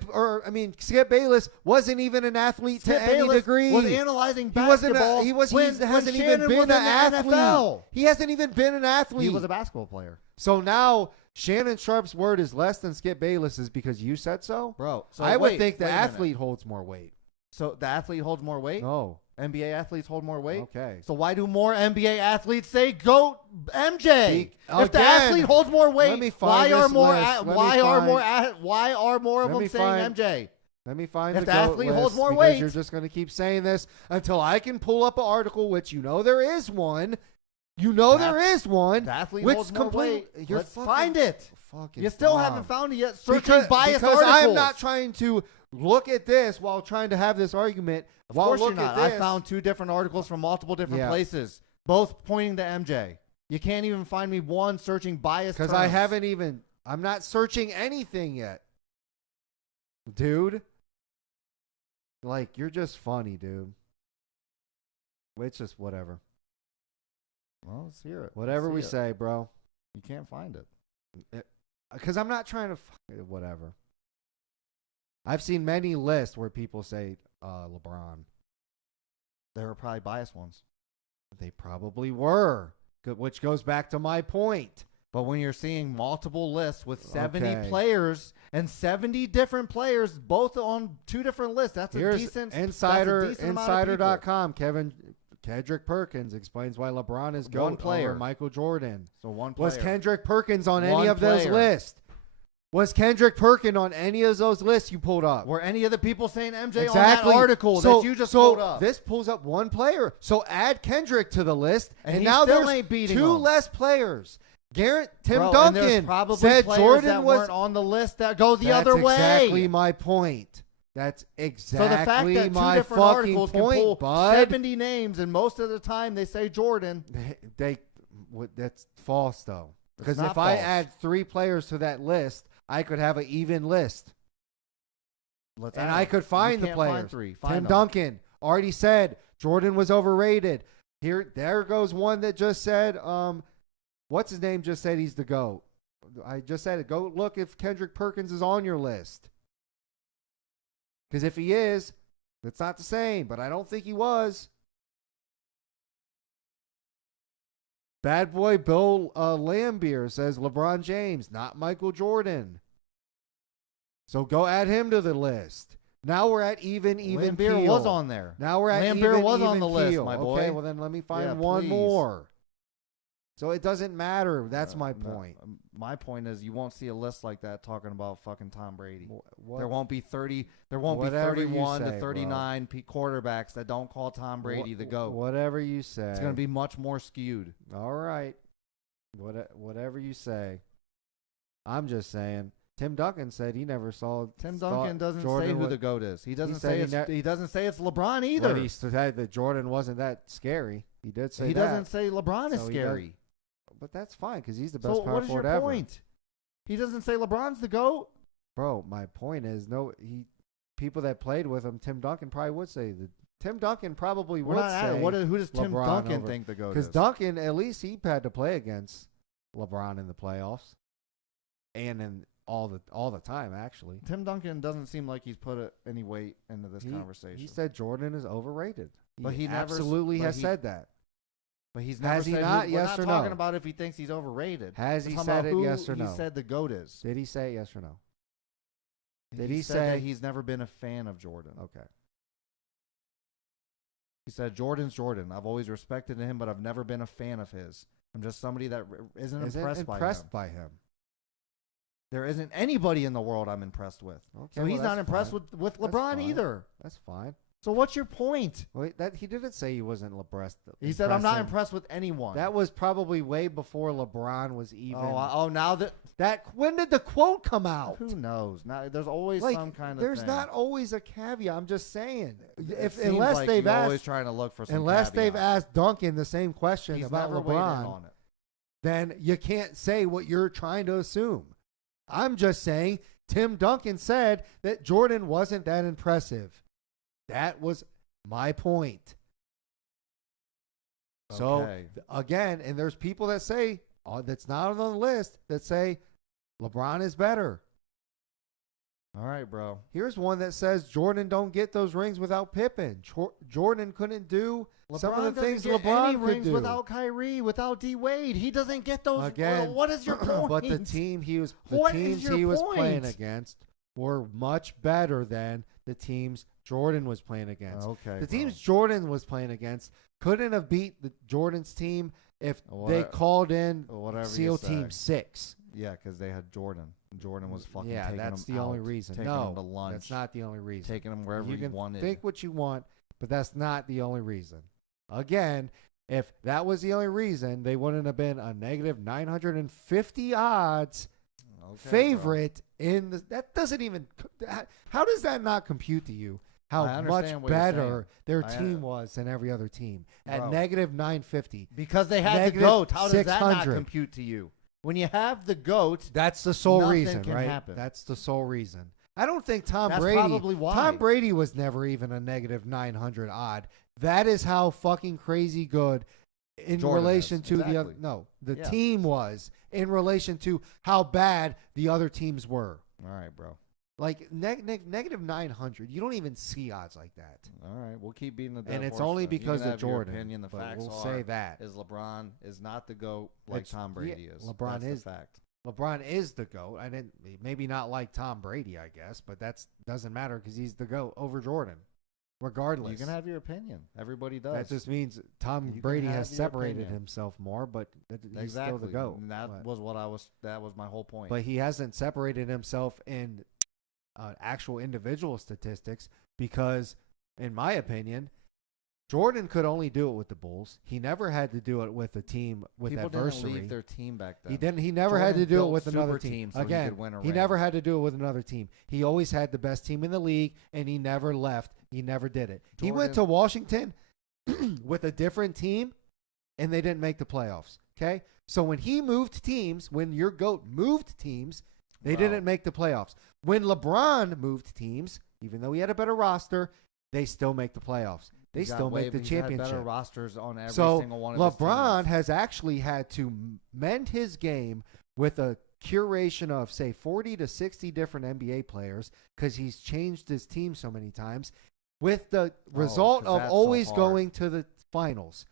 Skip Bayless wasn't even an athlete Skip to any Bayless degree. was analyzing He wasn't. basketball. He was. when, He hasn't when even Shannon been was an in the athlete. NFL. He hasn't even been an athlete. He was a basketball player, So now Shannon Sharp's word is less than Skip Bayless's because you said so. bro. So I would wait, think the wait a minute. athlete holds more weight. So the athlete holds more weight. No. NBA athletes hold more weight. Okay. So why do more NBA athletes say GOAT MJ? If the Again, athlete holds more let weight, me find why are this more? list. A- Let me why are find- more? Why are more of Let them me saying find- MJ? Let me find If the the GOAT athlete list holds more because weight- you're just going to keep saying this until I can pull up an article, which you know there is one. You know That- there is one. The athlete which holds more complete- weight. You're Let's fucking- find it. Fucking You still Bob. haven't found it yet. Searching because biased because articles. I am not trying to look at this while trying to have this argument. Of while course you're looking not. at I this. found two different articles from multiple different Yeah. places, both pointing to MJ. You can't even find me one searching biased because I haven't even. I'm not searching anything yet, dude. Like you're just funny, dude. It's just whatever. Well, let's hear it. Whatever Let's we see it. say, bro. You can't find it. Because I'm not trying to whatever. I've seen many lists where people say LeBron. There were probably biased ones. They probably were, which goes back to my point. But when you're seeing multiple lists with 70 Okay. players and 70 different players, both on two different lists, that's a Here's decent Insider, that's a decent amount of people. Insider.com. Kendrick Perkins explains why LeBron is One GOAT player. over Michael Jordan. So one player. Was Kendrick Perkins on One any of those player. lists? Was Kendrick Perkins on any of those lists you pulled up? Were any of the people saying MJ Exactly. on that article so, that you just so pulled up? This pulls up one player. So add Kendrick to the list, And and he now still there's ain't beating two him. less players. Tim Bro, and there's Duncan probably said players Jordan that was weren't on the list that go the That's other way. exactly my point. That's exactly So the fact that two my different fucking articles can point, pull bud. 70 names, and most of the time they say Jordan. That's false though. Because not if I false. add 3 players to that list, I could have an even list, Let's and add I them. could find You the can't players. Find three. Find Tim them. Duncan already said Jordan was overrated. There goes one that just said, what's his name? Just said he's the GOAT. I just said it. Go look if Kendrick Perkins is on your list. Because if he is, it's not the same. But I don't think he was. Bad boy Bill Lambier says LeBron James, not Michael Jordan. So go add him to the list. Now we're at even Lambeer keel. was on there. Now we're at Lambeer even was on even the list, keel. my boy. Okay, well then let me find Yeah, one please. more. So it doesn't matter. That's my point. My point is you won't see a list like that talking about fucking Tom Brady. What? There won't be 30. There won't be 31 to 39 quarterbacks that don't call Tom Brady the GOAT. Whatever you say. It's going to be much more skewed. All right. Whatever you say. I'm just saying. Tim Duncan said he never saw. Tim Duncan doesn't Jordan say who the GOAT is. He doesn't say he doesn't say it's LeBron either. But he said that Jordan wasn't that scary. He did say he that. doesn't say LeBron is scary. But that's fine because he's the best power what is forward your ever. point? He doesn't say LeBron's the GOAT. Bro, my point is people that played with him, Tim Duncan probably would say that. Tim Duncan probably would say. Who does Tim Duncan think the GOAT is? Because Duncan, at least he had to play against LeBron in the playoffs, and in all the time actually. Tim Duncan doesn't seem like he's put any weight into this conversation. He said Jordan is overrated, but he absolutely has said that. But he's never has he said not? Yes or no? We're not talking about if he thinks he's overrated. Has he said it? Yes or no? He said the GOAT is. Did he say yes or no? Did he say that he's never been a fan of Jordan? Okay. He said Jordan's Jordan. I've always respected him, but I've never been a fan of his. I'm just somebody that isn't impressed by him. There isn't anybody in the world I'm impressed with. Okay, so he's not impressed with LeBron either. That's fine. So what's your point? Wait, he didn't say he wasn't impressed. He said I'm not impressed with anyone. That was probably way before LeBron was even. Now that when did the quote come out? Who knows? Now there's always some kind of. There's not always a caveat. I'm just saying. Unless they've asked, always trying to look for some. Unless they've asked Duncan the same question about never LeBron, on it. Then you can't say what you're trying to assume. I'm just saying Tim Duncan said that Jordan wasn't that impressive. That was my point. Okay. So, again, and there's people that say, that's not on the list, that say LeBron is better. All right, bro. Here's one that says Jordan don't get those rings without Pippen. Jordan couldn't do some of the things LeBron could do. Without Kyrie, without D Wade, he doesn't get those. Again, what is your point? But the teams he was playing against were much better than the teams Jordan was playing against. Okay, the teams Jordan was playing against couldn't have beat Jordan's team if they called in SEAL Team 6. Yeah, because they had Jordan. Jordan was fucking taking that's them the out, only reason. taking them to lunch. That's not the only reason. Taking them wherever you wanted. Think what you want, but that's not the only reason. Again, if that was the only reason, they wouldn't have been a negative 950 odds favorite in the. That doesn't even. How does that not compute to you? How much better their team was than every other team at negative 950? Because they had the GOAT. How does that not compute to you? When you have the GOAT, that's the sole reason, can right? Happen. That's the sole reason. I don't think Tom That's Brady. Probably why. Tom Brady was never even a negative 900 odd. That is how fucking crazy good in Jordan relation to exactly. the other. No, the team was in relation to how bad the other teams were. All right, bro. Like negative 900, you don't even see odds like that. All right, we'll keep beating the dead and it's horse only then. because of Jordan. Opinion, the facts we'll say that is LeBron is not the GOAT like Tom Brady is. LeBron That's is the fact. LeBron is the GOAT. Maybe not like Tom Brady, I guess, but that doesn't matter because he's the GOAT over Jordan. Regardless, you can have your opinion. Everybody does. That just means Tom Brady has separated himself more, but he's still the GOAT. And that was my whole point. But he hasn't separated himself in actual individual statistics because, in my opinion, Jordan could only do it with the Bulls. He never had to do it with a team with adversity. People didn't leave their team back then. He didn't. He never had to do it with another team. So Again, he never had to do it with another team. He always had the best team in the league, and he never left. He never did it. He went to Washington with a different team, and they didn't make the playoffs. Okay? So when he moved teams, when your GOAT moved teams, they didn't make the playoffs. When LeBron moved teams, even though he had a better roster, they still make the playoffs. They still make the championship. Had better rosters on every single one of his LeBron teams. has actually had to mend his game with a curation of, say, 40 to 60 different NBA players because he's changed his team so many times with the result of always going to the finals.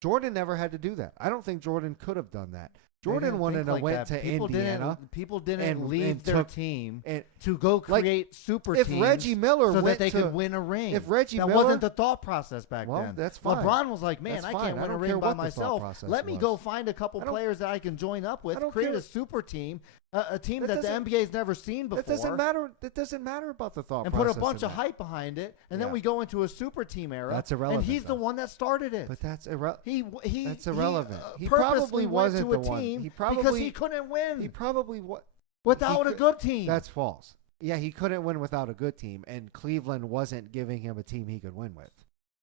Jordan never had to do that. I don't think Jordan could have done that. Jordan wouldn't have went to people Indiana. People didn't and leave their took- team and to go create super if teams Reggie Miller so went that they to- could win a ring. if Reggie that Miller- wasn't the thought process back Well, then. that's fine. LeBron was like, man, That's I fine. can't I win a don't ring care by what the thought myself. process Let me was. go find a couple I don't- players that I can join up with, I don't create care. a super team, a team That that the doesn't- NBA's never seen before. That doesn't matter. That doesn't matter about the thought And put a process bunch in of that. hype behind it, and then Yeah. we go into a super team era. That's irrelevant, And he's the though. one that started it. But that's That's irrelevant. He purposely probably went wasn't to a the one. team He because probably- he couldn't win He probably what? without a could- good team. That's false. Yeah, he couldn't win without a good team, and Cleveland wasn't giving him a team he could win with.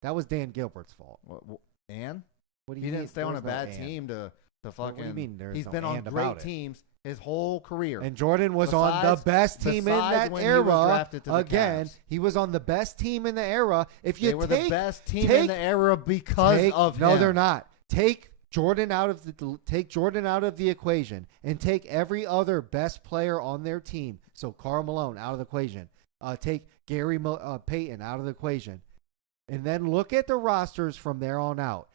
That was Dan Gilbert's fault. and What do he you mean? didn't stay on a There's no bad and. team to fucking. What do you mean? There's He's no been on and great about it? teams his whole career. And Jordan was on the Besides- best team in besides that when he was era. drafted to the Again, Cavs. he was on the best team in the era. If you They were the take best team in take- the era because of no, him. they're not. Take Jordan out of the equation and take every other best player on their team. So Karl Malone out of the equation. Take Gary Payton out of the equation, and then look at the rosters from there on out.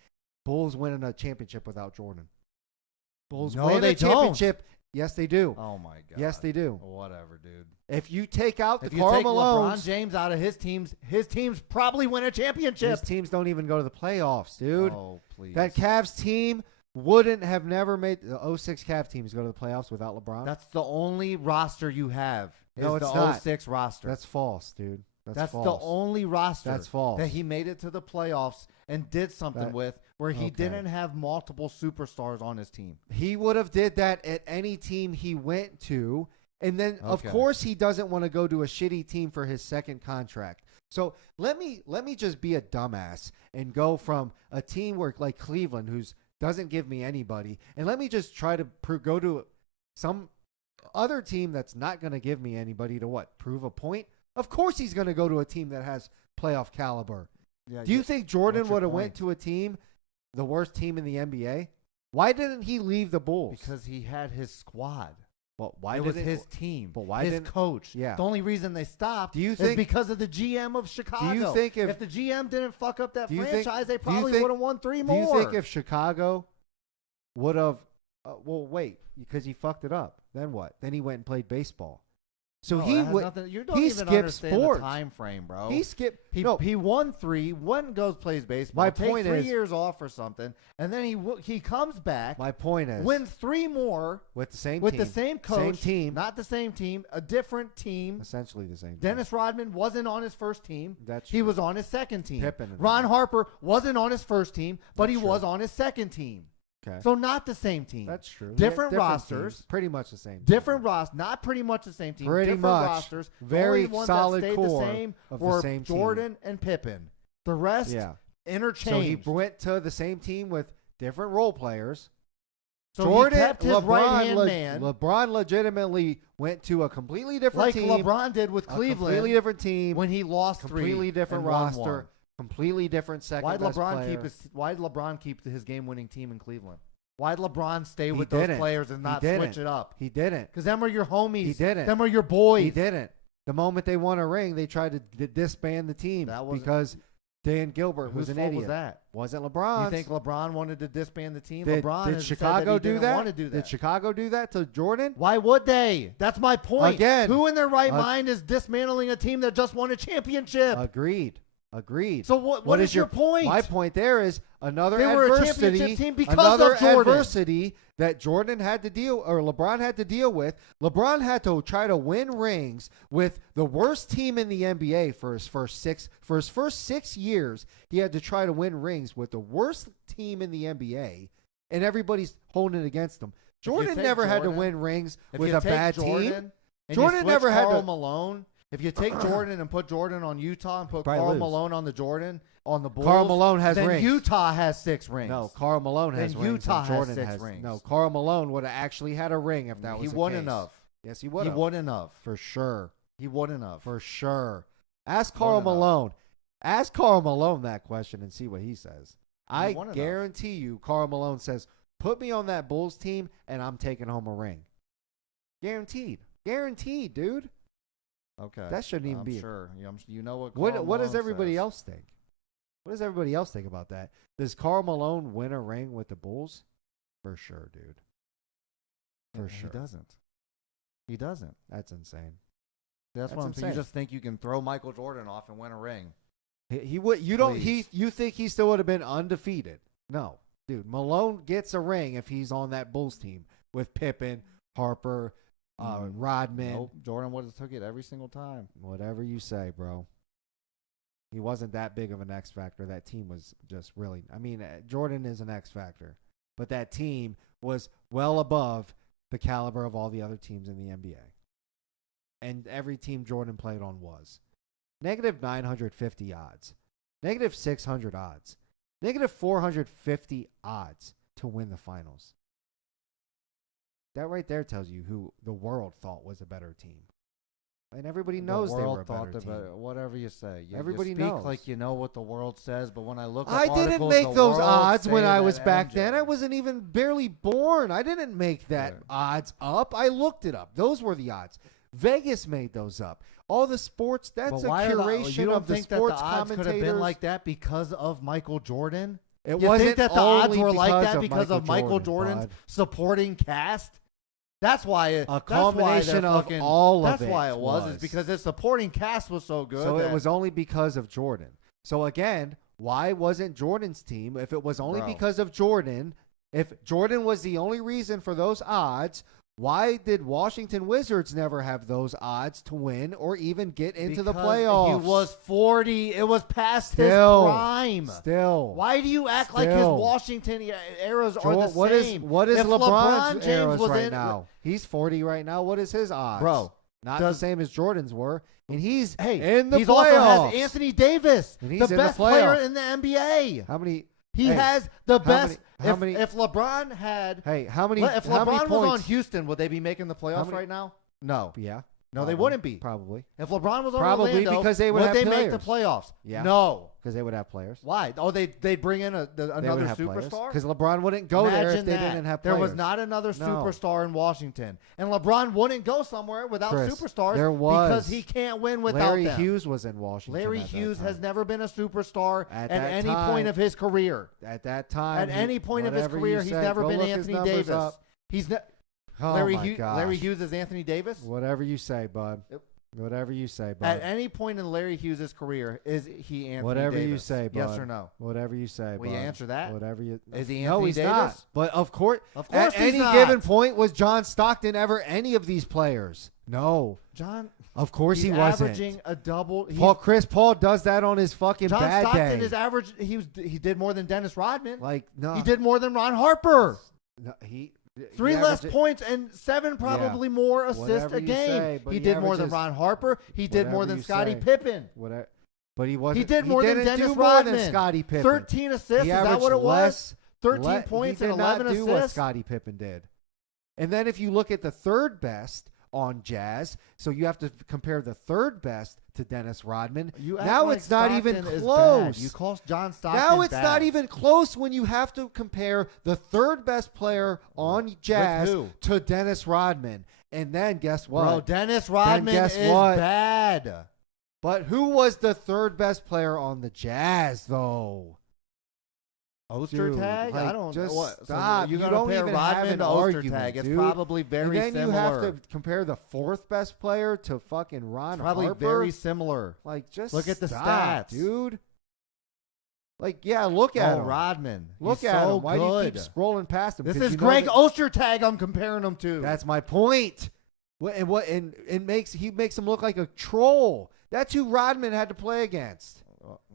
Bulls winning a championship without Jordan. Bulls No, win they a championship. Yes, they do. Oh my god. Yes, they do. Whatever, dude. If you take out the If you Karl take LeBron Malones, James out of his teams probably win a championship. his teams don't even go to the playoffs, dude. Oh please. That Cavs team wouldn't have never made the 06 Cavs teams go to the playoffs without LeBron. That's the only roster you have. No, is it's the not. 06 roster. That's false, dude. That's false. the only roster That's false. that he made it to the playoffs and did something That- with where he okay. didn't have multiple superstars on his team. He would have did that at any team he went to. And then, of Okay. course, he doesn't want to go to a shitty team for his second contract. So let me just be a dumbass and go from a team where like Cleveland, who's doesn't give me anybody, and let me just try to go to some other team that's not going to give me anybody to what? Prove a point? Of course he's going to go to a team that has playoff caliber. Yeah, Do you think Jordan what's your would have point? went to a team, the worst team in the NBA? Why didn't he leave the Bulls? Because he had his squad. Well, why It was didn't- his team. but why his didn't- coach? Yeah. The only reason they stopped Do you is think- because of the GM of Chicago. think if- the GM didn't fuck up that Do you think- franchise, they do you probably think- would have won three Do more? you think if Chicago would have, well, wait, because he fucked it up, then what? Then he went and played baseball. So No, he that has would. nothing- you don't he even skipped understand sports. the time frame, bro. He skipped. He no, he won three. One goes plays baseball. My take point 3 is- years off or something, and then he comes back, my point is, wins 3 more with the same with team, the same coach, same team, not the same team, a different team. essentially the same. Dennis Rodman wasn't on his first team. That's he true. was on his second team. Pippen and Ron them. Harper wasn't on his first team, but That's he true. was on his second team. team. Okay, So not the same team. that's true. Different Yeah, rosters. teams, pretty much the same. team. Different rosters, not pretty much the same team. Pretty different much. rosters. Very the only ones solid that stayed core the same of the were same team. Jordan and Pippen. The rest Yeah. interchanged. So he went to the same team with different role players. So Jordan, he kept his LeBron, right-hand man, LeBron legitimately went to a completely different like team. LeBron did with a completely Cleveland different team. when he lost completely 3 different and won roster. 1. Completely different second Why'd best LeBron player. Why'd LeBron keep his game-winning team in Cleveland? Why'd LeBron stay He with those didn't. players and He not didn't. switch it up? He didn't. Because them are your homies. He didn't. Them are your boys. He didn't. The moment they won a ring, they tried to disband the team That wasn't- because Dan Gilbert Whose was an fault idiot. was that? Wasn't LeBron? You think LeBron wanted to disband the team? did, LeBron did has Chicago said that he do didn't that? want to do that. Did Chicago do that to Jordan? Why would they? That's my point. Again, who in their right ag- mind is dismantling a team that just won a championship? Agreed. So what is your point? My point there is another They were a adversity. championship team because another of Jordan. adversity that Jordan had to deal, or LeBron had to deal with. LeBron had to try to win rings with the worst team in the NBA for his first 6 years. He had to try to win rings with the worst team in the NBA, and everybody's holding it against him. Jordan take never had to Jordan- win rings If with you a take bad Jordan team. and Jordan you switch never had Karl to- Malone. If you take Jordan and put Jordan on Utah and put Probably Karl lose. Malone on the Jordan on the Bulls, Karl Malone has then rings. Utah has 6 rings. No, Karl Malone has Then rings. Utah and has Jordan 6 has rings. No, Karl Malone would have actually had a ring if that was he the wouldn't case. have. Yes, he would He have. wouldn't have. For sure. He wouldn't have. For sure. Ask Karl Wouldn't have. Malone. Ask Karl Malone that question and see what he says. I wouldn't have. guarantee you Karl Malone says, put me on that Bulls team and I'm taking home a ring. Guaranteed. Guaranteed, dude. Okay. That shouldn't even I'm be. sure. You know what? What Karl does Malone everybody says. else think? What does everybody else think about that? Does Karl Malone win a ring with the Bulls? For sure, dude. For sure. He doesn't. He doesn't. That's insane. That's what I'm saying. insane. You just think you can throw Michael Jordan off and win a ring. He would. You don't. Please. You think he still would have been undefeated? No, dude. Malone gets a ring if he's on that Bulls team with Pippen, Harper, Rodman. Nope. Jordan would have took it every single time. Whatever you say, bro. He wasn't that big of an X factor. That team was just really. I mean, Jordan is an X factor, but that team was well above the caliber of all the other teams in the NBA. And every team Jordan played on was negative 950 odds, negative 600 odds, negative 450 odds to win the finals. That right there tells you who the world thought was a better team. And everybody knows they were a better team. Whatever you say. Everybody you speak knows. like you know what the world says, but when I look up I didn't articles, make the those world odds when say I that was back MJ. then. I wasn't even barely born. I didn't make that odds up. I looked it up. Those were the odds. Vegas made those up. All the sports, that's But a why are curation you don't of the think sports that the odds could have commentators. been like that because of Michael Jordan? It You wasn't think that the odds only were like because that of because of Michael Jordan's bud. supporting cast? That's why A combination of fucking, all of That's it why it was. was. Is because his supporting cast was so good. So it that- was only because of Jordan. So again, why wasn't Jordan's team, if it was only Bro. because of Jordan, if Jordan was the only reason for those odds, why did Washington Wizards never have those odds to win or even get into the because playoffs? He was 40. It was past Still. his prime. Still. Why do you act like his Still. Washington eras are the What same? what is If LeBron's James eras was right in, now? He's 40 right now. What is his odds? Bro, Not does- the same as Jordan's were. And he's Hey, in the he's playoffs. also has Anthony Davis, And the he's in the best player playoffs. in the NBA. How many? He Hey, has the how best. many- how many- If LeBron had, Hey, how many? if how many LeBron was on points? Houston, would they be making the playoffs many- right now? No, Yeah. no, they Probably. wouldn't be. Probably. If LeBron was on Probably Orlando, because they would have they make the players. playoffs? Yeah. No. Because they would have players. Why? Oh, they'd bring in another superstar. Because LeBron wouldn't go there if Imagine they that. didn't have There players. was not another No. superstar in Washington, and LeBron wouldn't go somewhere without Chris, superstars there was. because he can't win without Larry them. Hughes was in Washington. Larry at that Hughes time. has never been a superstar At at that any time. point of his career. At that time. At any point of his whatever career, you he's say, never go been look his Anthony numbers Davis. up. He's Oh Larry my gosh. Larry Hughes is Anthony Davis. Whatever you say, bud. Yep. Whatever you say, bud. At any point in Larry Hughes' career, is he Anthony Whatever Davis? you say, bud. Yes or no? Whatever you say, Will you bud. answer that? Whatever you. Is he No, Anthony he's Davis? not. But of course, Of course at he's any not. given point, was John Stockton ever any of these players? No. John, Of course he's he wasn't. averaging a double. Chris Paul does that on his fucking John bad Stockton day. is average. He did more than Dennis Rodman. Like no, He did more than Ron Harper. No, he 3 he less averaged- points and 7 probably more assists Whatever a you game. say, but he he did more than averages- Ron Harper. He did more whatever than you Scottie say. Pippen. Whatever, but he wasn't. He did more than didn't Dennis do more Rodman. than Scottie Pippen. 13 assists. He Is that averaged what it was? less- 13 points he did and 11 not do what assists. Scottie Pippen did. And then if you look at the third best on Jazz, so you have to compare the third best to Dennis Rodman. You act Now like it's not even Stockton is close. bad. You call John Stockton Now it's bad. not even close when you have to compare the third best player on Jazz who? to Dennis Rodman. And then guess what? Bro, Dennis Rodman guess is what? bad. But who was the third best player on the Jazz, though? Ostertag? Dude, I like, don't just know. What, stop. So You you're don't going to even compare have Rodman an to argument, Ostertag. It's dude. probably very and then similar. you have to compare the fourth best player to fucking Ron It's probably Harper. very similar. Like, just Look at the stop, stats. dude. Like, yeah, look at him. Rodman. Look He's at so him. Why good. do you keep scrolling past him? This 'Cause is you know Greg that- Ostertag I'm comparing him to. That's my point. And it makes him look like a troll. That's who Rodman had to play against.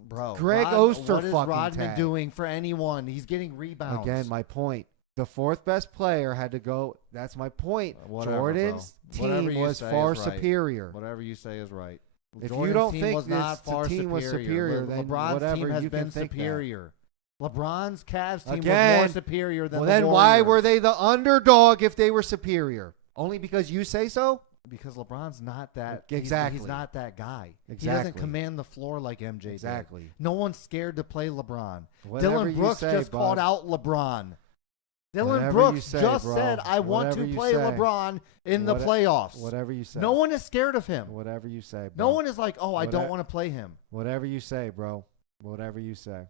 Bro, Greg What is Osterfucking Rodman tag. doing for anyone? He's getting rebounds. Again, my point. The fourth best player had to go. That's my point. Whatever, Jordan's bro. Whatever team you was say far is right. superior. Whatever you say is right. If Jordan's you don't team think was not the far team was superior, then LeBron's whatever, team has you been can think that. superior. LeBron's Cavs team was Again, more superior than Well, the then why Warriors. were they the underdog if they were superior? Only because you say so? Because LeBron's not that. Exactly. He's not that guy. He Exactly. doesn't command the floor like MJ Exactly. did. No one's scared to play LeBron. Whatever Dylan you Brooks say, just bud. called out LeBron. Dylan Whatever you Brooks say, just bro. said, I want Whatever to you play say. LeBron in the What- playoffs. Whatever you say. No one is scared of him. Whatever you say, bro. No one is like, oh, I don't Whatever- want to play him. Whatever you say, bro. Whatever you say.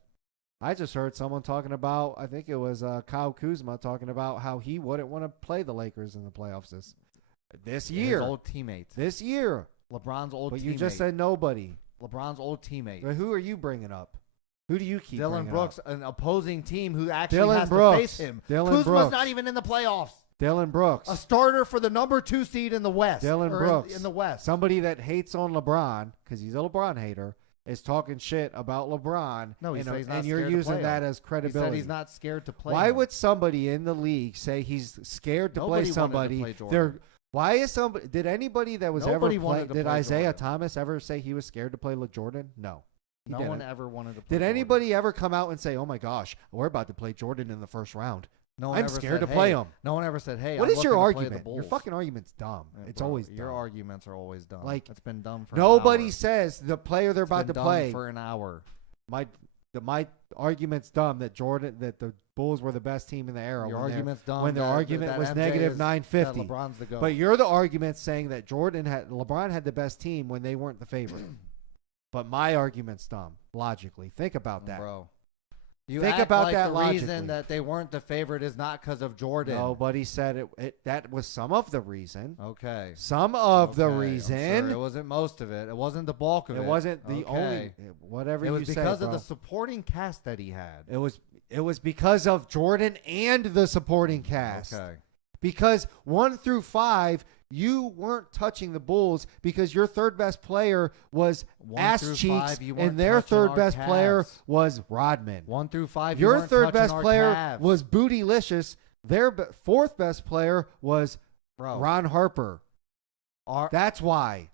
I just heard someone talking about, I think it was Kyle Kuzma talking about how he wouldn't want to play the Lakers in the playoffs this year. His old teammate. This year. LeBron's old teammate. But you just said nobody. LeBron's old teammate. But who are you bringing up? Who do you keep Dillon Brooks, up? an opposing team who actually Dillon has Brooks. to face him. Dillon Kuzma's Brooks. not even in the playoffs. Dillon Brooks. A starter for the number 2 seed in the West. Dillon Brooks. In the West. Somebody that hates on LeBron, because he's a LeBron hater, is talking shit about LeBron. No, he said he's not and you're scared to using play that him. as credibility. He said he's not scared to play Why him. would somebody in the league say he's scared to Nobody play somebody? wanted to play Jordan. Why is somebody? Did anybody that was Nobody ever wanted to did play Isaiah Jordan. Thomas ever say he was scared to play Jordan? No. He No didn't. one ever wanted to play Did Jordan. anybody ever come out and say, "Oh my gosh, we're about to play Jordan in the first round"? No one I'm ever scared said, to play hey. him. No one ever said, "Hey, What I'm is your looking to play the argument? Your Bulls." fucking argument's dumb. Yeah, It's bro, always your dumb. arguments are always dumb. Like, it's been dumb for Nobody an hour. says the player they're It's about been to dumb play. for an hour. My argument's dumb that the Bulls were the best team in the era. Your when they're- argument's dumb. when the that- argument that was MJ negative is- 950. that LeBron's the GOAT. But you're the argument saying that LeBron had the best team when they weren't the favorite. But my argument's dumb, logically. Think about that. Bro. You Think act about like that the logically. reason that they weren't the favorite is not because of Jordan. Nobody said it. That was some of the reason. Okay. Some of the Okay, I'm reason. sure it wasn't most of it. It wasn't the bulk of it. It wasn't the only. Okay. Whatever It you was say, because bro. of the supporting cast that he had. It was because of Jordan and the supporting cast. Okay. Because 1 through 5, you weren't touching the Bulls because your third best player was 1 ass through cheeks, 5, you weren't and their touching third our best player Cavs. was Rodman. 1 through 5. Your weren't third touching best our player Cavs. was Bootylicious. Their fourth best player was Bro. Ron Harper. That's why.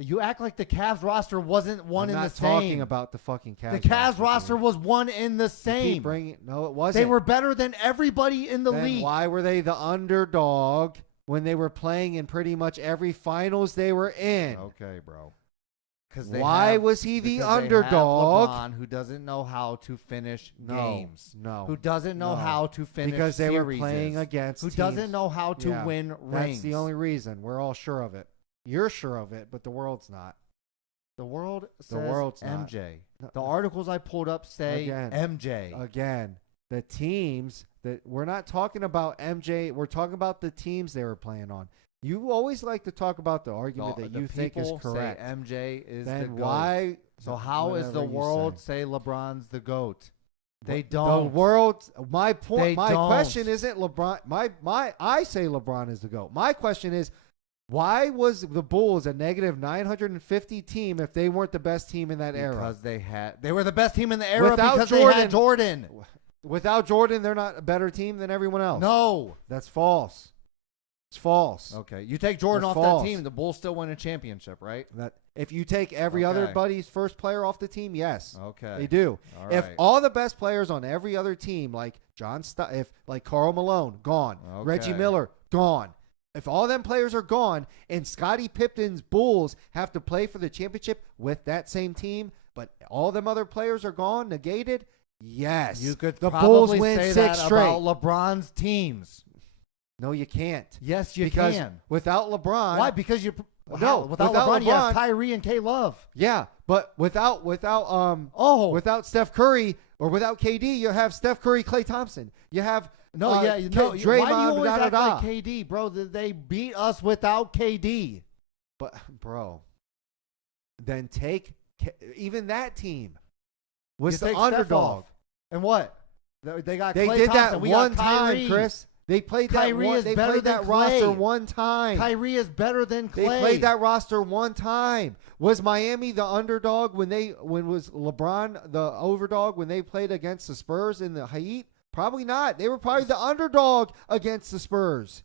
You act like the Cavs roster wasn't one I'm in not the same. talking about the fucking Cavs. The Cavs roster dude. was one in the You same. keep bringing, no, it wasn't. They were better than everybody in the Then league. why were they the underdog when they were playing in pretty much every finals they were in? Okay, bro. Why was he the because they have underdog? LeBron, who doesn't know how to finish No, games. no. Who doesn't know no. how to finish Because they were series. playing against Who teams. doesn't know how to Yeah, win That's rings. the only reason. We're all sure of it. You're sure of it, but the world's not. The world says world's not. MJ. No. The articles I pulled up say Again. MJ. Again, the teams that we're not talking about MJ. We're talking about the teams they were playing on. You always like to talk about the argument that The you think is people correct. Say MJ is the Then GOAT. why? So how is the whatever you world say. say LeBron's the GOAT? They The don't. world. My point. They My don't. question isn't LeBron. I say LeBron is the GOAT. My question is, why was the Bulls a negative 950 team if they weren't the best team in that era? Because they were the best team in the era Without because they had Jordan. Without Jordan, they're not a better team than everyone else. No. That's false. It's false. Okay. You take Jordan That's off false. that team, the Bulls still win a championship, right? That if you take every other Okay. buddy's first player off the team, yes, Okay. they do. All If right. all the best players on every other team, like like Karl Malone, gone, Reggie Okay. Miller, gone. If all them players are gone and Scottie Pippen's Bulls have to play for the championship with that same team, but all them other players are gone, negated, yes, You could the probably Bulls win say 6 that straight. about LeBron's teams. No, you can't. Yes, you Because can. without LeBron, Why? Because you No, without without LeBron, you have LeBron- Kyrie and K Love. yeah, but without Steph Curry or without KD, you have Steph Curry, Klay Thompson. You have No, Draymond, why do you always act da-da-da. like KD, bro? They beat us without KD. But bro, then even that team was You the take Steph underdog. off. And what? They got They Klay did Thompson. that We one got Kyrie. time, Chris. They played that Kyrie one. is They better played than that roster Klay. one time. Kyrie is better than Klay. They played that roster one time. Was Miami the underdog when was LeBron the overdog when they played against the Spurs in the Heat? Probably not. They were probably the underdog against the Spurs.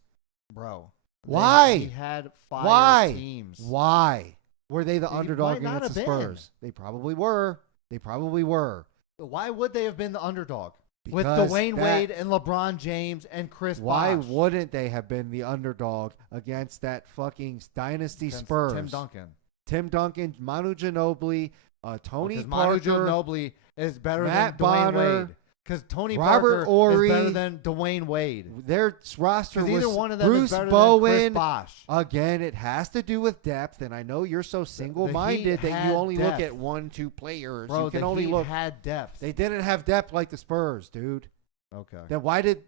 bro. Why? He had 5 Why? teams. Why were they the They underdog might not against the have been. Spurs? They probably were. They probably were. Why would they have been the underdog? With Because Dwayne that- Wade and LeBron James and Chris Why Bosh. wouldn't they have been the underdog against that fucking dynasty Spurs? Tim Duncan. Tim Duncan, Manu Ginobili, Tony Because Manu Parker, Ginobili is better Matt than Dwayne Bonner, Wade. Because Tony Robert Parker Horry, is better than Dwayne Wade. Their roster was Either one of them Bruce is better Bowen. than Chris Bosh. Again, it has to do with depth, and I know you're so single-minded that had you only depth. look at 1-2 players. Bro, you can the only Heat look. had depth. They didn't have depth like the Spurs, dude. Okay. Then why did?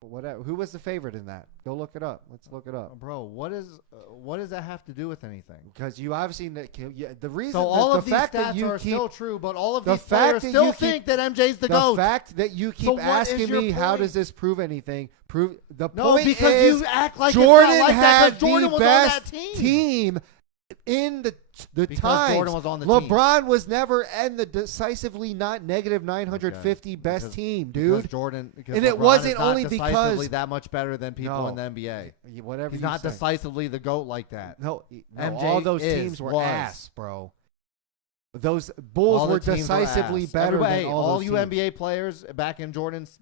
Whatever. Who was the favorite in that? Go look it up. Let's look it up. Bro, what does that have to do with anything? Because you obviously the reason. So all the of these fact stats that you are keep, still true, but all of the these fact players that still you keep- think that MJ's the the GOAT. fact that you keep So what is asking your me how point? does this prove anything? Prove the No, point because is you act like Jordan it's not like that had 'cause Jordan the was on that best team. in the Because times. Jordan was on the team. LeBron was never in the decisively not negative 950 best Because- team, Because dude. Jordan, because And it LeBron wasn't is not only decisively because- that much better than people No. in the NBA. Whatever He's you not say. decisively the GOAT like that. No, MJ all those is, teams were was. ass, bro. Those Bulls All were the teams decisively ass. better Everybody, than all those you teams. NBA players back in Jordan's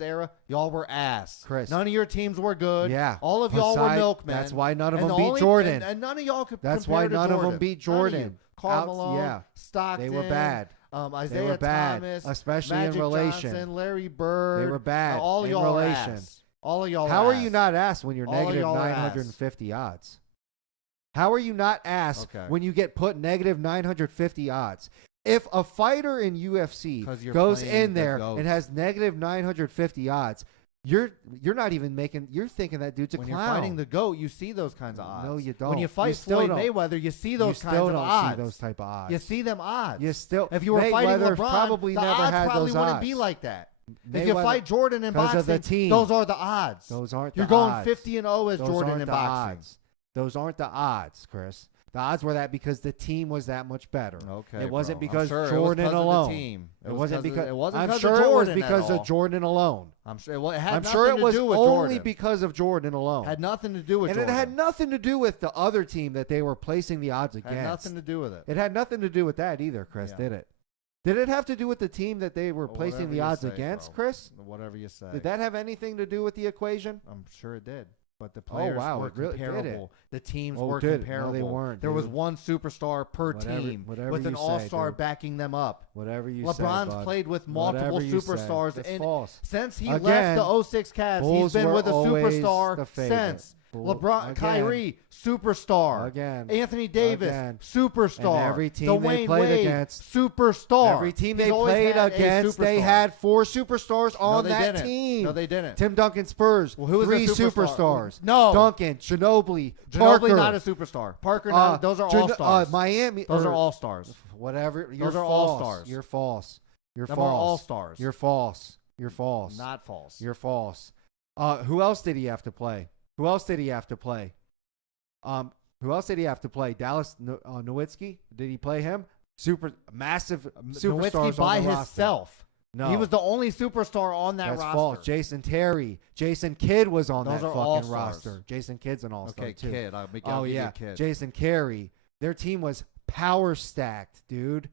era, y'all were ass. Chris. None of your teams were good. Yeah. all of y'all were Beside- milkmen. That's why none of And them the beat only- Jordan. and none of y'all could. That's compare why to none of them Jordan. beat None of you. Jordan. Karl Malone, yeah. Stockton. They were bad. Isaiah They were bad, Thomas, especially Magic in relation. Johnson, Larry Bird. They were bad All of in y'all relation. are ass. All of y'all. How are ass. you not asked when you're All of negative y'all are ass. 950 odds? How are you not asked Okay. when you get put negative 950 odds? If a fighter in UFC 'Cause you're goes playing in the there GOAT. and has negative 950 odds, you're not even making. You're thinking that dude's a When clown. you're fighting the GOAT, you see those kinds of odds. No, you don't. When you You fight still Floyd don't. Mayweather, you see you those still kinds of don't odds. see those type of odds. You see them odds. You still. If you were fighting Mayweather LeBron, probably the never odds had probably those wouldn't odds. be like that. If you Mayweather- fight Jordan in 'cause boxing, of the team. those are the odds. Those aren't. You're the going odds. 50-0 as Those Jordan aren't in the boxing. odds. Those aren't the odds, Chris. The odds were that because the team was that much better. Okay, It wasn't bro. I'm because sure it was Jordan 'cause of the alone. team. It wasn't because. it wasn't I'm 'cause sure of it was Jordan at because all. of Jordan alone. I'm sure it had I'm nothing sure it to was do with only Jordan. because of Jordan alone. Had nothing to do with And Jordan. it had nothing to do with the other team that they were placing the odds against. Had nothing to do with it. It had nothing to do with that either, Chris, Yeah. did it? Did it have to do with the team that they were Well, placing whatever the you odds say, against, bro. Chris? Whatever you say. Did that have anything to do with the equation? I'm sure it did. But the players wow, were it really did comparable. it. The teams Oh, were did it? No, comparable. they weren't, There was dude. one superstar per Whatever- team whatever with an you say, all-star dude. backing them up. Whatever you say, LeBron's bud. played with multiple Whatever you say. superstars, It's and false. since he Again, left the 06 Cavs, he's Bulls been were with a always superstar the favorite. since. Bull- LeBron, again. Kyrie, superstar. Again. Anthony Davis, Again. superstar. And every team they Dwayne played Wade, against- superstar. Every team He's they always played had a against, they superstar. had 4 superstars No, on they that didn't. team. No, they didn't. Tim Duncan Spurs, Well, who was 3 the superstar? superstars. No. Duncan, Ginobili, Ginobili Parker. not a superstar. Parker, not, those are all stars. Miami. Those or are all stars. Whatever. You're Those are false. all stars. You're false. You're Them false. are all stars. You're false. You're false. Not false. You're false. Who else did he have to play? Who else did he have to play? Who else did he have to play? Dallas Nowitzki? Did he play him? Massive superstars Nowitzki by on the roster. himself. No, He was the only superstar on that that's roster. false. Jason Terry, Jason Kidd was on Those that are fucking all-stars. roster. Jason Kidd's an all-star Okay, too. kid. I'll Oh give you yeah, a kid. Jason Carey. Their team was power stacked, dude.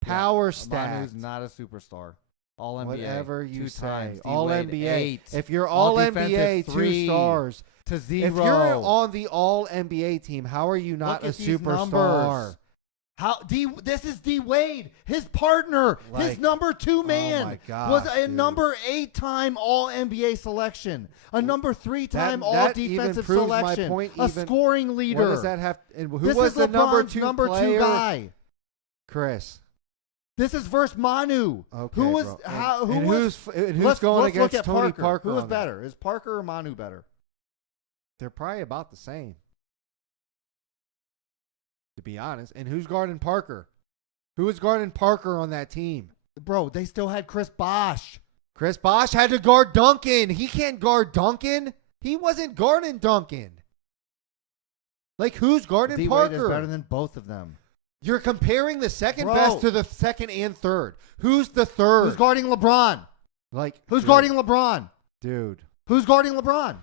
Power stacked. Manu's not a superstar. All NBA. Whatever you 2 say. times. All D-Wade, NBA. 8. If you're All all NBA, defensive 2 3. stars. To 0. If you're on the all NBA team, how are you not Look a at these superstar? numbers. This is D Wade, his partner, his Like, number 2 man, my gosh, was a dude. number 8-time All NBA selection, a number 3-time That- All that even Defensive proves my selection, point a even- scoring leader. What does that have? And who This was is the number LeBron's 2 number 2 player? guy. Chris. This is versus Manu. Okay, who was bro. how? Who and was? who's let's going look against at Tony Parker? Who was on that? better? Is Parker or Manu better? They're probably about the same, to be honest. And who's guarding Parker? Who is guarding Parker on that team? Bro, they still had Chris Bosh. Chris Bosh had to guard Duncan. He can't guard Duncan. He wasn't guarding Duncan. Like, who's guarding D Wade Parker? is better than both of them. You're comparing the second Bro. best to the second and third. Who's the third? Who's guarding LeBron? Like, Who's dude, guarding LeBron? Dude. Who's guarding LeBron?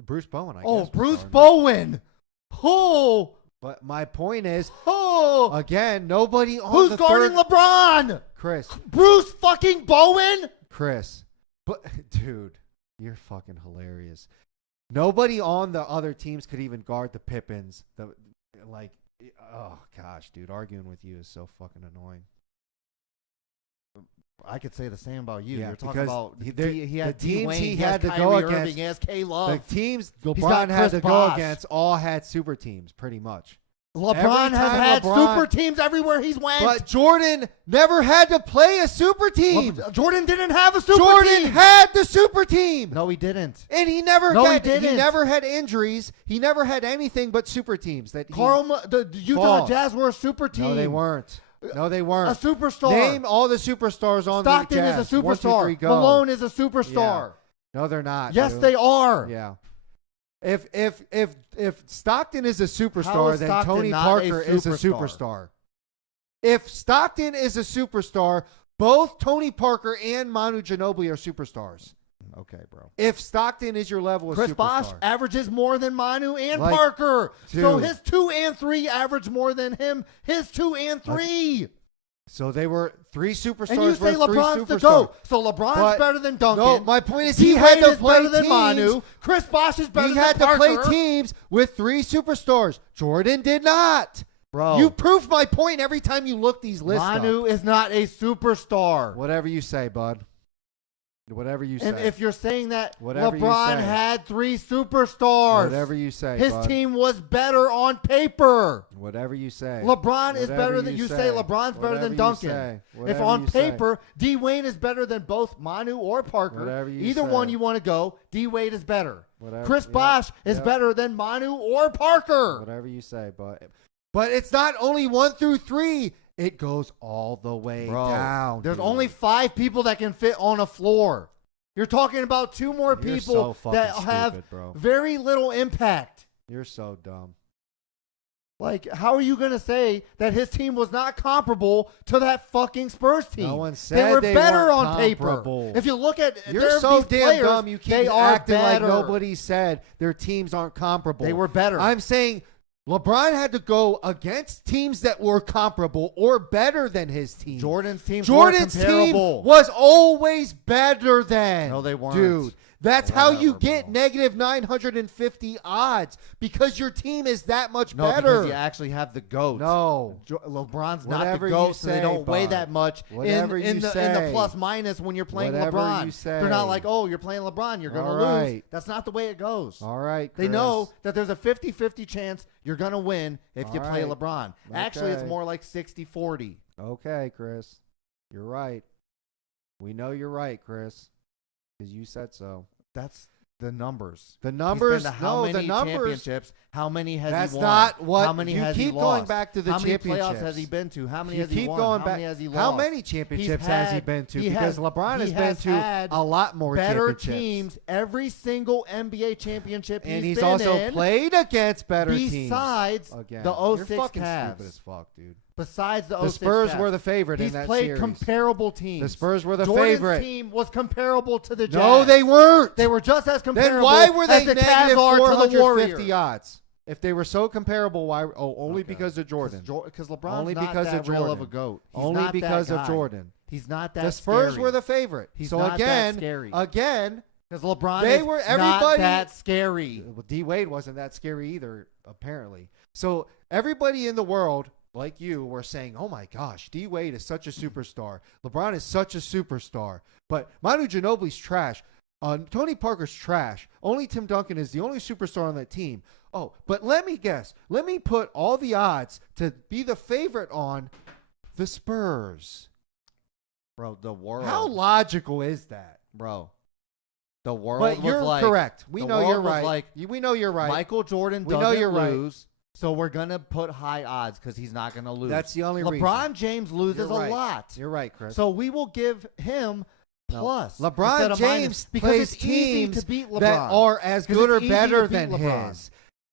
Bruce Bowen, I guess. Oh, was Bruce guarding. Bowen. Oh, But my point is, oh. again, nobody on Who's the guarding third. LeBron? Chris. Bruce fucking Bowen? Chris. But, dude, you're fucking hilarious. Nobody on the other teams could even guard the Pippins. Oh, gosh, dude. Arguing with you is so fucking annoying. I could say the same about you. Yeah, You're talking about he had the teams Dwayne, he has had to Kyrie go Irving, against. he has K-Love. The teams got LeBron had Chris to go Bosh. against all had super teams, pretty much. LeBron has had super teams everywhere he's went. But Jordan never had to play a super team. Jordan didn't have a super Jordan team. had the super team. No, he didn't. And he never No, had, he didn't. He never had injuries. He never had anything but super teams. That The Utah fought. Jazz were a super team. No, they weren't. No, they weren't. A superstar. Name all the superstars on Stockton the Jazz. is a 1, 2, superstar. 3, go. Malone is a superstar. Yeah. No, they're not. Yes, dude. they are. Yeah. If Stockton is a How superstar, is then Stockton Tony not Parker a is a superstar. If Stockton is a superstar, both Tony Parker and Manu Ginobili are superstars. Okay, bro. If Stockton is your level of Chris superstar. Bosh averages more than Manu and Like, Parker. So dude. his 2 and 3 average more than him. His 2 and 3. So they were 3 superstars. And you say versus 3 LeBron's the superstars. GOAT. So LeBron's But- better than Duncan. No, my point is D he had Wade to is play better than teams. Manu. Chris Bosh is better He than had to Parker. play teams with 3 superstars. Jordan did not. Bro. You prove my point every time you look these lists Manu up. is not a superstar. Whatever you say, bud. Whatever you say. And if you're saying that Whatever you LeBron say. had 3 superstars, Whatever you say, his bud. team was better on paper. Whatever you say. LeBron is Whatever better than you say. LeBron's better Whatever than you Duncan. say. If Whatever on you say. paper, D Wade is better than both Manu or Parker, Whatever you either say. one you want to go, D Wade is better. Whatever- Chris yep, Bosh is yep. better than Manu or Parker. Whatever you say, but it's not only 1 through 3. It goes all the way Bro, down. there's dude. only 5 people that can fit on a floor. You're talking about 2 more You're people so fucking that have stupid, bro. very little impact. You're so dumb. Like, how are you going to say that his team was not comparable to that fucking Spurs team? No one they said were they better weren't on comparable. paper. If you look at You're so these damn players, dumb. You keep they are acting better. like nobody said their teams aren't comparable. They were better. I'm saying LeBron had to go against teams that were comparable or better than his team. Jordan's team Jordan's were team comparable. was always better than. No, they weren't. Dude. That's Whatever, how you get bro. negative 950 odds because your team is that much No, better. because you actually have the GOAT. No. LeBron's Whatever not you the GOAT, so they say, don't weigh bud. that much Whatever in you the say. plus minus when you're playing Whatever LeBron. you say. They're not like, oh, you're playing LeBron, you're going to All lose. right. That's not the way it goes. All right, They Chris. know that there's a 50-50 chance you're going to win if you All play right. LeBron. Actually, it's Okay. more like 60-40. Okay, Chris. You're right. We know you're right, Chris, because you said so. That's the numbers. The numbers, He's been to how many the numbers. championships? How many has That's he won? not what How many you has keep he going lost? back to the How many championships. playoffs has he been to? How many You has he keep won? going How back. many has he lost? How many championships has he been to? Because LeBron has been to had a lot more better championships. teams every single NBA championship And he's he's been also in, played against better teams. besides Again, the you're 06 fucking Cavs. stupid as fuck, dude. Besides the 06 The Spurs Cavs. were the favorite He's in that played series. comparable teams. The Spurs were the Jordan's favorite. team was comparable to the Jazz. No, they weren't. They were just as comparable. Then why were they as the negative Cavs are to the 450 Warriors? odds? If they were so comparable, why? Oh, only Okay. because of Jordan. Because LeBron's Only not because that of real of Jordan. a GOAT. He's Only not because that of guy. Jordan. He's not that The Spurs scary. were the favorite. He's so not again, that scary. again, Because LeBron they is were not everybody. that scary. Well, D Wade wasn't that scary either, apparently. So everybody in the world, like you, were saying, "Oh my gosh, D Wade is such a superstar. LeBron is such a superstar." But Manu Ginobili's trash. Tony Parker's trash. Only Tim Duncan is the only superstar on that team. Oh, but let me guess. Let me put all the odds to be the favorite on the Spurs. Bro, the world. How logical is that? Bro, the world But was you're like, correct. We the know world you're was right. like, We know you're right. Michael Jordan We know doesn't you're right. lose, so we're going to put high odds because he's not going to lose. That's the only LeBron reason. James loses You're right. a lot. You're right, Chris. So we will give him plus. LeBron instead of minus, James because plays it's easy teams to beat LeBron. that are as 'Cause good it's or easy better to beat than LeBron. his.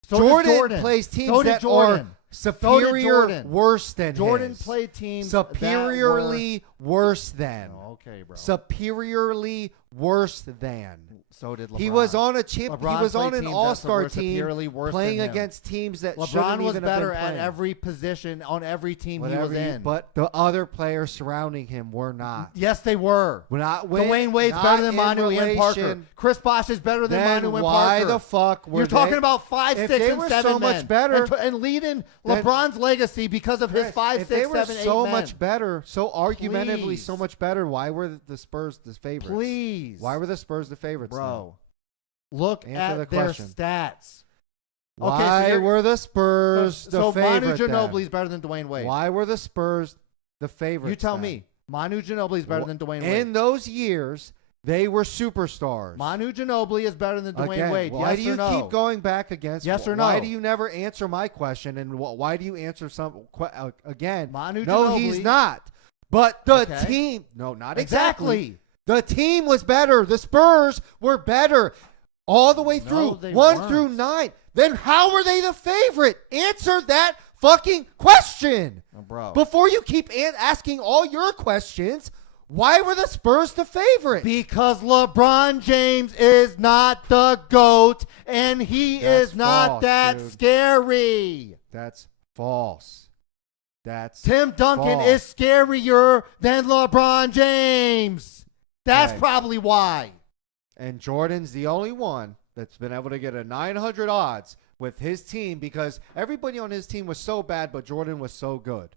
So does Jordan plays teams So did that Jordan. are superior, Jordan. worse than Jordan his. played teams superiorly worse than. Oh, okay, bro. Superiorly worse than. So did LeBron. He was on a champ. LeBron He was on played an teams all-star that were team severely worse playing than him. against teams that LeBron shouldn't was even better have been at playing. every position on every team he Whatever was in. But the other players surrounding him were not. Yes, they were. Dwayne Wade's better than Manu and Parker. Chris Bosh is better than Manu and Parker. Why the fuck were You're talking about 5, if 6, they and were 7 so men, much better, and leading then- LeBron's legacy because of his 5, if 6, they were 7, 8 so men. much better, so argumentatively so Please. much better, why were the Spurs the favorites? Please. Why were the Spurs the favorites? Bro, look Answer at the their question. stats. Why were the Spurs the so Manu favorite? Ginobili's better than Dwayne Wade. Why were the Spurs the favorites? You tell then? me. Manu Ginobili's better than Dwayne Wade. In those years, they were superstars. Manu Ginobili is better than Dwayne Again, Wade. Why Yes do you or no? keep going back against? Yes or Why no? do you never answer my question? And why do you answer some again? Manu No, Ginobili. he's not. But the Okay. team. No, not Exactly. The team was better. The Spurs were better all the way No, through they 1 weren't. through 9. Then how were they the favorite? Answer that fucking question. Oh, bro. Before you keep asking all your questions, why were the Spurs the favorite? Because LeBron James is not the GOAT, and he That's is not false, that dude. scary. That's false. That's Tim Duncan false. is scarier than LeBron James. That's Okay. probably why. And Jordan's the only one that's been able to get a 900 odds with his team because everybody on his team was so bad, but Jordan was so good.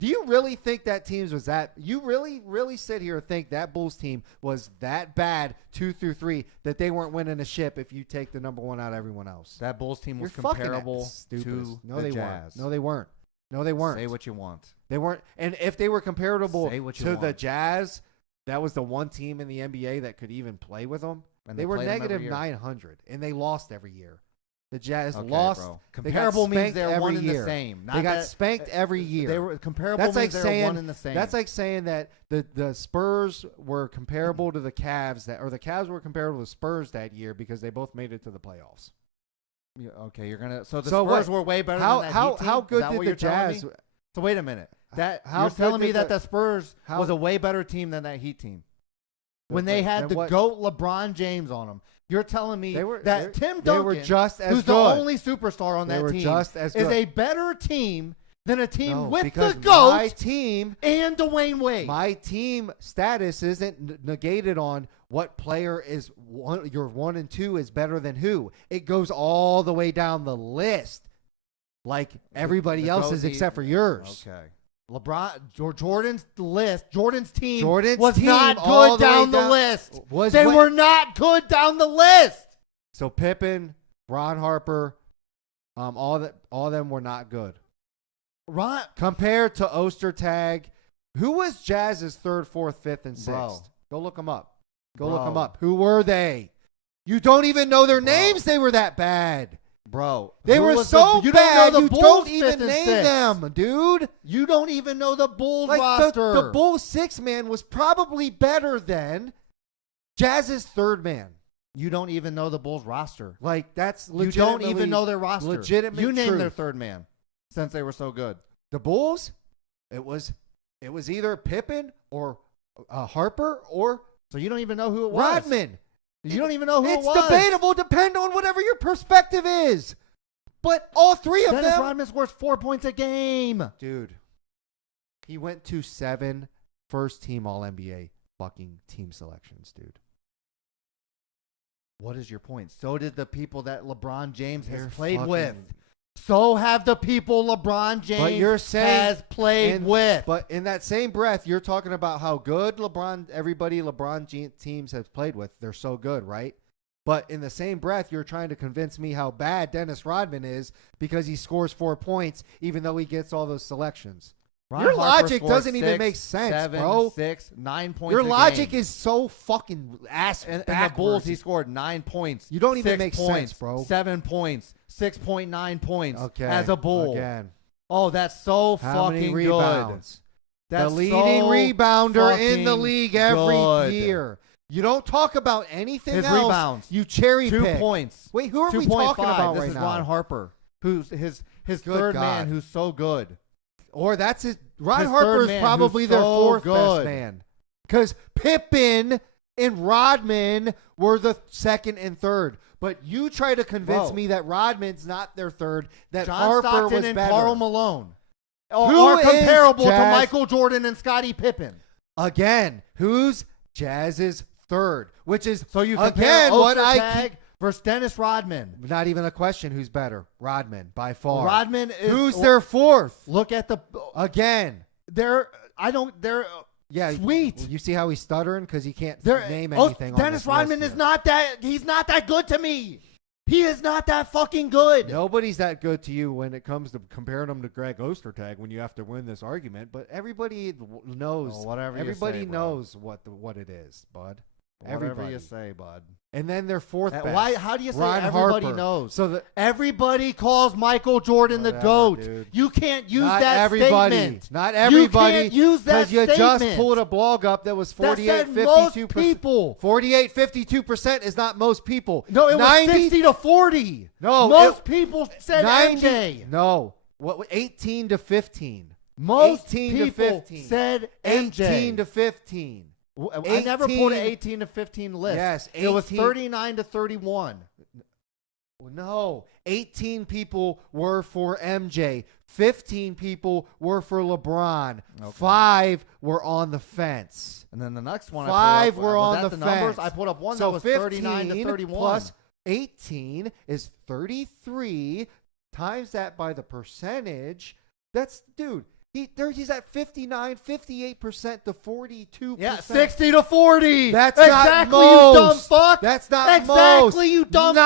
Do you really think that team was that? You really sit here and think that Bulls team was that bad 2 through 3 that they weren't winning a ship if you take the number one out of everyone else? That Bulls team was You're fucking comparable stupid. to No, the they Jazz. weren't. No, they weren't. No, they weren't. Say what you want. They weren't. And if they were comparable Say what you to the want. Jazz, that was the one team in the NBA that could even play with them. And They were played them every negative year. 900, and they lost every year. The Jazz Okay, lost. bro. They got Comparable means spanked they're every one and year. the same. Not They got that- spanked every year. They were comparable. That's like means they're saying one and the same. that's like saying that the Spurs were comparable to the Cavs or the Cavs were comparable to the Spurs that year because they both made it to the playoffs. Yeah, okay, you're gonna. So the So Spurs what? were way better How than that how Heat team? how Is good that did what the you're telling me? Jazz? So wait a minute. That How you're good telling me did that the- the Spurs how- was a way better team than that Heat team when they Wait, had then the what? GOAT LeBron James on them. You're telling me that Tim they Duncan, were just as who's good. the only superstar on They that were team, just as is good. a better team than a team No, with because the GOAT my team and Dwayne Wade. My team status isn't negated on what player is one. Your 1 and 2 is better than who. It goes all the way down the list, like everybody the else's GOAT except for yours. Okay. Jordan's list. Jordan's team Jordan's was team not all good the way down the down- list. Was They what- were not good down the list. So Pippen, Ron Harper, all of them were not good Ron, compared to Ostertag. Who was Jazz's 3rd, 4th, 5th, and 6th? Bro. Go look them up. Go look Bro. them up. Who were they? You don't even know their Bro. names. They were that bad. bro, They who were was so you bad. Don't know the You Bulls don't 5th even and name 6th. them, dude. You don't even know the Bulls Like roster. the Bulls 6 man was probably better than Jazz's 3rd man. You don't even know the Bulls roster. Like that's You don't even know their roster. legitimate You named their truth. third man since they were so good. The Bulls. It was either Pippen or Harper or So you don't even know who it was. Rodman. You don't even know who It's it was. debatable, depend on whatever your perspective is. But all three of Dennis them, Rodman scores 4 points a game. dude. He went to 7 first-team All-NBA fucking team selections, dude. What is your point? So did the people that LeBron James They're has played fucking- with. So have the people LeBron James you're saying- has played with. But in that same breath, you're talking about how good LeBron teams have played with. They're so good, right? But in the same breath, you're trying to convince me how bad Dennis Rodman is because he scores 4 points, even though he gets all those selections. Ron Your Harper logic scored doesn't even 6, make sense, 7, bro. 6, 9 points. Your a logic game. is so fucking ass And the backwards. Bulls, he scored 9 points. You don't even 6 make points, sense, bro. 7 points, 6.9 points Okay. as a Bull. Again. Oh, that's so How many fucking rebounds? good. That's The leading so rebounder in the fucking league every good. year. You don't talk about anything His else. rebounds. You cherry 2 pick. points. Wait, who are we 2.5. talking about This right is now? Ron Harper, who's his Good third God. man, who's so good. Or that's his. Ron His Harper third is man, probably who's their so 4th best good. man. Because Pippen and Rodman were the second and third. But you try to convince me that Rodman's not their third, that John Harper Stockton was and better. Karl Malone Who are is comparable to Jazz? Michael Jordan and Scottie Pippen. Again, who's Jazz's third? Which is, So you again, compare what I Ostertag versus Dennis Rodman. not even a question who's better. Rodman, by far. Rodman is Who's their fourth? Look at the Again. they're Yeah, sweet. You see how he's stuttering because he can't They're, name anything. on Dennis this Rodman list is here. not that. He's not that good to me. He is not that fucking good. Nobody's that good to you when it comes to comparing him to Greg Ostertag when you have to win this argument. But everybody knows. Oh, whatever you everybody say, bro. knows what it is, bud. Whatever Everybody. you say, bud. And then their fourth best. Why? How do you say Ron everybody Harper. knows? So the Everybody calls Michael Jordan the Whatever, GOAT. dude. You can't use not that everybody, statement. not everybody, You can't use that you just statement. pulled a blog up that was That 48, said most 52%. people. 48-52% is not most people. No, it was 90 60 to 40. No, most people said 90 MJ. No, what? 18 to 15. Most 18 to people 15. said MJ. 18 to 15. I never pulled an 18 18 to 15 list. Yes, it was 18 39 to 31. No, 18 people were for MJ. 15 people were for LeBron. Okay. 5 were on the fence. And then the next one, 5 were was on that the numbers. fence. I put up one So that was 39 to 31. plus 18 is 33. Times that by the percentage. That's, dude, he's at 59, 58% to 42%. Yeah, 60 to 40. That's exactly, not most. you dumb fuck. That's not exactly, most. you dumb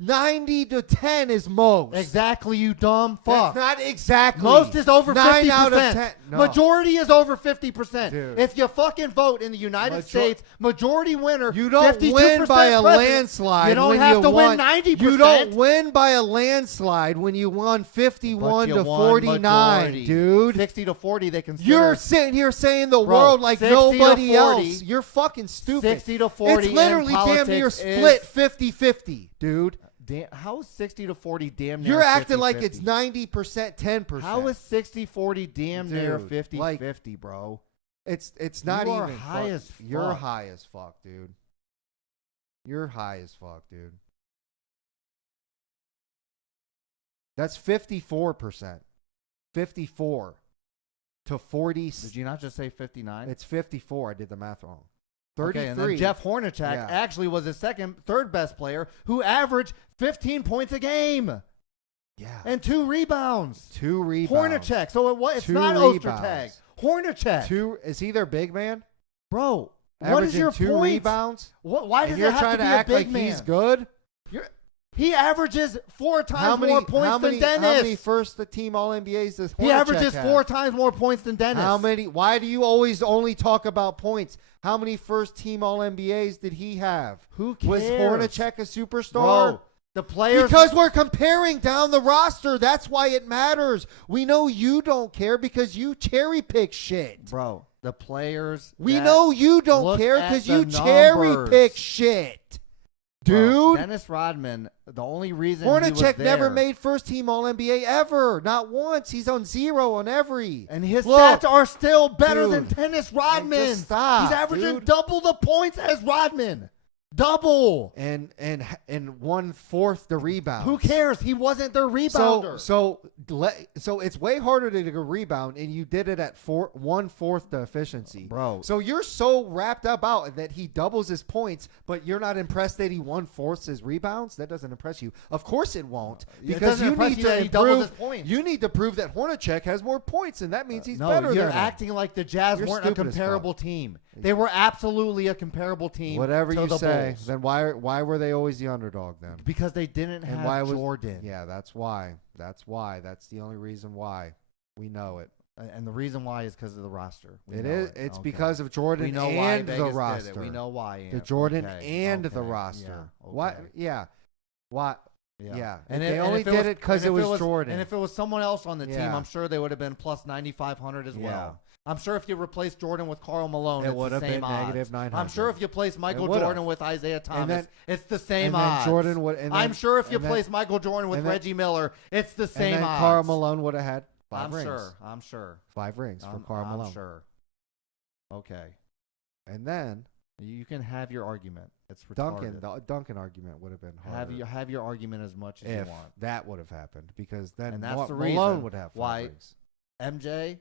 90 to 10 is most. Exactly, you dumb fuck. That's not exactly. Most is over 50%. 9 out of 10. No. Majority is over 50%. Dude. If you fucking vote in the United States, majority winner, You don't 52% win by a president. landslide. You don't when have you to won. win 90%. You don't win by a landslide when you won 51 But to you won 49, majority. dude. 60 to 40, they consider. You're sitting here saying the Bro, world like 60 to nobody 40, else. You're fucking stupid. 60 to 40 It's literally in damn near politics split is- 50-50, dude. How is 60 to 40 damn near You're acting 50-50? like it's 90%, 10%. How is 60-40 damn near Dude, 50-50, bro? It's not You even are high as You're fuck. high as fuck, dude. You're high as fuck, dude. That's 54%. 54 to 40. Did you not just say 59? It's 54. I did the math wrong. 33. Okay, and then Jeff Hornacek Yeah. actually was the third best player who averaged 15 points a game Yeah. and 2 rebounds. 2 rebounds. Hornacek. So it's 2 not rebounds. Ostertag. Hornacek. Is he their big man? Bro, what is Averaging your 2 point? rebounds? Why And does you're it have trying to to be act a big like man? he's good? He averages 4 times more points how many, than Dennis. How many first-team All-NBAs does Hornacek He averages have? 4 times more points than Dennis. How many? Why do you always only talk about points? How many first-team All-NBAs did he have? Who cares? Was Hornacek a superstar? Bro, the players. Because we're comparing down the roster. That's why it matters. We know you don't care because you cherry pick shit. Bro, the players. We that know you don't look care at because the you cherry numbers. pick shit. Bro, Dude, Dennis Rodman, the only reason he was Hornacek there, never made first-team All-NBA ever. Not once. He's on 0 on every. and his Look, stats are still better dude, than Dennis Rodman. just stop, He's averaging dude. double the points as Rodman. Double. and 1/4 the rebound. Who cares? He wasn't their rebounder. So it's way harder to get a rebound, and you did it at 1/4 the efficiency, Bro. So you're so wrapped up out that he doubles his points, but you're not impressed that he 1/4 his rebounds. That doesn't impress you. Of course it won't, It because doesn't you impress need you to that he doubles improve. his points. You need to prove that Hornacek has more points, and that means he's No, better you're than him. acting like the Jazz You're weren't a stupid as comparable team. They were absolutely a comparable team. Whatever to you the say, Bulls. then why were they always the underdog then? Because they didn't And have why was Jordan. Yeah, that's why. That's why. That's the only reason why. We know it. And the reason why is because of the roster. We It know is. it. It's Okay. because of Jordan we know why and Vegas the did it. roster. We know why. The Jordan Okay, and the okay, roster. yeah, What? okay, Yeah. What? Yeah. And They and only if did was- it 'cause and it if was Jordan. And if it was someone else on the team, Yeah. I'm sure they would have been plus 9,500 as Yeah. well. I'm sure if you replaced Jordan with Karl Malone, It it's would the have same been odds. negative 900. I'm sure if you place Michael It would've. Jordan with Isaiah Thomas, then- it's the same and then odds. Jordan would. And then, I'm sure if you and then- place Michael Jordan with and then- Reggie Miller, it's the same and then odds. Karl Malone would have had 5 I'm rings. sure. I'm sure. 5 rings for Karl I'm Malone. sure. Okay. And then You can have your argument. It's retarded. The Duncan argument would have been harder. Have your argument as much as if you want. that would have happened, because then And that's the Malone reason would have 5 why rings. MJ,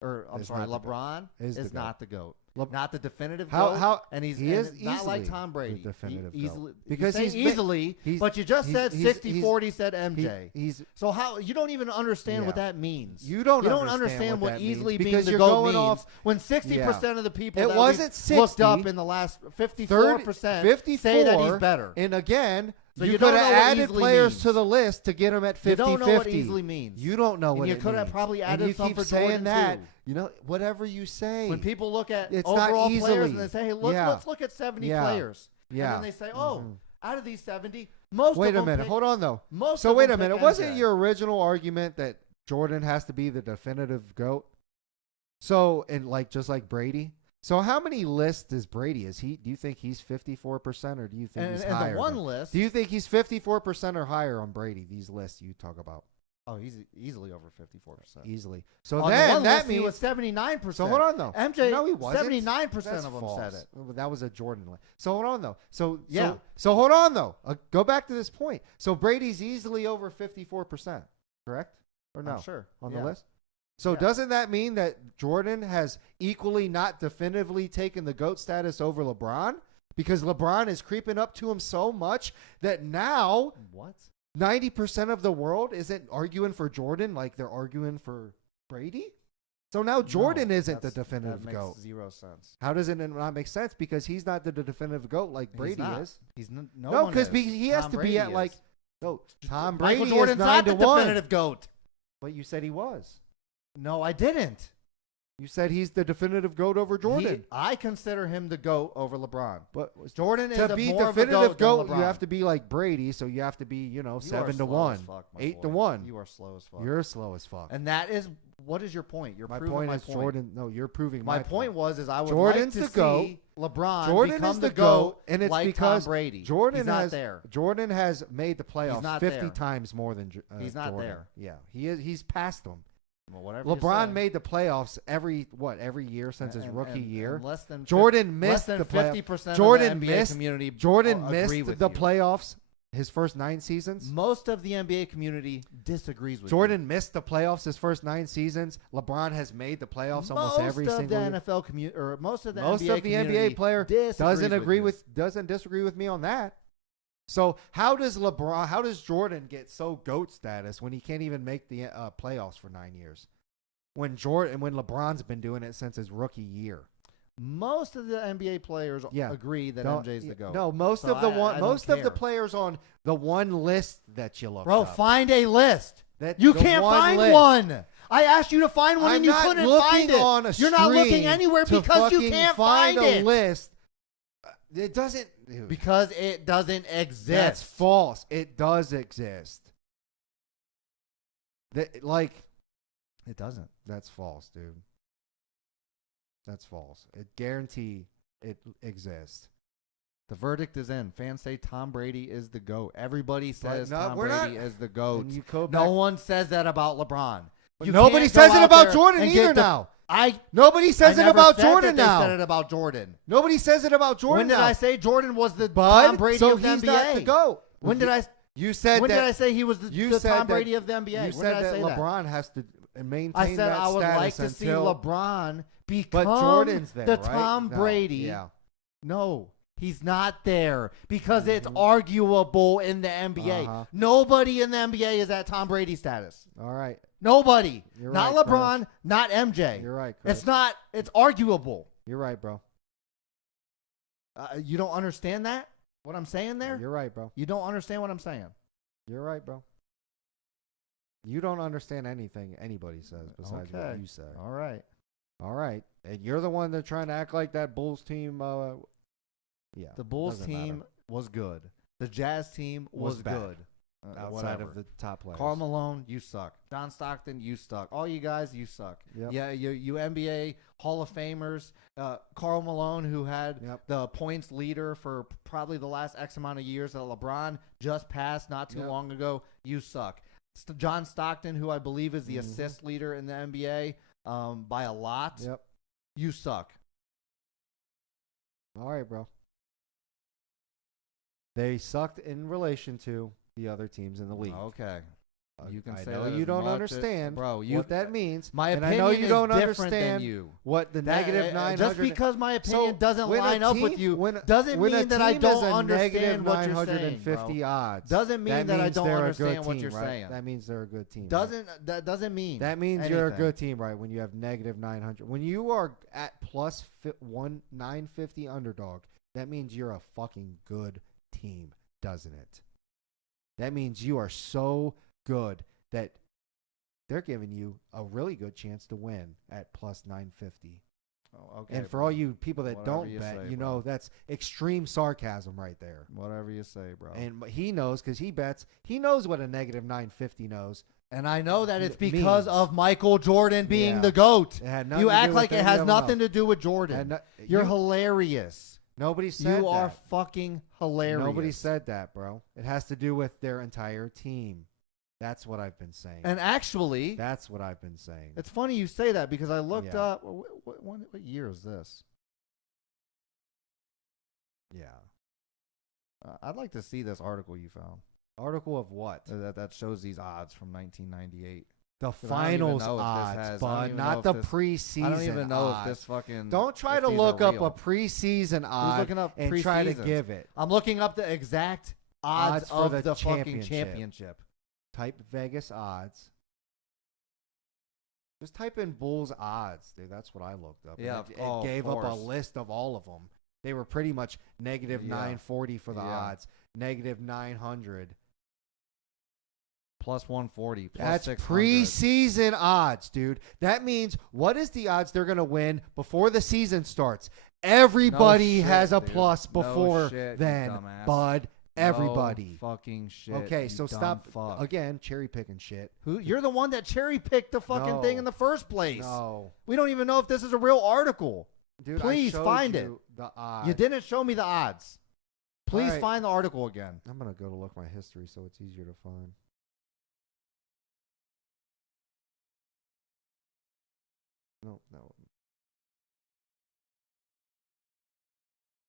or I'm Is sorry, not the LeBron Is the is GOAT. not the GOAT. Le- Not the definitive How GOAT. how And he's he is not like easily Tom Brady. the definitive GOAT. Easily, Because you say he's easily, he's- but you just he's- said he's- 60-40 said MJ. he's So how you don't even understand what Yeah. that means. You don't understand what that easily means, being because the you're GOAT going means off when 60% of the people It that wasn't we've looked 60, up in the last 54% 54 say that he's better. And again, So you you could don't have know what added easily players means. to the list to get them at 50-50. You don't know what easily means. You don't know And what you it could have means. probably And added you some keep for saying Jordan that. too. You know, whatever you say. When people look at It's not overall players easily. and they say, hey, Yeah. let's look at 70 Yeah. players. Yeah. And then they say, oh, Mhm. out of these 70, most Wait of a them minute. pick- Hold on, though. Most So of wait them a minute. pick Wasn't MJ. your original argument that Jordan has to be the definitive GOAT? So, and just like Brady. So how many lists is Brady? Do you think he's 54%, or do you think he's And higher? the one than- list. Do you think he's 54% or higher on Brady? These lists you talk about Oh, he's easily over 54%. easily. So On the then one that list, he means. was 79%. So hold on though. MJ, No, he wasn't. 79% That's of them false. said it. That was a Jordan list. So hold on though. Yeah. So hold on though. Go back to this point. So Brady's easily over 54%, correct? Or no? I'm sure. On Yeah. the list. So Yeah. doesn't that mean that Jordan has equally not definitively taken the GOAT status over LeBron? Because LeBron is creeping up to him so much that now What? 90% of the world isn't arguing for Jordan like they're arguing for Brady? So now Jordan isn't the definitive that makes GOAT. zero sense. How does it not make sense? Because he's not the definitive GOAT like Brady not. is. He's no No, one because is. he has Tom to be Brady at is. no. Tom Brady Michael Jordan's is not the 9-1. definitive GOAT. But you said he was. No, I didn't. You said he's the definitive GOAT over Jordan. I consider him the GOAT over LeBron. But Jordan is to a be more of a definitive GOAT, GOAT, than you LeBron. have to be like Brady. So you have to be, You are 7-1, slow as fuck, my 8-1. boy. You are slow as fuck. You're slow as fuck. And that is, what is your point? You're My proving point my is point. Jordan. No, you're proving My point was I would Jordan's like to the GOAT. see LeBron Jordan become is the the GOAT, and it's like because Tom Brady. Jordan He's not has there. Jordan has made the playoffs not 50 there. times more than He's not Jordan. there. Yeah, he is. He's past them. Well, whatever you LeBron say. made the playoffs every year since his And- rookie and year. less than Jordan less missed than the playoffs. 50% Jordan of the NBA missed- community. Jordan agree missed with the you. playoffs his first 9 seasons. Most of the NBA community disagrees with Jordan missed the playoffs his first 9 seasons. LeBron has made the you. playoffs almost every Most of single the year. NFL community, or most of the Most NBA of the community NBA player disagrees doesn't disagree with me on that. So how does Jordan get so GOAT status when he can't even make the playoffs for 9 years? When LeBron's been doing it since his rookie year. Most of the NBA players agree that MJ's the GOAT. No, most So of the I don't most of the care. players on the one list that you looked Bro, up. find a list. That You the can't one find list. one. I asked you to find one I'm and you not couldn't looking find it. on a You're not looking screen anywhere to because you fucking can't find find a it. list. It doesn't. Dude, Because it doesn't exist. that's false. It does exist. It doesn't. That's false, dude. That's false. It guarantee it exists. The verdict is in. Fans say Tom Brady is the GOAT. Everybody says no, Tom we're Brady not- is the GOAT. And you go No back- one says that about LeBron. But You nobody can't says go it out about there Jordan and either get the- now. I Nobody says it never about said Jordan that they now. said it about Jordan. Nobody says it about Jordan When did now. I say Jordan was the Bud, Tom Brady so of the he's NBA? not the GOAT. When did I? You said When that. did I say he was the you Tom said that- Brady of the NBA? You When said did I that say that? LeBron has to maintain I said that I would status like to see until- LeBron become But Jordan's there, the right? Tom No, Brady. Yeah. No, he's not there because it's arguable in the NBA. Uh-huh. Nobody in the NBA is at Tom Brady status. All right. Nobody. You're Not right, LeBron, Chris. not MJ. You're right, Chris. It's not. It's arguable. You're right, bro. You don't understand that? What I'm saying there? You're right, bro. You don't understand what I'm saying. You're right, bro. You don't understand anything anybody says besides what Okay. you say. All right. All right. And you're the one that's trying to act like that Bulls team. Yeah. The Bulls doesn't team matter. was good. The Jazz team Was was bad. good. Outside Whatever. of the top players. Karl Malone, you suck. John Stockton, you suck. All you guys, you suck. Yep. Yeah, you NBA Hall of Famers. Karl Malone, who had Yep. the points leader for probably the last X amount of years that LeBron just passed not too Yep. long ago, you suck. John Stockton, who I believe is the Mhm. assist leader in the NBA by a lot, Yep. you suck. All right, bro. They sucked in relation to the other teams in the league. Okay. You can I say know that you as don't much understand bro. what that means. My and opinion I know you is don't different understand than you. what the negative 900. Just because my opinion doesn't when a line up with team- you when- doesn't when a mean that I team don't is a understand negative what you're saying, 950 bro. odds. Doesn't mean that I means don't they're a understand good what team, you're right? saying. That means they're a good team. That doesn't mean That means you're a anything. good team, right? When you have negative 900. When you are at plus 950 underdog, that means you're a fucking good team, doesn't it? That means you are so good that they're giving you a really good chance to win at plus 950. Oh, okay, and for bro. all you people that Whatever don't you bet, say, you bro. know that's extreme sarcasm right there. Whatever you say, bro. And he knows because he bets. He knows what a negative 950 knows. And I know that it's Means. because of Michael Jordan being Yeah. the GOAT. It had nothing You to do act with like it any has of them nothing else. to do with Jordan. And You're hilarious. Nobody said You are that. fucking hilarious. Nobody said that, bro. It has to do with their entire team. That's what I've been saying. And actually, That's what I've been saying. it's funny you say that because I looked Yeah. up. What year is this? Yeah. I'd like to see this article you found. Article of what? That shows these odds from 1998. The I don't even finals know if this odds, has- I don't but even know not if the this- preseason I don't even know odds. if this fucking. Don't try if to these look are up real. a preseason odd looking up and try to preseasons? give it. I'm looking up the exact odds for of the the fucking championship. championship. Type Vegas odds. Just type in Bulls odds, dude. That's what I looked up. And Yeah, it of gave up a course. list of all of them. They were pretty much negative Yeah. 940 for the Yeah. odds, negative 900. Plus 140. Plus That's 600. preseason odds, dude. That means what is the odds they're going to win before the season starts? Everybody No has a shit, dude. plus No before shit, you then, dumbass. bud. Everybody. No fucking shit. Okay, you so dumb stop fuck. again cherry picking shit. You're the one that cherry picked the fucking No. thing in the first place. No, We don't even know if this is a real article. dude. Please I showed find you the odds. You didn't show me the odds. Please right. find the article again. I'm gonna go to look my history so it's easier to find. No.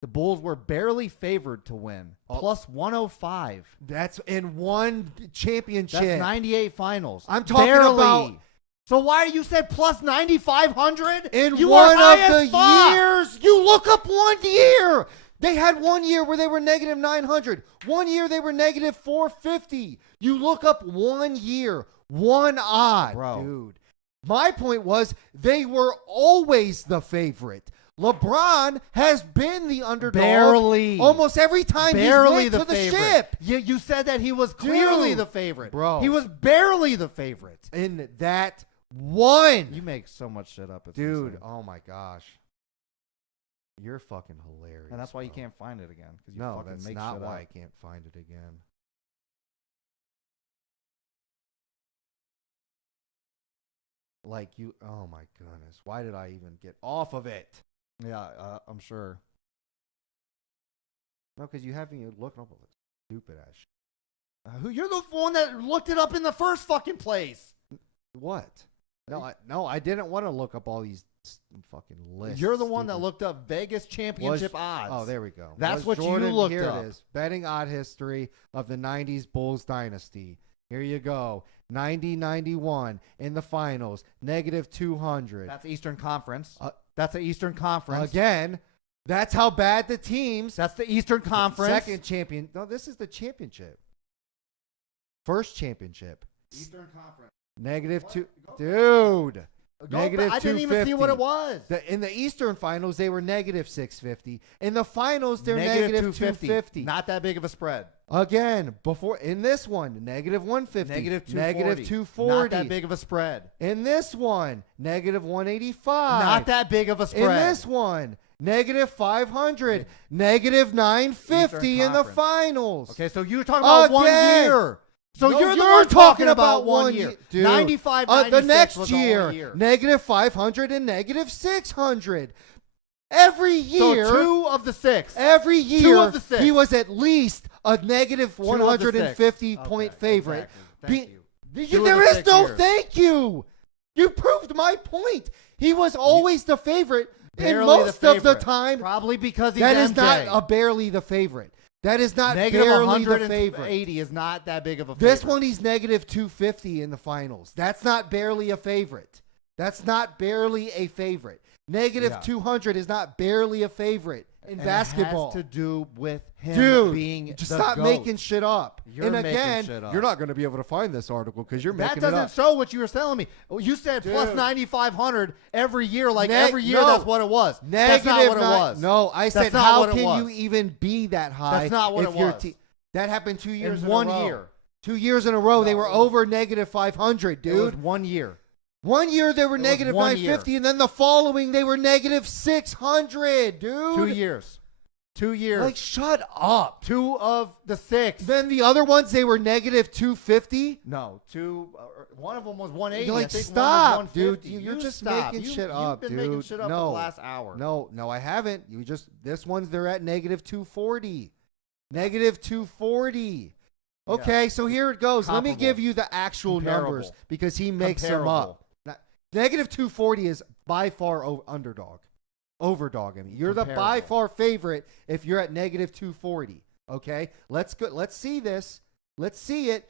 The Bulls were barely favored to win. Oh. Plus 105. That's in one championship. That's 98 finals. I'm talking Barely. about So why you said plus 9,500? in You one are of high the as fuck. years. You look up 1 year. They had 1 year where they were negative 900. 1 year they were negative 450. You look up 1 year, one odd, Bro. dude. My point was they were always the favorite. LeBron has been the underdog Barely. almost every time Barely he's the went to the favorite. ship. You said that he was clearly Dude. the favorite. Bro. He was barely the favorite. In that one. You make so much shit up. It's Dude, insane. oh my gosh. You're fucking hilarious. And that's why you bro. can't find it again. Because you No, fucking that's make not shit why up. I can't find it again. Like you, oh my goodness. Why did I even get off of it? Yeah, I'm sure. No, because you haven't even looked up all this stupid ass shit. You're the one that looked it up in the first fucking place. What? No, I didn't want to look up all these fucking lists. You're the one that stupid- looked up Vegas championship odds. Oh, there we go. That's Was what you Jordan, looked here up. It is. Betting odd history of the 90s Bulls dynasty. Here you go. 90-91 in the finals. Negative 200. That's Eastern Conference. Uh, That's the Eastern Conference. Again, that's how bad the teams. That's the Eastern Conference. Second champion. No, this is the championship. First championship. Eastern Conference. Negative What? 2. Dude. Go Negative back. I didn't even see what it was. In the Eastern finals, they were negative 650. In the finals, they're Negative negative 250. Not that big of a spread. Again, before in this one, negative 150. Negative 240. Negative 240. Not that big of a spread. In this one, negative 185. Not that big of a spread. In this one, negative 500. Negative 950 in the Conference. finals. Okay, so you're talking about 1 Again. year. So No, you're the one talking about 1 year. Dude. 95, The 96 next was all year, a year. negative 500 and negative 600. Every year. So 2 of the 6. Every year, of the 6. he was at least a negative 2 of the 150 6. point Okay, favorite. exactly. Thank Be- you. 2 of There the is 6 no years. thank you. You proved my point. He was always the favorite Barely most of the favorite. time, Probably because he's that MJ. is not a barely the favorite. That is not Negative barely the favorite. 180 is not that big of a favorite. This one, he's negative 250 in the finals. That's not barely a favorite. That's not barely a favorite. Negative 200 is not barely a favorite in basketball. It has to do with him Dude, being just the stop GOAT. making shit up. You're and making again, shit up. you're not going to be able to find this article because you're making That it up. doesn't show what you were telling me. You said plus Dude. 9,500 every year. Like Neg- every year, no. that's what it was. Negative That's not what it nine- was. No, I said, That's not how what it can was. you even be that high? That's not what if it your was. That happened 2 years in 1 a row. year. 2 years in a row, they No, were it was- over negative 500, It was dude. 1 year. 1 year they were It was negative 1 950, and then the following they were negative 600, dude. 2 years. 2 years. Like, shut up. 2 of the 6. Then the other ones they were negative 250. No, 2. One of them was 180. You're like, I think one was stop, 150. dude. You're just stop. making You- shit up, You've been dude. making shit up No. for the last hour. No, I haven't. You just this one's they're at negative 240. Negative 240. Okay, so here it goes. Let me Comparable. give you the actual Comparable. numbers because he makes them up. Now, negative 240 is by far underdog. Overdog. I mean, you're the by Comparable. far favorite if you're at negative 240. Okay, let's go. Let's see this. Let's see it.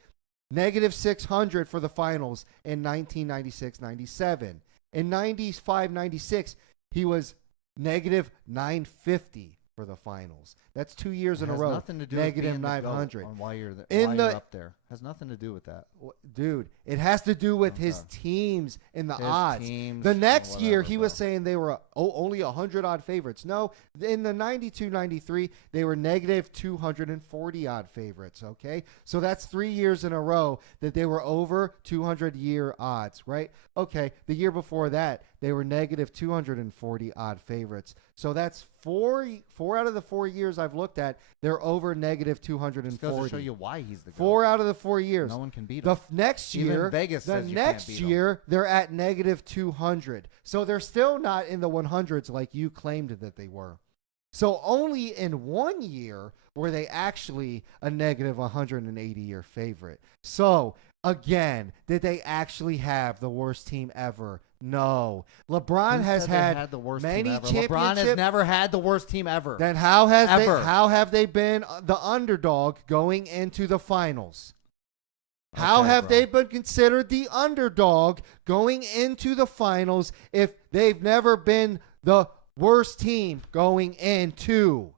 Negative 600 for the finals in 1996-97. In 95-96, he was negative 950 for the finals. That's 2 years in a row. Nothing to do negative with being the GOAT 900. on why you're, In why the- you're up there. Has nothing to do with that. Dude, it has to do with his Okay. teams and the His odds. teams The and next year, whatever, he was bro. saying they were only 100 odd favorites. No, in the 92-93, they were negative 240 odd favorites. Okay, so that's 3 years in a row that they were over 200-year odds, right? Okay, the year before that, they were negative 240 odd favorites. So that's four out of the 4 years I've looked at, they're over negative Just goes to 240. show you why he's the GOAT. 4 out of the 4 years. No one can beat The him. next Even year, Vegas the says you can't next beat 'em. year, they're at negative 200. So they're still not in the 100s like you claimed that they were. So only in 1 year were they actually a negative 180-year favorite. So again, did they actually have the worst team ever? No. LeBron Who has said they had the worst many team ever? championships. LeBron has never had the worst team ever. Then how Ever. have they been the underdog going into the finals? How Okay, have bro. they been considered the underdog going into the finals if they've never been the worst team going into?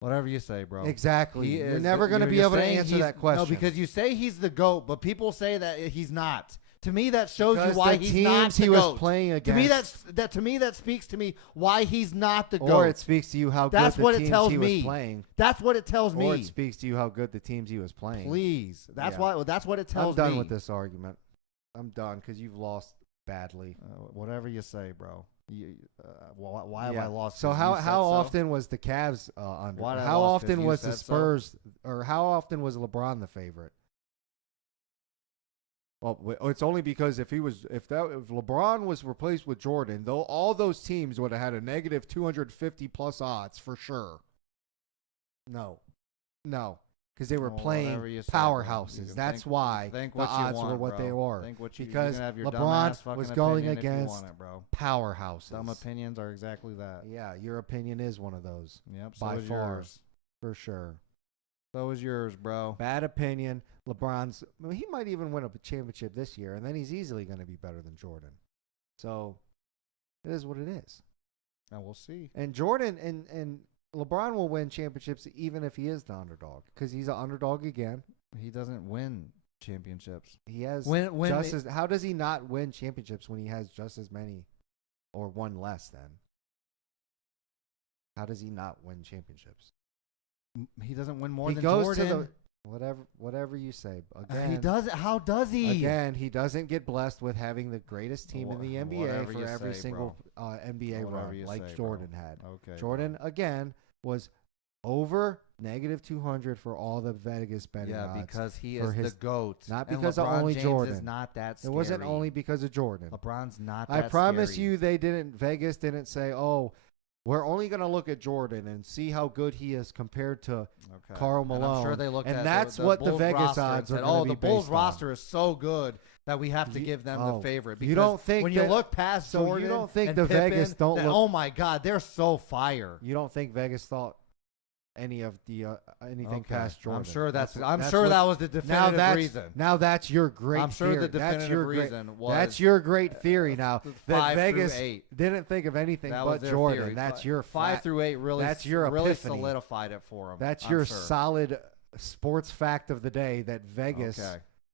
Whatever you say, bro. Exactly. He You're is never the- going to you're- be you're able to saying answer he's- that question. No, because you say he's the GOAT, but people say that he's not. To me, that shows Because you why the he's teams not the he was GOAT. playing To me, against. that speaks to me why he's not the GOAT. Or it speaks to you how That's good what the it teams tells he me. was playing. That's what it tells Or me. it speaks to you how good the teams he was playing. Please, that's Yeah. why. That's what it tells I'm me. done with this argument. I'm done because you've lost badly. Whatever you say, bro. Why have Yeah. I lost? So You how said how so? often was the Cavs under? Why did I How lost? 'Cause often you was the said so? Spurs or how often was LeBron the favorite? Well, it's only because if LeBron was replaced with Jordan, though, all those teams would have had a negative 250 plus odds for sure. No, because they were Well, playing whatever you say, bro. powerhouses. You can That's think- why think the what you odds want, were what bro. they were. Think what you Because can have your LeBron dumbass fucking was going opinion if you against want it, bro. powerhouses. Dumb opinions are exactly that. Yeah, your opinion is one of those Yep. So by is far, yours. for sure. So is yours, bro. Bad opinion. LeBron's. I mean, he might even win a championship this year, and then he's easily going to be better than Jordan. So it is what it is. Now we'll see. And Jordan and LeBron will win championships even if he is the underdog because he's an underdog again. He doesn't win championships. He has When just as. How does he not win championships when he has just as many, or one less? Then how does he not win championships? he doesn't win more He than goes Jordan. to the whatever you say. Again, He does. How does he? Again, he doesn't get blessed with having the greatest team in the NBA Whatever for you every say, single NBA Whatever run you like say, Jordan bro. had. Okay. Jordan, again, was over negative 200 for all the Vegas betting Yeah, odds. because he for is his- the GOAT. not And because of LeBron only James Jordan. Is not that It scary. wasn't only because of Jordan. LeBron's not. I That promise scary. you, Vegas didn't say, "Oh, We're only going to look at Jordan and see how good he is compared to Karl Malone. And I'm sure they looked and at that's the what the Bulls Vegas roster odds and are said, going to be the Bulls based roster is so good that we have to give them the favorite. Because you don't think when that, you look past so Jordan you don't think and the Pippen, Vegas don't that, look, oh my God, they're so fire. You don't think Vegas thought any of the anything past Jordan? I'm sure that was the definitive reason. Now that's your great. I'm sure theory. the definitive reason was that's your great theory. Now that Vegas 8. didn't think of anything but Jordan. Theory. That's your 5 through 8. Really, that's your really epiphany. solidified it for them. That's your solid sports fact of the day that Vegas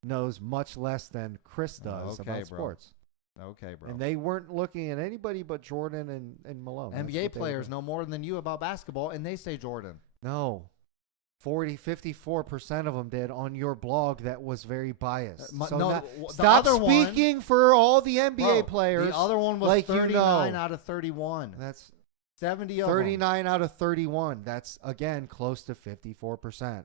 knows much less than Chris does about sports. Okay, bro. And they weren't looking at anybody but Jordan and Malone. NBA players know more than you about basketball, and they say Jordan. No. 54% of them did on your blog that was very biased. Stop speaking for all the NBA players. The other one was like 39 out of 31. That's 70 of 39 out of 31. That's, again, close to 54%.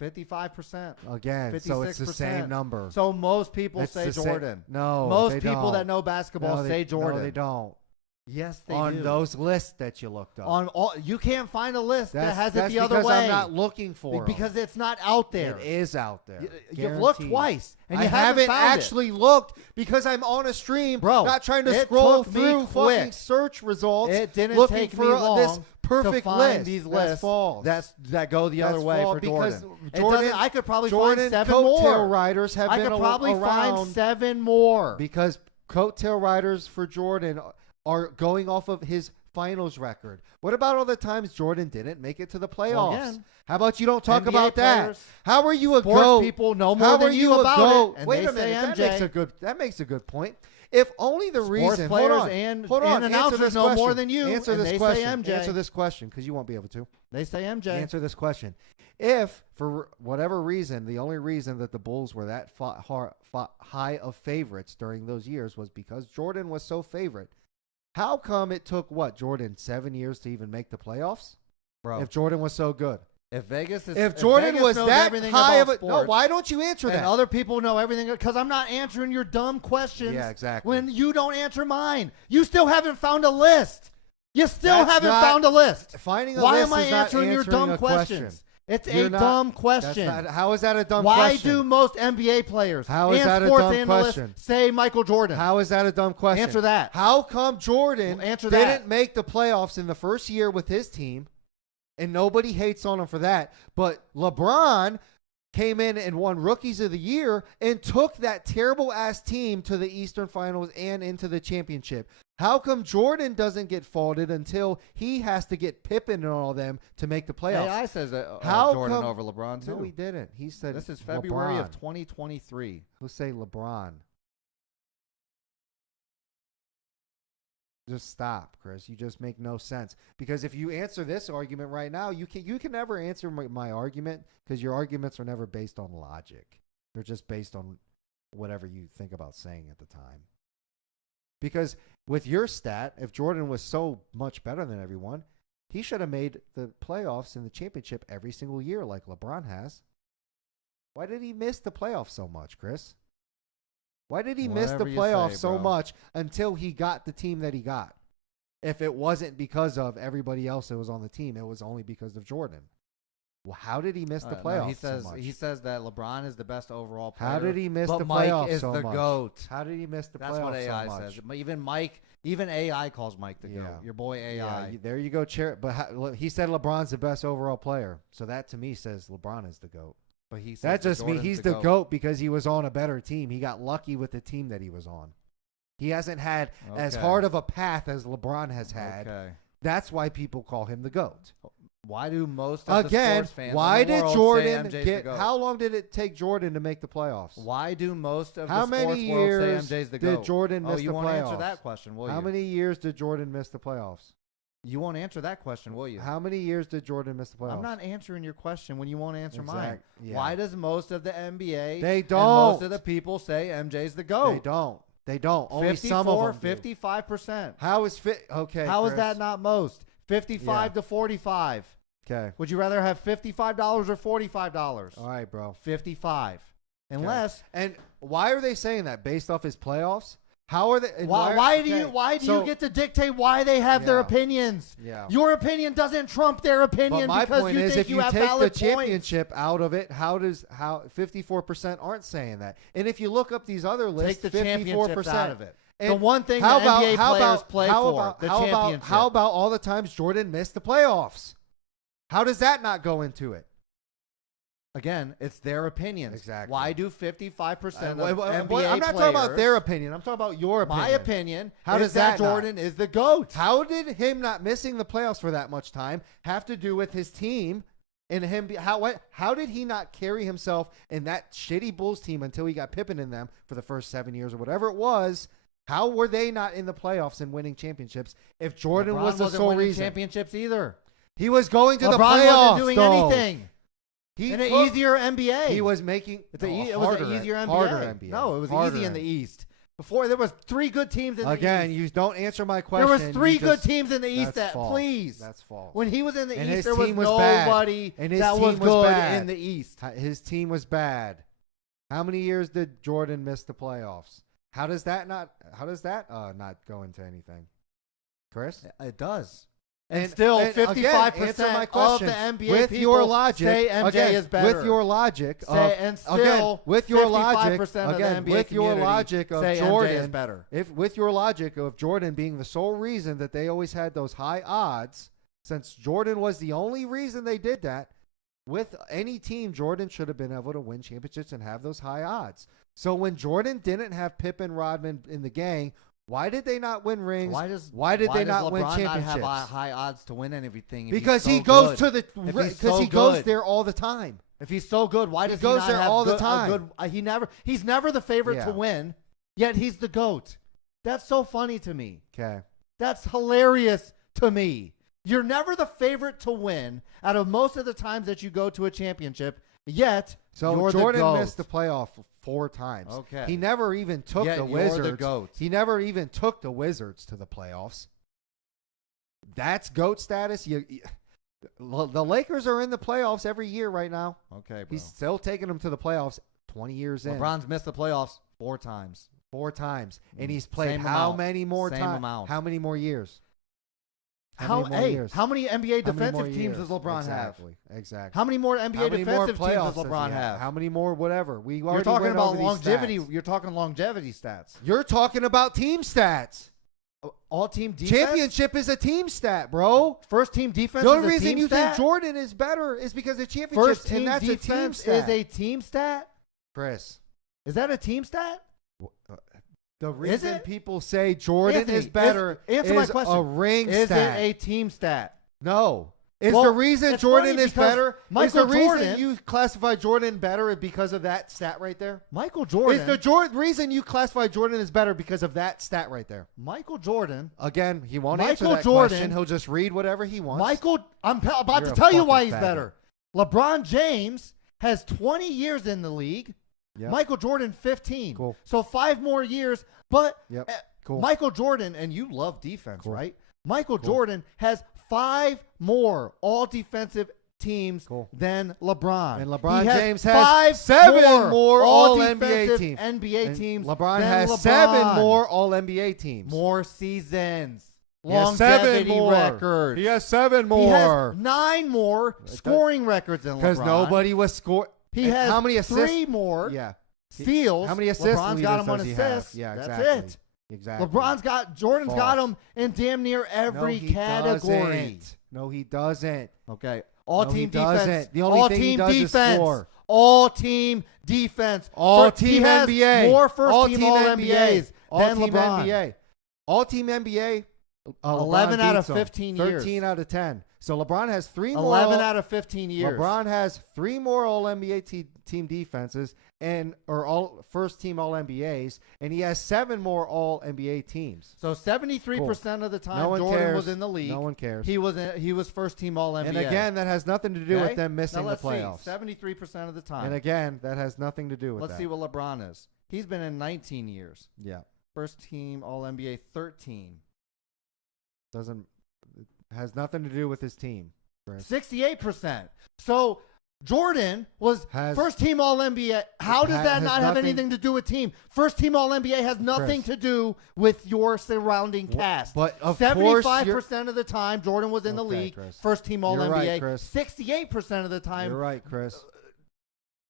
55%. Again, 56%. So it's the same number. So most people say Jordan. No, most people that know basketball say Jordan. No, they don't. Yes, they on do. those lists that you looked up. On all, you can't find a list that has it the other way. Because I'm not looking for because it's not out there. It is out there. You've looked twice, and you haven't found actually looked because I'm on a stream, bro. Not trying to scroll through fucking search results. It didn't take me long this perfect to find list. these lists that go the other way for Jordan. Jordan, I could probably find 7 coattail more. riders have been I could probably around find 7 more because coattail riders for Jordan are going off of his finals record. What about all the times Jordan didn't make it to the playoffs? How about you don't talk about that? How are you a GOAT? People know more than you about it. Wait a minute. That makes a good point. If only the reason players and announcers know more than you, answer and this they question. say MJ. Answer this question because you won't be able to. They say MJ. Answer this question. If, for whatever reason, the only reason that the Bulls were that high of favorites during those years was because Jordan was so favorite, how come it took, Jordan, 7 years to even make the playoffs? Bro. If Jordan was so good. If Jordan Vegas was that high of a sports, no, why don't you answer that? And other people know everything because I'm not answering your dumb questions. Yeah, exactly. When you don't answer mine, you still haven't found a list. You still haven't found a list. Finding a why list am I is not answering your dumb questions? It's a dumb question. How is that a dumb question? Why question? do most NBA players how is and that sports a dumb analysts question? say Michael Jordan? How is that a dumb question? Answer that. How come Jordan didn't make the playoffs in the first year with his team, and nobody hates on him for that, but LeBron came in and won Rookies of the Year and took that terrible-ass team to the Eastern Finals and into the championship? How come Jordan doesn't get faulted until he has to get Pippen and all them to make the playoffs? AI says Jordan over LeBron, too. No, he didn't. He said this is February LeBron. of 2023. Who'll say LeBron? Just stop, Chris. You just make no sense. Because if you answer this argument right now, you can never answer my argument because your arguments are never based on logic. They're just based on whatever you think about saying at the time. Because with your stat, if Jordan was so much better than everyone, he should have made the playoffs and the championship every single year like LeBron has. Why did he miss the playoffs so much, Chris? Why did he miss the playoffs so much until he got the team that he got? If it wasn't because of everybody else that was on the team, it was only because of Jordan. Well, how did he miss the playoffs so much? He says that LeBron is the best overall player. How did he miss the Mike playoffs is so the much? GOAT. How did he miss the playoffs so much? That's what AI says. Even AI calls Mike the GOAT. Your boy AI. Yeah, there you go, But he said LeBron's the best overall player. So that to me says LeBron is the GOAT. But he says that just means he's the GOAT because he was on a better team. He got lucky with the team that he was on. He hasn't had as hard of a path as LeBron has had. Okay. That's why people call him the GOAT. Why do most of the sports fans why in the did world Jordan say MJ's get? the GOAT? How long did it take Jordan to make the playoffs? Why do most of how the many sports years world say MJ's the GOAT? did Jordan miss the playoffs? You won't answer that question, will you? How many years did Jordan miss the playoffs? You won't answer that question, will you? How many years did Jordan miss the playoffs? I'm not answering your question when you won't answer mine. Yeah. Why does most of the NBA they don't. And most of the people say MJ's the GOAT? They don't. They don't. Only 54, some of them 55%. How is okay? How Chris. is that not most? 55 to 45. Okay. Would you rather have $55 or $45? All right, bro. 55. Unless and why are they saying that based off his playoffs? How are they? Why do you get to dictate why they have their opinions? Yeah. Your opinion doesn't trump their opinion. But my because point you is, think if you have take the valid championship out of it, how 54% aren't saying that? And if you look up these other lists, take the 54% championships out of it. And the one thing how the about, NBA how players about, play how for, about, the how championship. How about all the times Jordan missed the playoffs? How does that not go into it? Again, it's their opinions. Exactly. Why do 55% of NBA I'm not talking about their opinion. I'm talking about your opinion. My opinion How does that that not? Jordan is the GOAT. How did him not missing the playoffs for that much time have to do with his team and him? How did he not carry himself in that shitty Bulls team until he got Pippen in them for the first 7 years or whatever it was? How were they not in the playoffs and winning championships if Jordan LeBron was the wasn't sole winning reason? championships either. He was going to LeBron the playoffs. wasn't doing though. anything. He in an took- easier NBA. He was making It was harder, an easier NBA. harder NBA. No, it was Harder easy in the NBA. East. Before there was 3 good teams in the East. Again, you don't answer my question. There was 3 You good just- teams in the East. That's That false. please. That's false. When he was in the And East, his there was team was bad. nobody And his that team was was good bad. in the East. His team was bad. How many years did Jordan miss the playoffs? How does that not go into anything? Chris? It does. And still, again, 55% answer my of question. the NBA with people your logic, say MJ again, is better. With your logic, with your 55% logic, of the again, NBA with your community logic of say Jordan, MJ is better. with your logic of Jordan being the sole reason that they always had those high odds, since Jordan was the only reason they did that, with any team, Jordan should have been able to win championships and have those high odds. So when Jordan didn't have Pippen, Rodman in the gang, why did they not win rings? Why did they not win championships? LeBron not have high odds to win anything? Because he goes good? to the goes there all the time. If he's so good, why does he goes not there have all the good, time? He's never the favorite Yeah. to win, yet he's the GOAT. That's so funny to me. Okay. That's hilarious to me. You're never the favorite to win out of most of the times that you go to a championship, yet So you're Jordan the GOAT. missed the playoff 4 times. Okay. He never even took Yet the you're the Wizards. GOAT. He never even took the Wizards to the playoffs. That's GOAT status. The Lakers are in the playoffs every year right now. Okay, bro. He's still taking them to the playoffs 20 years in. LeBron's missed the playoffs 4 times. 4 times. And he's played Same how amount. many more Same times? amount. How many more years? How many NBA How many defensive more teams years? does LeBron have? Exactly. How many more NBA How many more defensive teams playoffs does LeBron he have? How many more whatever? You're talking about longevity. Stats. You're talking longevity stats. You're talking about team stats. All team defense. Championship is a team stat, bro. First team defense. The only is a reason team you stat? think Jordan is better is because of championships, First team and that's defense a team stat. is a team stat. Chris, Is that a team stat? the reason it? people say Jordan Anthony, is better answer my is question. a ring Is stat. it a team stat? No. Is Well, the reason it's Jordan funny is because better? Michael is the Jordan- reason you classify Jordan better because of that stat right there? Michael Jordan. Is the reason you classify Jordan as better because of that stat right there? Michael Jordan. Again, he won't Michael answer that Jordan- question. He'll just read whatever he wants. I'm about You're to a tell you fucking why he's faggot. better. LeBron James has 20 years in the league. Yep. Michael Jordan 15. Cool. So 5 more years. But Yep. Cool. Michael Jordan, and you love defense, Cool. right? Michael Cool. Jordan has 5 more all defensive teams Cool. than LeBron. And LeBron He has James has 5 7 more all All-NBA defensive teams. NBA And teams. LeBron than has LeBron. 7 more All-NBA teams. More seasons. He has 7 Longevity more. records. He has 7 more. He has 9 more scoring records than LeBron. Because nobody was scoring. He has how many assists? 3 more Yeah. steals. How many assists? LeBron's got him on does he have? assists. Yeah, That's exactly. it. Exactly. Jordan's got False. him in damn near every No, he category. doesn't. No, he doesn't. Okay. All No, team he defense. doesn't. The only all thing he team does is defense. score. All team defense. All He team has NBA. More first all team All NBAs All than team LeBron. NBA. All team NBA. 11 LeBron out of beats him. 15 years. 13 out of 10. So LeBron has 3 more. 11 out of 15 years. LeBron has 3 more All NBA team defenses or all first team All NBAs, and he has 7 more All NBA teams. So 73% of the time No one Jordan cares. was in the league. No one cares. He was first team All NBA. And again, that has nothing to do Okay? with them missing Now the playoffs. 73% of the time. And again, that has nothing to do with Let's that. see what LeBron is. He's been in 19 years. Yeah, First team All NBA 13. doesn't it has nothing to do with his team. Chris. 68%. So Jordan was first team All NBA. How does that not have anything to do with team? First team All NBA has nothing to do with your surrounding cast. But of 75% of the time, Jordan was in the league. Chris. First team All You're NBA. right, Chris. 68% of the time. You're right, Chris.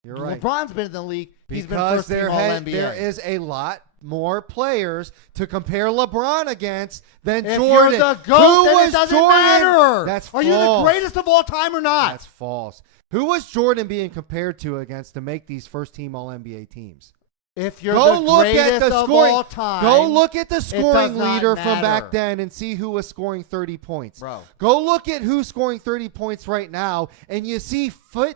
You're right. LeBron's been in the league. He's been Because first team All NBA. there is a lot more players to compare LeBron against than if Jordan. You're the GOAT, then it doesn't matter. That's Are false. you the greatest of all time or not? That's false. Who was Jordan being compared to against to make these first team All NBA teams? If you're the greatest of all time, go look at the scoring leader matter. from back then and see who was scoring 30 points. Bro. Go look at who's scoring 30 points right now, and you see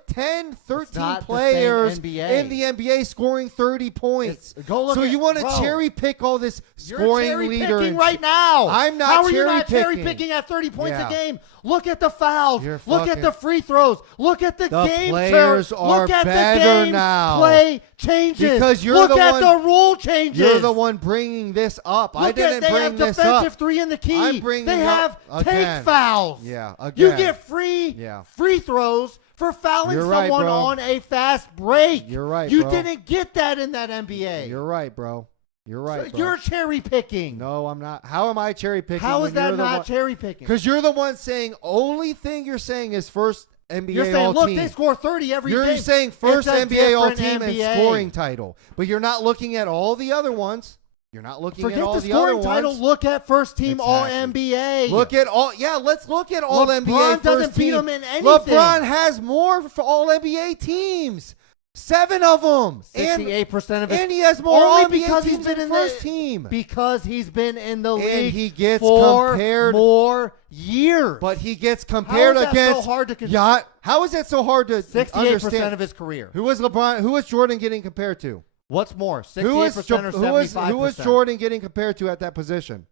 10, 13 players in the NBA scoring 30 points. Go look so at, you want to bro, cherry pick all this you're scoring cherry leader? picking right now. I'm not How are you cherry not cherry picking. picking at 30 points Yeah. a game? Look at the fouls. You're Look at fucking- the free throws. Look at the game players chart. are Look at better the game now. play changes. Because you're Look the at one- the rule changes. You're the one bringing this up. I Look didn't at, they bring have this defensive up. three in the key. I'm bringing they have up again. take fouls. Yeah, You again. get free throws for fouling You're right, someone bro. on a fast break. You're right, You bro. didn't get that in that NBA. You're right, bro. You're right, So bro. you're cherry picking. No, I'm not. How am I cherry picking? How is that not cherry picking? Because you're the one saying only thing you're saying is first NBA You're saying, all look, team. they score 30 every game. You're saying first It's a NBA all different team NBA. and scoring title, but you're not looking at all the other ones. You're not looking Forget at all the the other scoring title. ones. Look at first team Exactly. All NBA. Look at all. Yeah, let's look at all NBA LeBron first doesn't beat team. them in anything. LeBron has more for all NBA teams. 7 of them. 68% of it. And he has more Only all NBA because he's teams been than in first the team. Because he's been in the league And he gets for compared more years. But he gets compared How is that against so hard to Yacht. How is that so hard to 68% understand? of his career. Who was LeBron? Who was Jordan getting compared to? What's more, 68% Who or was 75%? who was Jordan getting compared to at that position?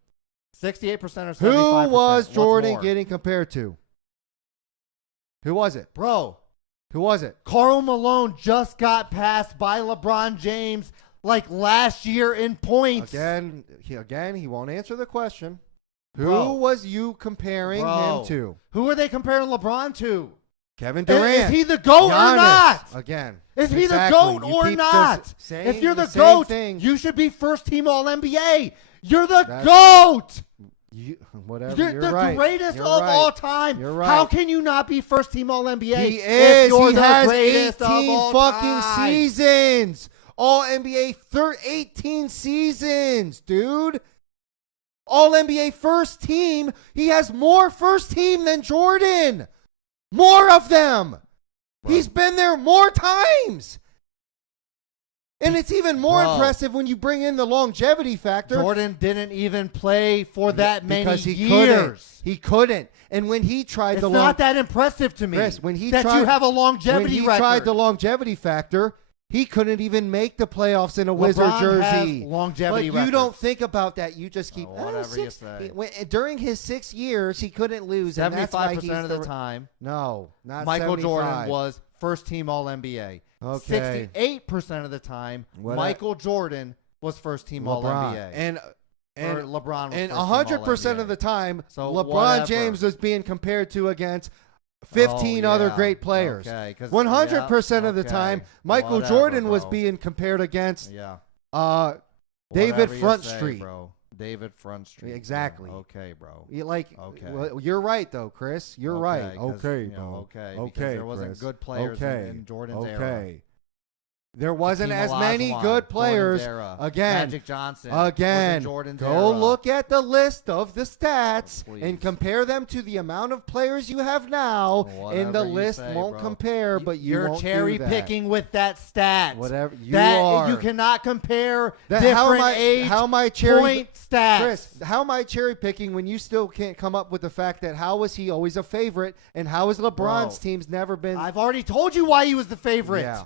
68% or 75%? Who was What's Jordan more? getting compared to? Who was it? Bro, Who was it? Karl Malone just got passed by LeBron James like last year in points. Again, he won't answer the question. Bro. Who was you comparing Bro. him to? Who are they comparing LeBron to? Kevin Durant. Is he the GOAT or Giannis. not? Again. Is he the Exactly. GOAT You or keep not? just saying If you're the same GOAT, thing. you should be first team All NBA. You're the That's- GOAT. Whatever. You're the right. greatest You're of right. all time. You're right. How can you not be first team All NBA? He if is. you're He the has greatest of 18 all fucking time? seasons. All NBA 18 seasons, dude. All NBA first team. He has more first team than Jordan. More of them. Bro. He's been there more times. And it's even more Bro. impressive when you bring in the longevity factor. Jordan didn't even play for that many because he years. He couldn't. And when he tried It's the not that impressive to me. Chris, when he that tried, you have a longevity when he record. tried the longevity factor, he couldn't even make the playoffs in a Wizard LeBron jersey. has longevity but you records. don't think about that. You just keep whatever you say. During his 6 years, he couldn't lose. And that's why 75% he's of the time, No, not Michael 75. Jordan was first team All NBA. Okay. 68% of the time, Michael Jordan was first team All LeBron. NBA. And or LeBron was and first team 100% All-NBA. of the time, So LeBron whatever. James was being compared to against 15 other yeah. great players. Okay, 'cause- 100% of the okay. time, Michael Whatever, Jordan was bro. being compared against Yeah. David Whatever you Front say, Street. bro. David Front Street. Exactly. Yeah, okay, bro. Okay. Well, you're right though, Chris. You're right. 'cause, Okay, you know, bro. okay. Because Okay, there wasn't Chris. good players in Jordan's era. Okay. There wasn't Hakeem as many Olajuwon, good players. Jordan's era. Again, Magic Johnson. Again, was in Jordan's go era. look at the list of the stats Oh, please. and compare them to the amount of players you have now, and the Whatever you list say, won't bro. compare. But You're won't cherry do that. picking with that stat. Whatever you that, are. You cannot compare That- different how am I cherry point stats. Chris, how am I cherry picking when you still can't come up with the fact that how was he always a favorite and how has LeBron's Bro, team's never been? I've already told you why he was the favorite. Yeah.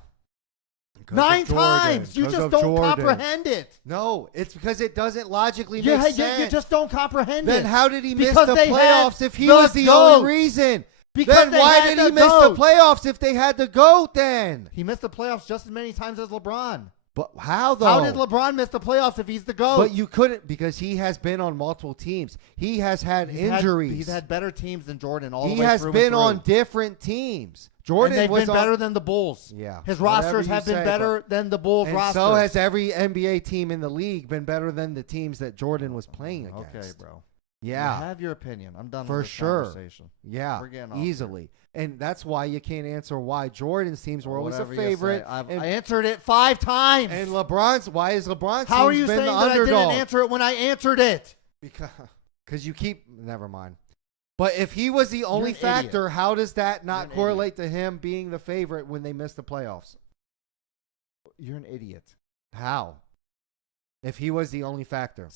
9 times. You just don't comprehend it. No, it's because it doesn't logically You, make you sense. just don't comprehend Then it. how did he miss Because the they had playoffs if he the was the GOAT. only reason? Because Then they why had did the he miss GOAT. the playoffs if they had the GOAT then? He missed the playoffs just as many times as LeBron. But how though? How did LeBron miss the playoffs if he's the GOAT? But you couldn't because he has been on multiple teams. He has had injuries. He's had better teams than Jordan all the way He has through been and on through. different teams. Jordan and they've was been better than the Bulls. Yeah. His Whatever rosters you have been say, better than the Bulls and rosters. so has every NBA team in the league been better than the teams that Jordan was playing against. Okay, bro. Yeah. You have your opinion. I'm done For with this sure. conversation. Yeah, We're getting off easily. And that's why you can't answer why Jordan's teams were always a Whatever you say. favorite. I And, answered it 5 times. and LeBron's, why is LeBron's How are teams you been saying the that underdog? I didn't answer it when I answered it? Because you keep, never mind. But if he was the only an factor, how does that You're not an correlate to him being the favorite when they missed the playoffs? You're an idiot. How? If he was the only factor.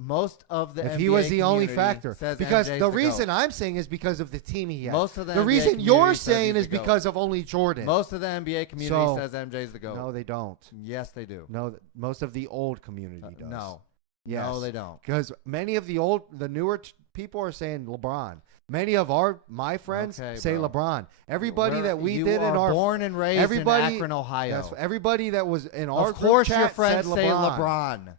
Most of the If NBA he was the only community factor. says Because MJ's the the reason GOAT. I'm saying is because of the team he had. Most of the The NBA reason you're community says saying he's is the GOAT. because of only Jordan. Most of the NBA community So- says MJ's the GOAT. No, they don't. Yes, they do. No, most of the old community does. No. Yes. No, they don't. Because many of the newer people are saying LeBron. Many of my friends Okay, say bro. LeBron. Everybody that we you did in are our born and raised everybody- in Akron, Ohio. Yes, everybody that was in our Of course, group your chat friends said say LeBron. LeBron.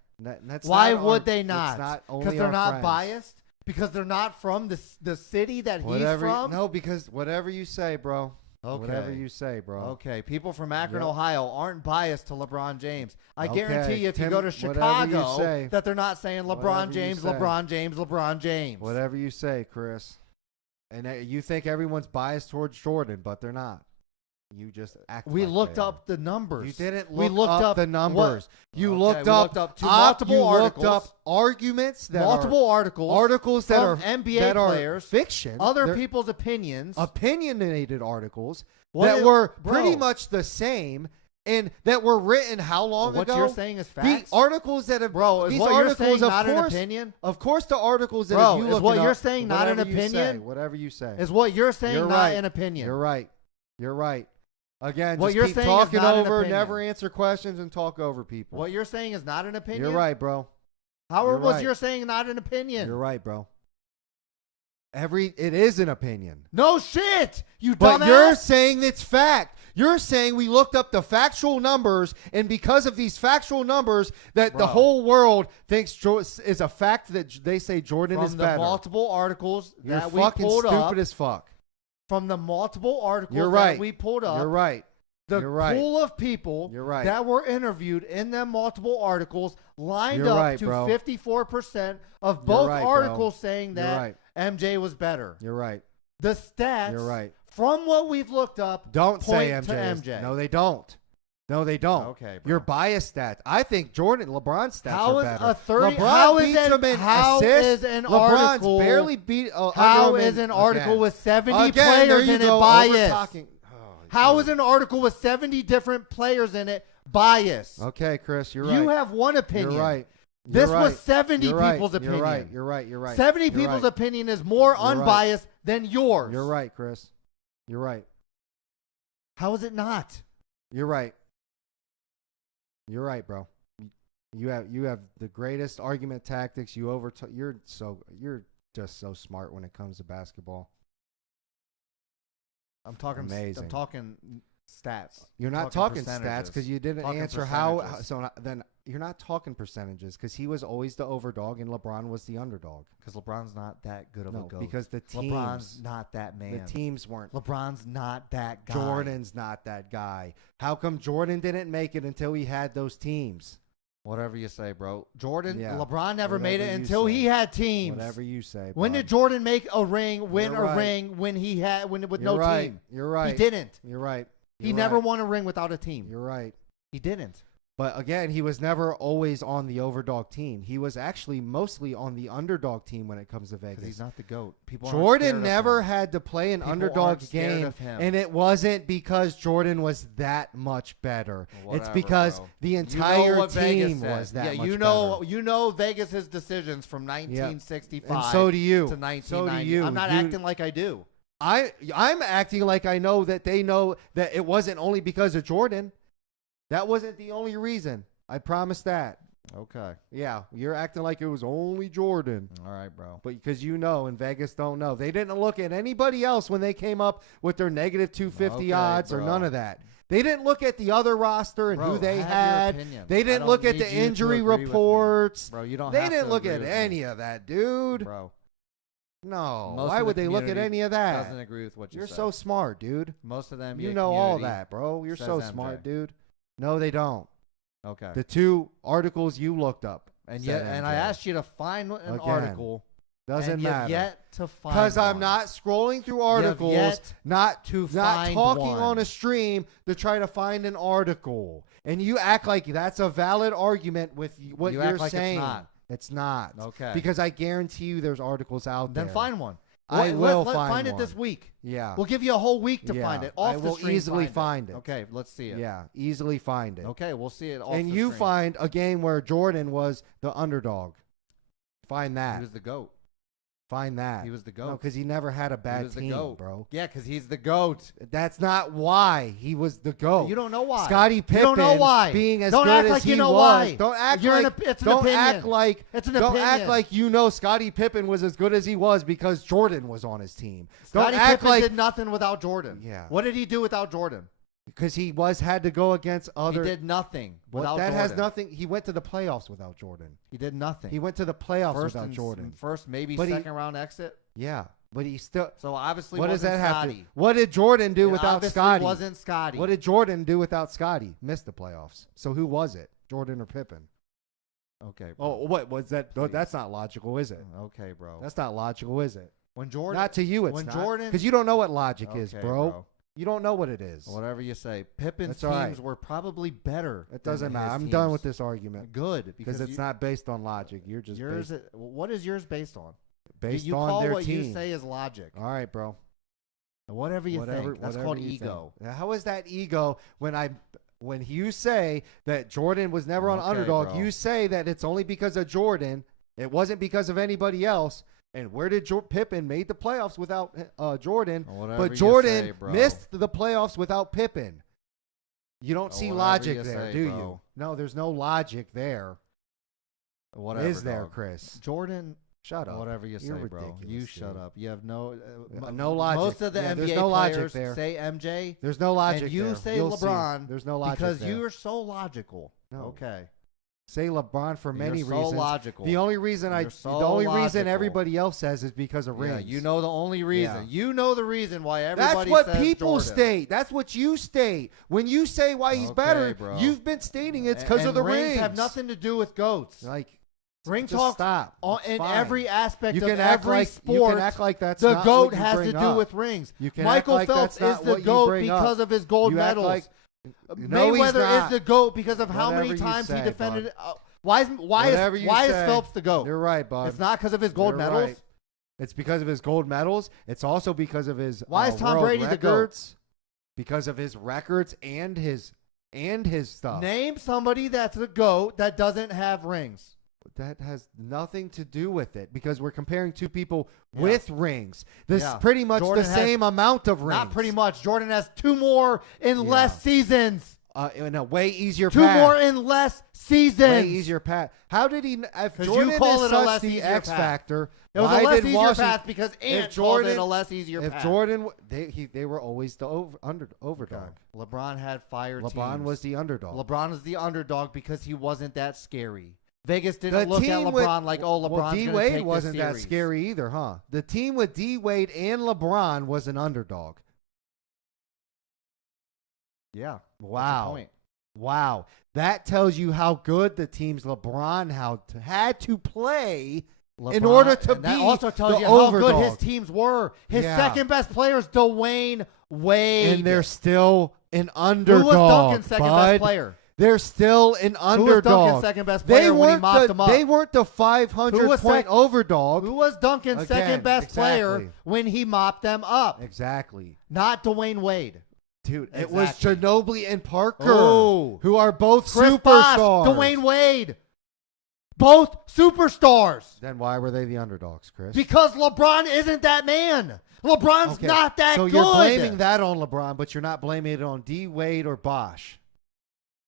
That's Why not would our- they it's not? only Because they're our not friends. biased. Because they're not from the city that Whatever, he's from. no, because whatever you say, bro. Okay. Whatever you say, bro. Okay, people from Akron, Yep. Ohio aren't biased to LeBron James. I Okay, guarantee you, if you Tim, go to whatever you Chicago, say. that they're not saying Whatever LeBron you James, say. LeBron James, LeBron James. Whatever you say, Chris. And you think everyone's biased towards Jordan, but they're not. You just act. We like looked they up the numbers. You didn't We look looked up the numbers. You Okay, looked we up looked up two multiple you articles. looked up arguments that multiple are, articles, articles that from are NBA that players, are fiction. other They're people's opinions. opinionated articles What that if- were bro. pretty much the same and that were written how long what ago? you're saying is The facts, articles that have bro. Is these what you're articles saying of not course, an opinion? Of course, the articles that Bro, you is look what up, you're saying not an whatever you say, opinion? whatever you say. Is what you're saying You're not right. an opinion? You're right. You're right. Again, What just you're keep saying is talking not an over, opinion. never answer questions, and talk over people. What you're saying is not an opinion. You're right, bro. How You're was right. your saying not an opinion? You're right, bro. It is an opinion. No shit, you But dumbass. you're saying it's fact. You're saying we looked up the factual numbers, and because of these factual numbers, that the Bro. whole world thinks is a fact that they say Jordan from is the better. multiple articles You're that we fucking pulled stupid up. as fuck. From the multiple articles You're right. that we pulled up. You're right. The You're right. pool of people You're right. that were interviewed in them multiple articles lined You're up right, to bro. 54% of both right, bro. articles saying You're that right. MJ was better. You're right. The stats You're right. from what we've looked up Don't say point MJ. to is- MJ. No, they don't. No, they don't. Okay, bro. Your biased stats. I think LeBron's stats How are is better. a 30 LeBron how is beats an- him in how assists. is an LeBron's article- barely beat. How under him is in- an article again. with 70 Again, there players you in it go, biased? over-talking. Oh, How dude. is an article with 70 different players in it biased? Okay, Chris, you're right. You have one opinion. You're right. This You're right. was 70 You're right. people's opinion. You're right. You're right. You're right. 70 You're people's right. opinion is more You're right. unbiased than yours. You're right, Chris. You're right. How is it not? You're right. You're right, bro. You have the greatest argument tactics. You're just so smart when it comes to basketball. I'm talking Amazing. I'm talking stats. You're not talking stats percentages. because you didn't Talking answer how. percentages. So then you're not talking percentages because he was always the overdog and LeBron was the underdog. Because LeBron's not that good of a No, goat. because the teams, LeBron's not that man. the teams weren't. LeBron's not that guy. Jordan's not that guy. How come Jordan didn't make it until he had those teams? Whatever you say, bro. Jordan, Yeah. LeBron never made it Whatever you until say. he had teams. Whatever you say. When bud. did Jordan make a ring, win You're a right. ring with You're no right. team? You're right. He didn't. You're right. He You're never right. won a ring without a team. You're right. He didn't. But again, he was never always on the overdog team. He was actually mostly on the underdog team when it comes to Because Vegas. he's not the GOAT. People aren't scared Jordan of never him. had to play an People underdog aren't scared game, of him. and it wasn't because Jordan was that much better. It's Whatever, because bro. the You know entire what Vegas team said. was that yeah, much you know Vegas's decisions from 1965 And so do you. to So 1990. do you. I'm not You- acting like I do. I'm acting like I know that they know that it wasn't only because of Jordan. That wasn't the only reason. I promise that. Okay. Yeah, you're acting like it was only Jordan. All right, bro. But because you know, and Vegas don't know. They didn't look at anybody else when they came up with their negative 250 Okay, odds or bro. none of that. They didn't look at the other roster and Bro, who they have your had. opinion. They I didn't don't look at need the you to injury agree with me. reports. Bro, you don't They have didn't to look agree at with any me. of that, dude. Bro, No. most Why of would the they look at community any of that? doesn't agree with what you You're said. so smart, dude. Most of them, You know all that, bro. You're says so MJ. smart, dude. No, they don't. Okay. The two articles you looked up. And said yet, and MJ. I asked you to find an Again, article. Doesn't and matter. You've yet to find Because I'm one. not scrolling through articles, yet not to not find talking one. on a stream to try to find an article. And you act like that's a valid argument with what You you're act like it's saying. not. It's not. Okay. Because I guarantee you there's articles out there. Then find one. I Well, will let's find find it one. this week. Yeah. We'll give you a whole week to Yeah. find it. Off I the will stream, easily find it. Okay, let's see it. Yeah, easily find it. Okay, we'll see it off And the you stream. find a game where Jordan was the underdog. Find that. He was the GOAT. Find that. He was the No, GOAT. because he never had a He bad was the team, GOAT. bro. Yeah, because he's the GOAT. That's not why he was the GOAT. You don't know why. Scottie Pippen You don't know why. being as don't good act as like he you know was. why. Don't act You're like it's an don't opinion. act like It's an don't opinion. act like you know Scottie Pippen was as good as he was because Jordan was on his team. Scottie don't act Pippen like did nothing without Jordan. Yeah. What did he do without Jordan? because he had to go against other. He did nothing Well, without that Jordan. has nothing. He went to the playoffs without Jordan. He did nothing. He went to the playoffs first without and Jordan. First, maybe But he- second round exit. Yeah, but he still. So obviously, What does wasn't that have Scotty. to? What did Jordan do It without obviously Scotty? Wasn't Scotty? What did Jordan do without Scotty? Missed the playoffs. So who was it? Jordan or Pippen? Okay. Bro. Oh, what was that? Please. That's not logical, is it? Okay, bro. That's not logical, is it? when Jordan. Not to you, it's when not. Jordan- because you don't know what logic is, Okay, bro. You don't know what it is. Whatever you say, Pippen's That's all right. teams were probably better. It doesn't than matter. his I'm done teams. with this argument Good because it's not based on logic. You're just yours. What is yours based on? based you on call their what team. you say is logic. All right, bro. Whatever you think. That's called you ego. think. How is that ego when you say that Jordan was never on Okay, underdog? bro. You say that it's only because of Jordan. It wasn't because of anybody else. And where did Pippen made the playoffs without Jordan? Whatever But you Jordan say, bro. missed the playoffs without Pippen. You don't see whatever logic you there, say, do bro. you? No, there's no logic there. Whatever Is there, dog. Chris? Jordan? Shut up. Whatever you say, You're bro. ridiculous, You dude. shut up. You have no No logic. Most of the Yeah, there's NBA no logic players there. say MJ. There's no logic and you there. say You'll see. LeBron. There's no logic because there. you're so logical. No. Okay. Say LeBron for many You're so reasons. logical. The only reason You're so the only reason logical. everybody else says is because of rings. Yeah, you know the only reason. Yeah. You know the reason why That's everybody what says people Jordan. state. That's what you state. When you say why he's Okay, better, bro. you've been stating it's because of the rings. rings. Have nothing to do with goats. Like Ring just talk stop. on, It's in fine. every aspect You of can act every like sport. you can act like that's the not GOAT what you has to bring do up. with rings. You can Michael act like Phelps that's not is the what you GOAT bring up. because of his gold You act medals. like- No, he's Mayweather not. is the GOAT because of how many Whatever you times he say, defended. bud. Why is Whatever you say. Phelps the GOAT? You're right, bud. It's not because of his gold You're medals. right. It's because of his gold medals. It's also because of his Why is Tom world Brady the GOAT? records. Because of his records and his stuff. Name somebody that's the GOAT that doesn't have rings. That has nothing to do with it because we're comparing two people Yeah. with rings. This Yeah. is pretty much Jordan the has- same amount of rings. Not pretty much. Jordan has 2 more in Yeah. less seasons. In a way easier 2 path. more in less seasons. Way easier path. How did he? If 'Cause Jordan you call is it a such less the easier X path. factor, It was why a less did easier Washington, path because Ant called Jordan- it a less easier if path. Jordan, they were always the overdog. LeBron had fire LeBron teams. was the underdog. LeBron is the underdog because he wasn't that scary. Vegas The didn't look at team LeBron with- like, oh, LeBron's well, D gonna Wade take wasn't this that series. scary either, huh? The team with D Wade and LeBron was an underdog. Yeah. That's the Wow. point. Wow. That tells you how good the teams LeBron had to play in LeBron- order to and that be also tells the you how overdog. good his teams were. His Yeah. second best player is Dwayne Wade. And they're still an underdog. Who was Duncan's second bud. best player? They're still an Who was underdog. Duncan's second best player They when he weren't mopped the, him up? They weren't the 500 Who was point overdog. Who was Duncan's Again, second best player exactly. when he mopped them up? Exactly. Not Dwayne Wade. Dude, it was Exactly. Ginobili and Parker, Oh. who are both Chris superstars. Bosh, Dwayne Wade. Both superstars. Then why were they the underdogs, Chris? Because LeBron isn't that man. LeBron's Okay, not that so good. you're blaming that on LeBron, but you're not blaming it on D Wade or Bosh.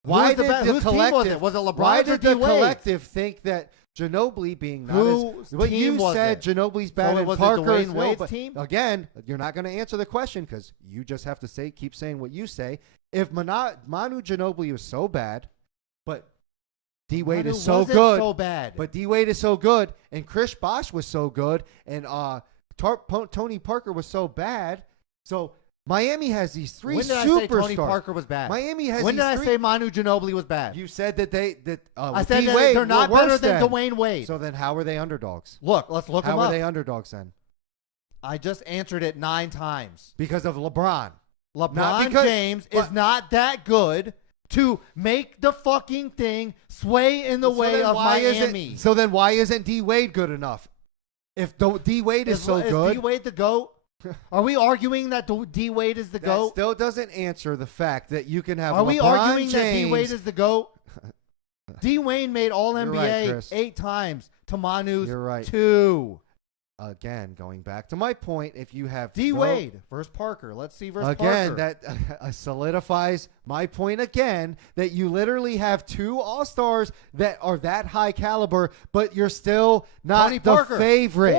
Who was the best- the whose team was collective? it? Was it LeBron's Why or did the D-Wade? collective think that Ginobili being not Whose what team you was said, it? Ginobili's bad So and was it Parker's Dwayne no, Wade's but team? Again, you're not going to answer the question because you just have to keep saying what you say. If Manu Ginobili was so bad, but D Wade is so wasn't good, so bad. but D Wade is so good, and Chris Bosh was so good, and Tony Parker was so bad, so. Miami has these three when did superstars. I say Tony Parker was bad? Miami has. When these did I three, say Manu Ginobili was bad? You said that I said that D-Wade they're not were better worse than then. Dwayne Wade. So then, how are they underdogs? Look, let's look How them are up. they underdogs then? I just answered it 9 times. Because of LeBron. LeBron because- James but- is not that good to make the fucking thing sway in the So way then of why Miami. So then, why isn't D Wade good enough? If D Wade is so good, D Wade the GOAT? Are we arguing that D Wade is the that GOAT? still doesn't answer the fact that you can have. Are we LeBron arguing James, that D Wade is the GOAT? D Wade made All You're NBA right, Chris. 8 times to Manu's You're right. 2. Again, going back to my point, if you have D Wade versus Parker. Let's see versus again, Parker. that solidifies my point again that you literally have 2 All-Stars that are that high caliber, but you're still not Tony the Parker, favorite.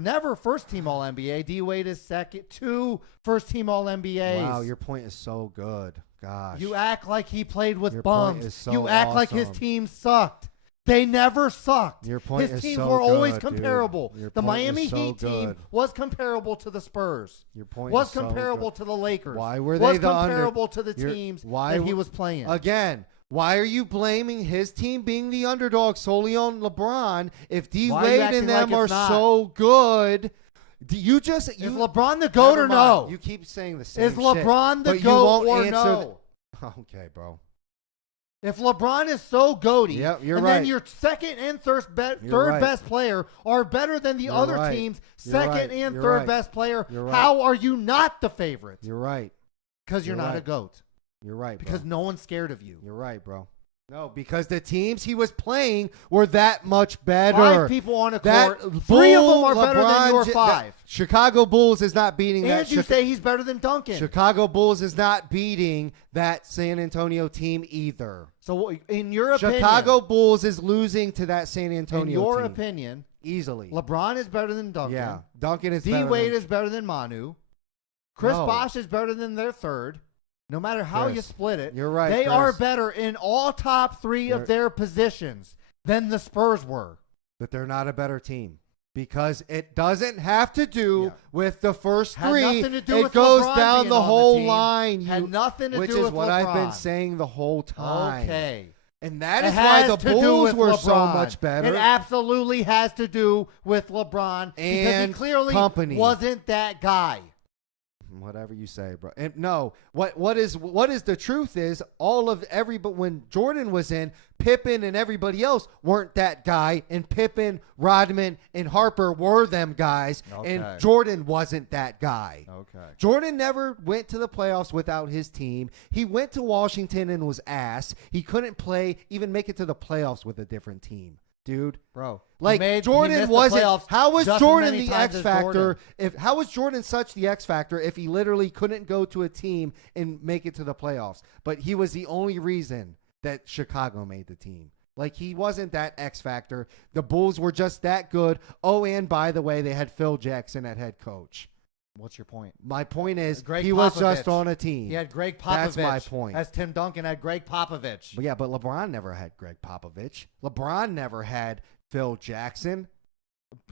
Never first team All NBA. D Wade is second. 2 first team All NBAs. Wow, your point is so good. Gosh. You act like he played with Your point bums. is so You act like his awesome. team sucked. They never sucked. Your point His is teams so were always good, dude. comparable. Your The point is Miami so Heat team good. was comparable to the Spurs. Your point Was is so comparable good. to the Lakers. Why were was they the under- comparable to the You're- teams why that he w- was playing. Again, why are you blaming his team being the underdog solely on LeBron if D Why are you Wade acting and them like are it's not? so good? You just Is LeBron the GOAT Never or mind. no? You keep saying the same Is LeBron shit, the but you GOAT won't or answer no? Okay, bro. If LeBron is so goaty, Yep, you're and right. then your second and third right. best player are better than the You're other right. team's You're second right. and You're third right. best player, You're right. how are you not the favorite? You're right. Because you're You're not a right. GOAT. You're right, bro. Because no one's scared of you. You're right, bro. No, because the teams he was playing were that much better. 5 people on a That court. 3 of them are Bull better than LeBron your J- 5. Chicago Bulls is not beating that. And you say he's better than Duncan. Chicago Bulls is not beating that San Antonio team either. So in your opinion, Chicago Bulls is losing to that San in Antonio your team. opinion, Easily. LeBron is better than Duncan. Yeah. Duncan is D better Wade than- is better than Manu. Chris No. Bosh is better than their third. No matter how Chris, you split it, you're right, They Chris. are better in all top 3 of their positions than the Spurs were. But they're not a better team. Because it doesn't have to do Yeah. with the first Had 3. nothing to do it with goes LeBron down being the on the whole team. line. Had nothing to which do is with what I've been LeBron. saying the whole time. Okay. And that It is why has the to do Bulls with were so LeBron. much better. It absolutely has to do with LeBron because he And clearly company. wasn't that guy. Whatever you say, bro. And no, what is the truth is but when Jordan was in, Pippen and everybody else weren't that guy, and Pippen, Rodman, and Harper were them guys, Okay. and Jordan wasn't that guy. Okay. Jordan never went to the playoffs without his team. He went to Washington and was ass. He couldn't even make it to the playoffs with a different team. Dude, Bro, like he Jordan missed the wasn't. playoffs How was just as Jordan many the times X as factor? Jordan. How was Jordan such the X factor if he literally couldn't go to a team and make it to the playoffs? But he was the only reason that Chicago made the team. Like he wasn't that X factor. The Bulls were just that good. Oh, and by the way, they had Phil Jackson at head coach. What's your point? My point is, Greg he was just Popovich. on a team. He had Greg Popovich. That's my point. As Tim Duncan had Greg Popovich. But yeah, but LeBron never had Greg Popovich. LeBron never had Phil Jackson.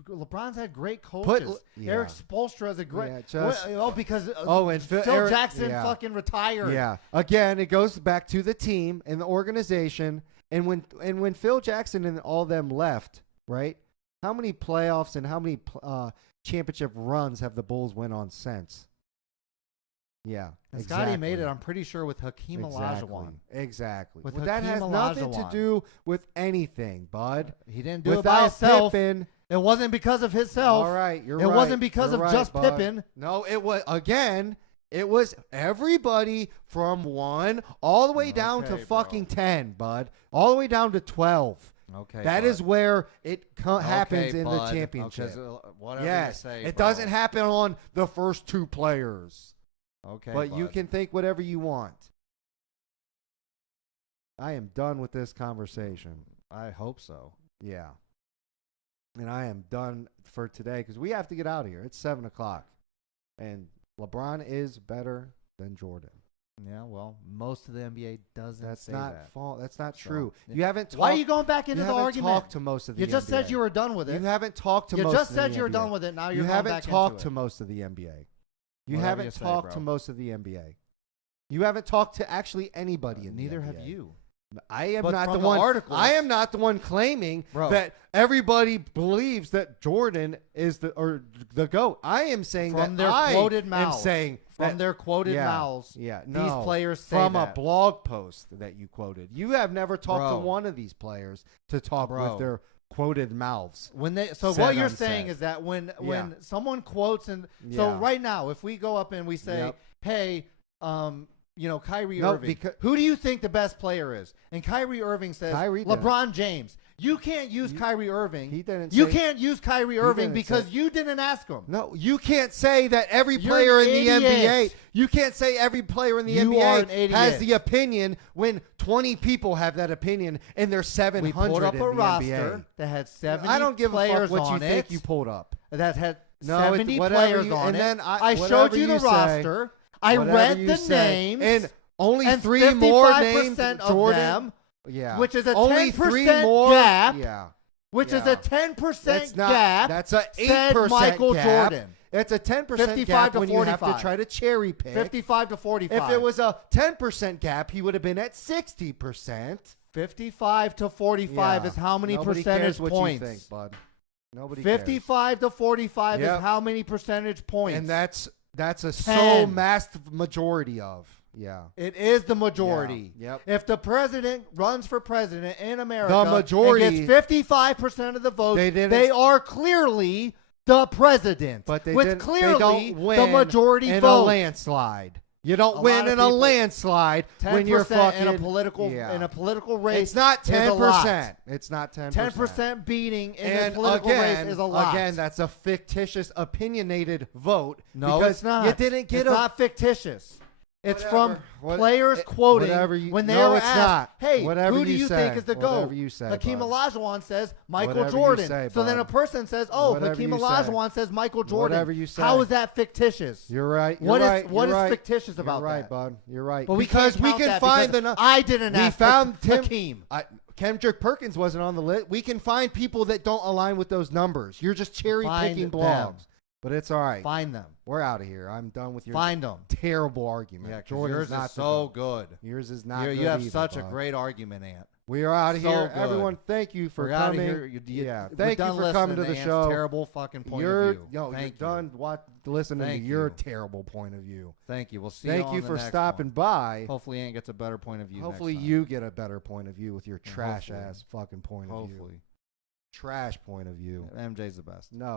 LeBron's had great coaches. Yeah. Eric Spoelstra is a great. Yeah, just- because and Phil Jackson yeah. fucking retired. Yeah. Again, it goes back to the team and the organization. And when Phil Jackson and all them left, right? How many playoffs and how many championship runs have the Bulls went on since? Yeah. And Scotty made it, I'm pretty sure, with Hakeem Exactly. Olajuwon. Exactly. With Well, that has Hakeem nothing to Olajuwon. do with anything, bud. He didn't do it Without by himself. Pippen, It wasn't because of himself. all right, you're It right. wasn't because You're of right, just bud. Pippen. No, it was it was everybody from 1 all the way down to Okay, fucking bro. 10, bud. All the way down to 12. Okay. That is where it happens in the bud. championship. Okay, whatever Yes, you say, it bro. doesn't happen on the first 2 players. Okay, But you bud. can think whatever you want. I am done with this conversation. I hope so. Yeah. And I am done for today because we have to get out of here. It's 7 o'clock. And LeBron is better than Jordan. Yeah, well, most of the NBA doesn't That's say not that. That's not So, true. yeah. You haven't talked. Why are you going back into the argument? You haven't talked to most of the You just NBA. said you were done with it. You haven't talked to You most just of the said you were NBA. done with it. Now you're You going haven't back talked into to it. most of the NBA. You Whatever haven't you say, talked bro. to most of the NBA. You haven't talked to actually anybody in the Neither NBA. have you. I am But not from the the one. articles- I am not the one claiming Bro. that everybody believes that Jordan is the GOAT. I am saying From that their I quoted am mouths. saying From that- their quoted yeah, mouths, Yeah, these no, players say from that. a blog post that you quoted. You have never talked Bro. to one of these players to talk Bro. with their quoted mouths. When they so Said what you're unsaid. saying is that when Yeah. someone quotes and so Yeah. right now if we go up and we say, Yep. hey, Kyrie No, Irving, because- who do you think the best player is? And Kyrie Irving says Kyrie didn't. LeBron James. You can't use Kyrie Irving. He didn't. You say- can't use Kyrie Irving didn't because say- you didn't ask him. No, you can't say that every You're player an in the idiot. NBA. You can't say every player in the You are an NBA has idiot. the opinion when 20 people have that opinion and there's 700 We pulled up in a the roster NBA. that had 70 I don't give a players fuck what you on think it. you pulled up. That had No, 70 whatever players you- on and it. then I whatever showed you the say, roster. I whatever read you the say, names. and only and 3 more 55% names. of Jordan, them, yeah, which is a only 10% 3 more gap, Yeah, which is yeah. a 10% that's not. gap. That's a said 8% Michael gap. Jordan. It's a 10% 55 gap to when you have to 45. try to cherry pick. 55 to 45. If it was a 10% gap, he would have been at 60%. 55 to 45 Yeah. is how many Nobody percentage cares what points? you think, bud. Nobody cares. 55 to 45 Yep. is how many percentage points? And that's a 10. so massive majority of. Yeah. It is the majority. Yeah. Yep. If the president runs for president in America, The majority- and gets 55% of the votes, They didn't- they are clearly the president. But they with didn't, clearly they don't win the majority in vote. a landslide. You don't A win lot of in a people- landslide when you're 10% fucking in a political yeah. in a political race. It's not is a lot. 10%. It's not 10%. 10% beating in And a political again, race is a lot. Again, that's a fictitious, opinionated vote. No, because it's not. You didn't get it's not fictitious. It's from Whatever. players It- quoting whatever you- when they no, were it's asked, not. "Hey, Whatever who do you you say. think is the Whatever GOAT?" you say, Hakeem bud. Olajuwon says Michael Whatever you Jordan. say, So then bud. a person says, "Oh, Whatever Hakeem you say. Olajuwon says Michael Jordan." Whatever you say. How is that fictitious? You're right. You're What is- right. what you're is right. fictitious about You're right, that? bud. You're right. But we because can't we count can that find because the. I didn't we ask found Tim. Hakeem. Kendrick Perkins wasn't on the list. We can find people that don't align with those numbers. You're just cherry picking Find them. blogs. But it's all right. Find them. We're out of here. I'm done with your Find them. terrible argument. Yeah, 'cause Jordan's yours not is the so GOAT. good. Yours is not. You good have either, such a bud. great argument, Ant. We are out of So here. good. Everyone, thank you for We're out of coming. here. Yeah, we're thank you done for coming to listening the Ant's show. Terrible fucking point You're of view. you're Thank done listening Thank to your you. terrible point of view. Thank you. We'll see you Thank on you the for next stopping one. by. Hopefully, Ant gets a better point of view. Hopefully next time. you get a better point of view with your trash hopefully. ass fucking point of view. Hopefully. Trash point of view. MJ's the best. No.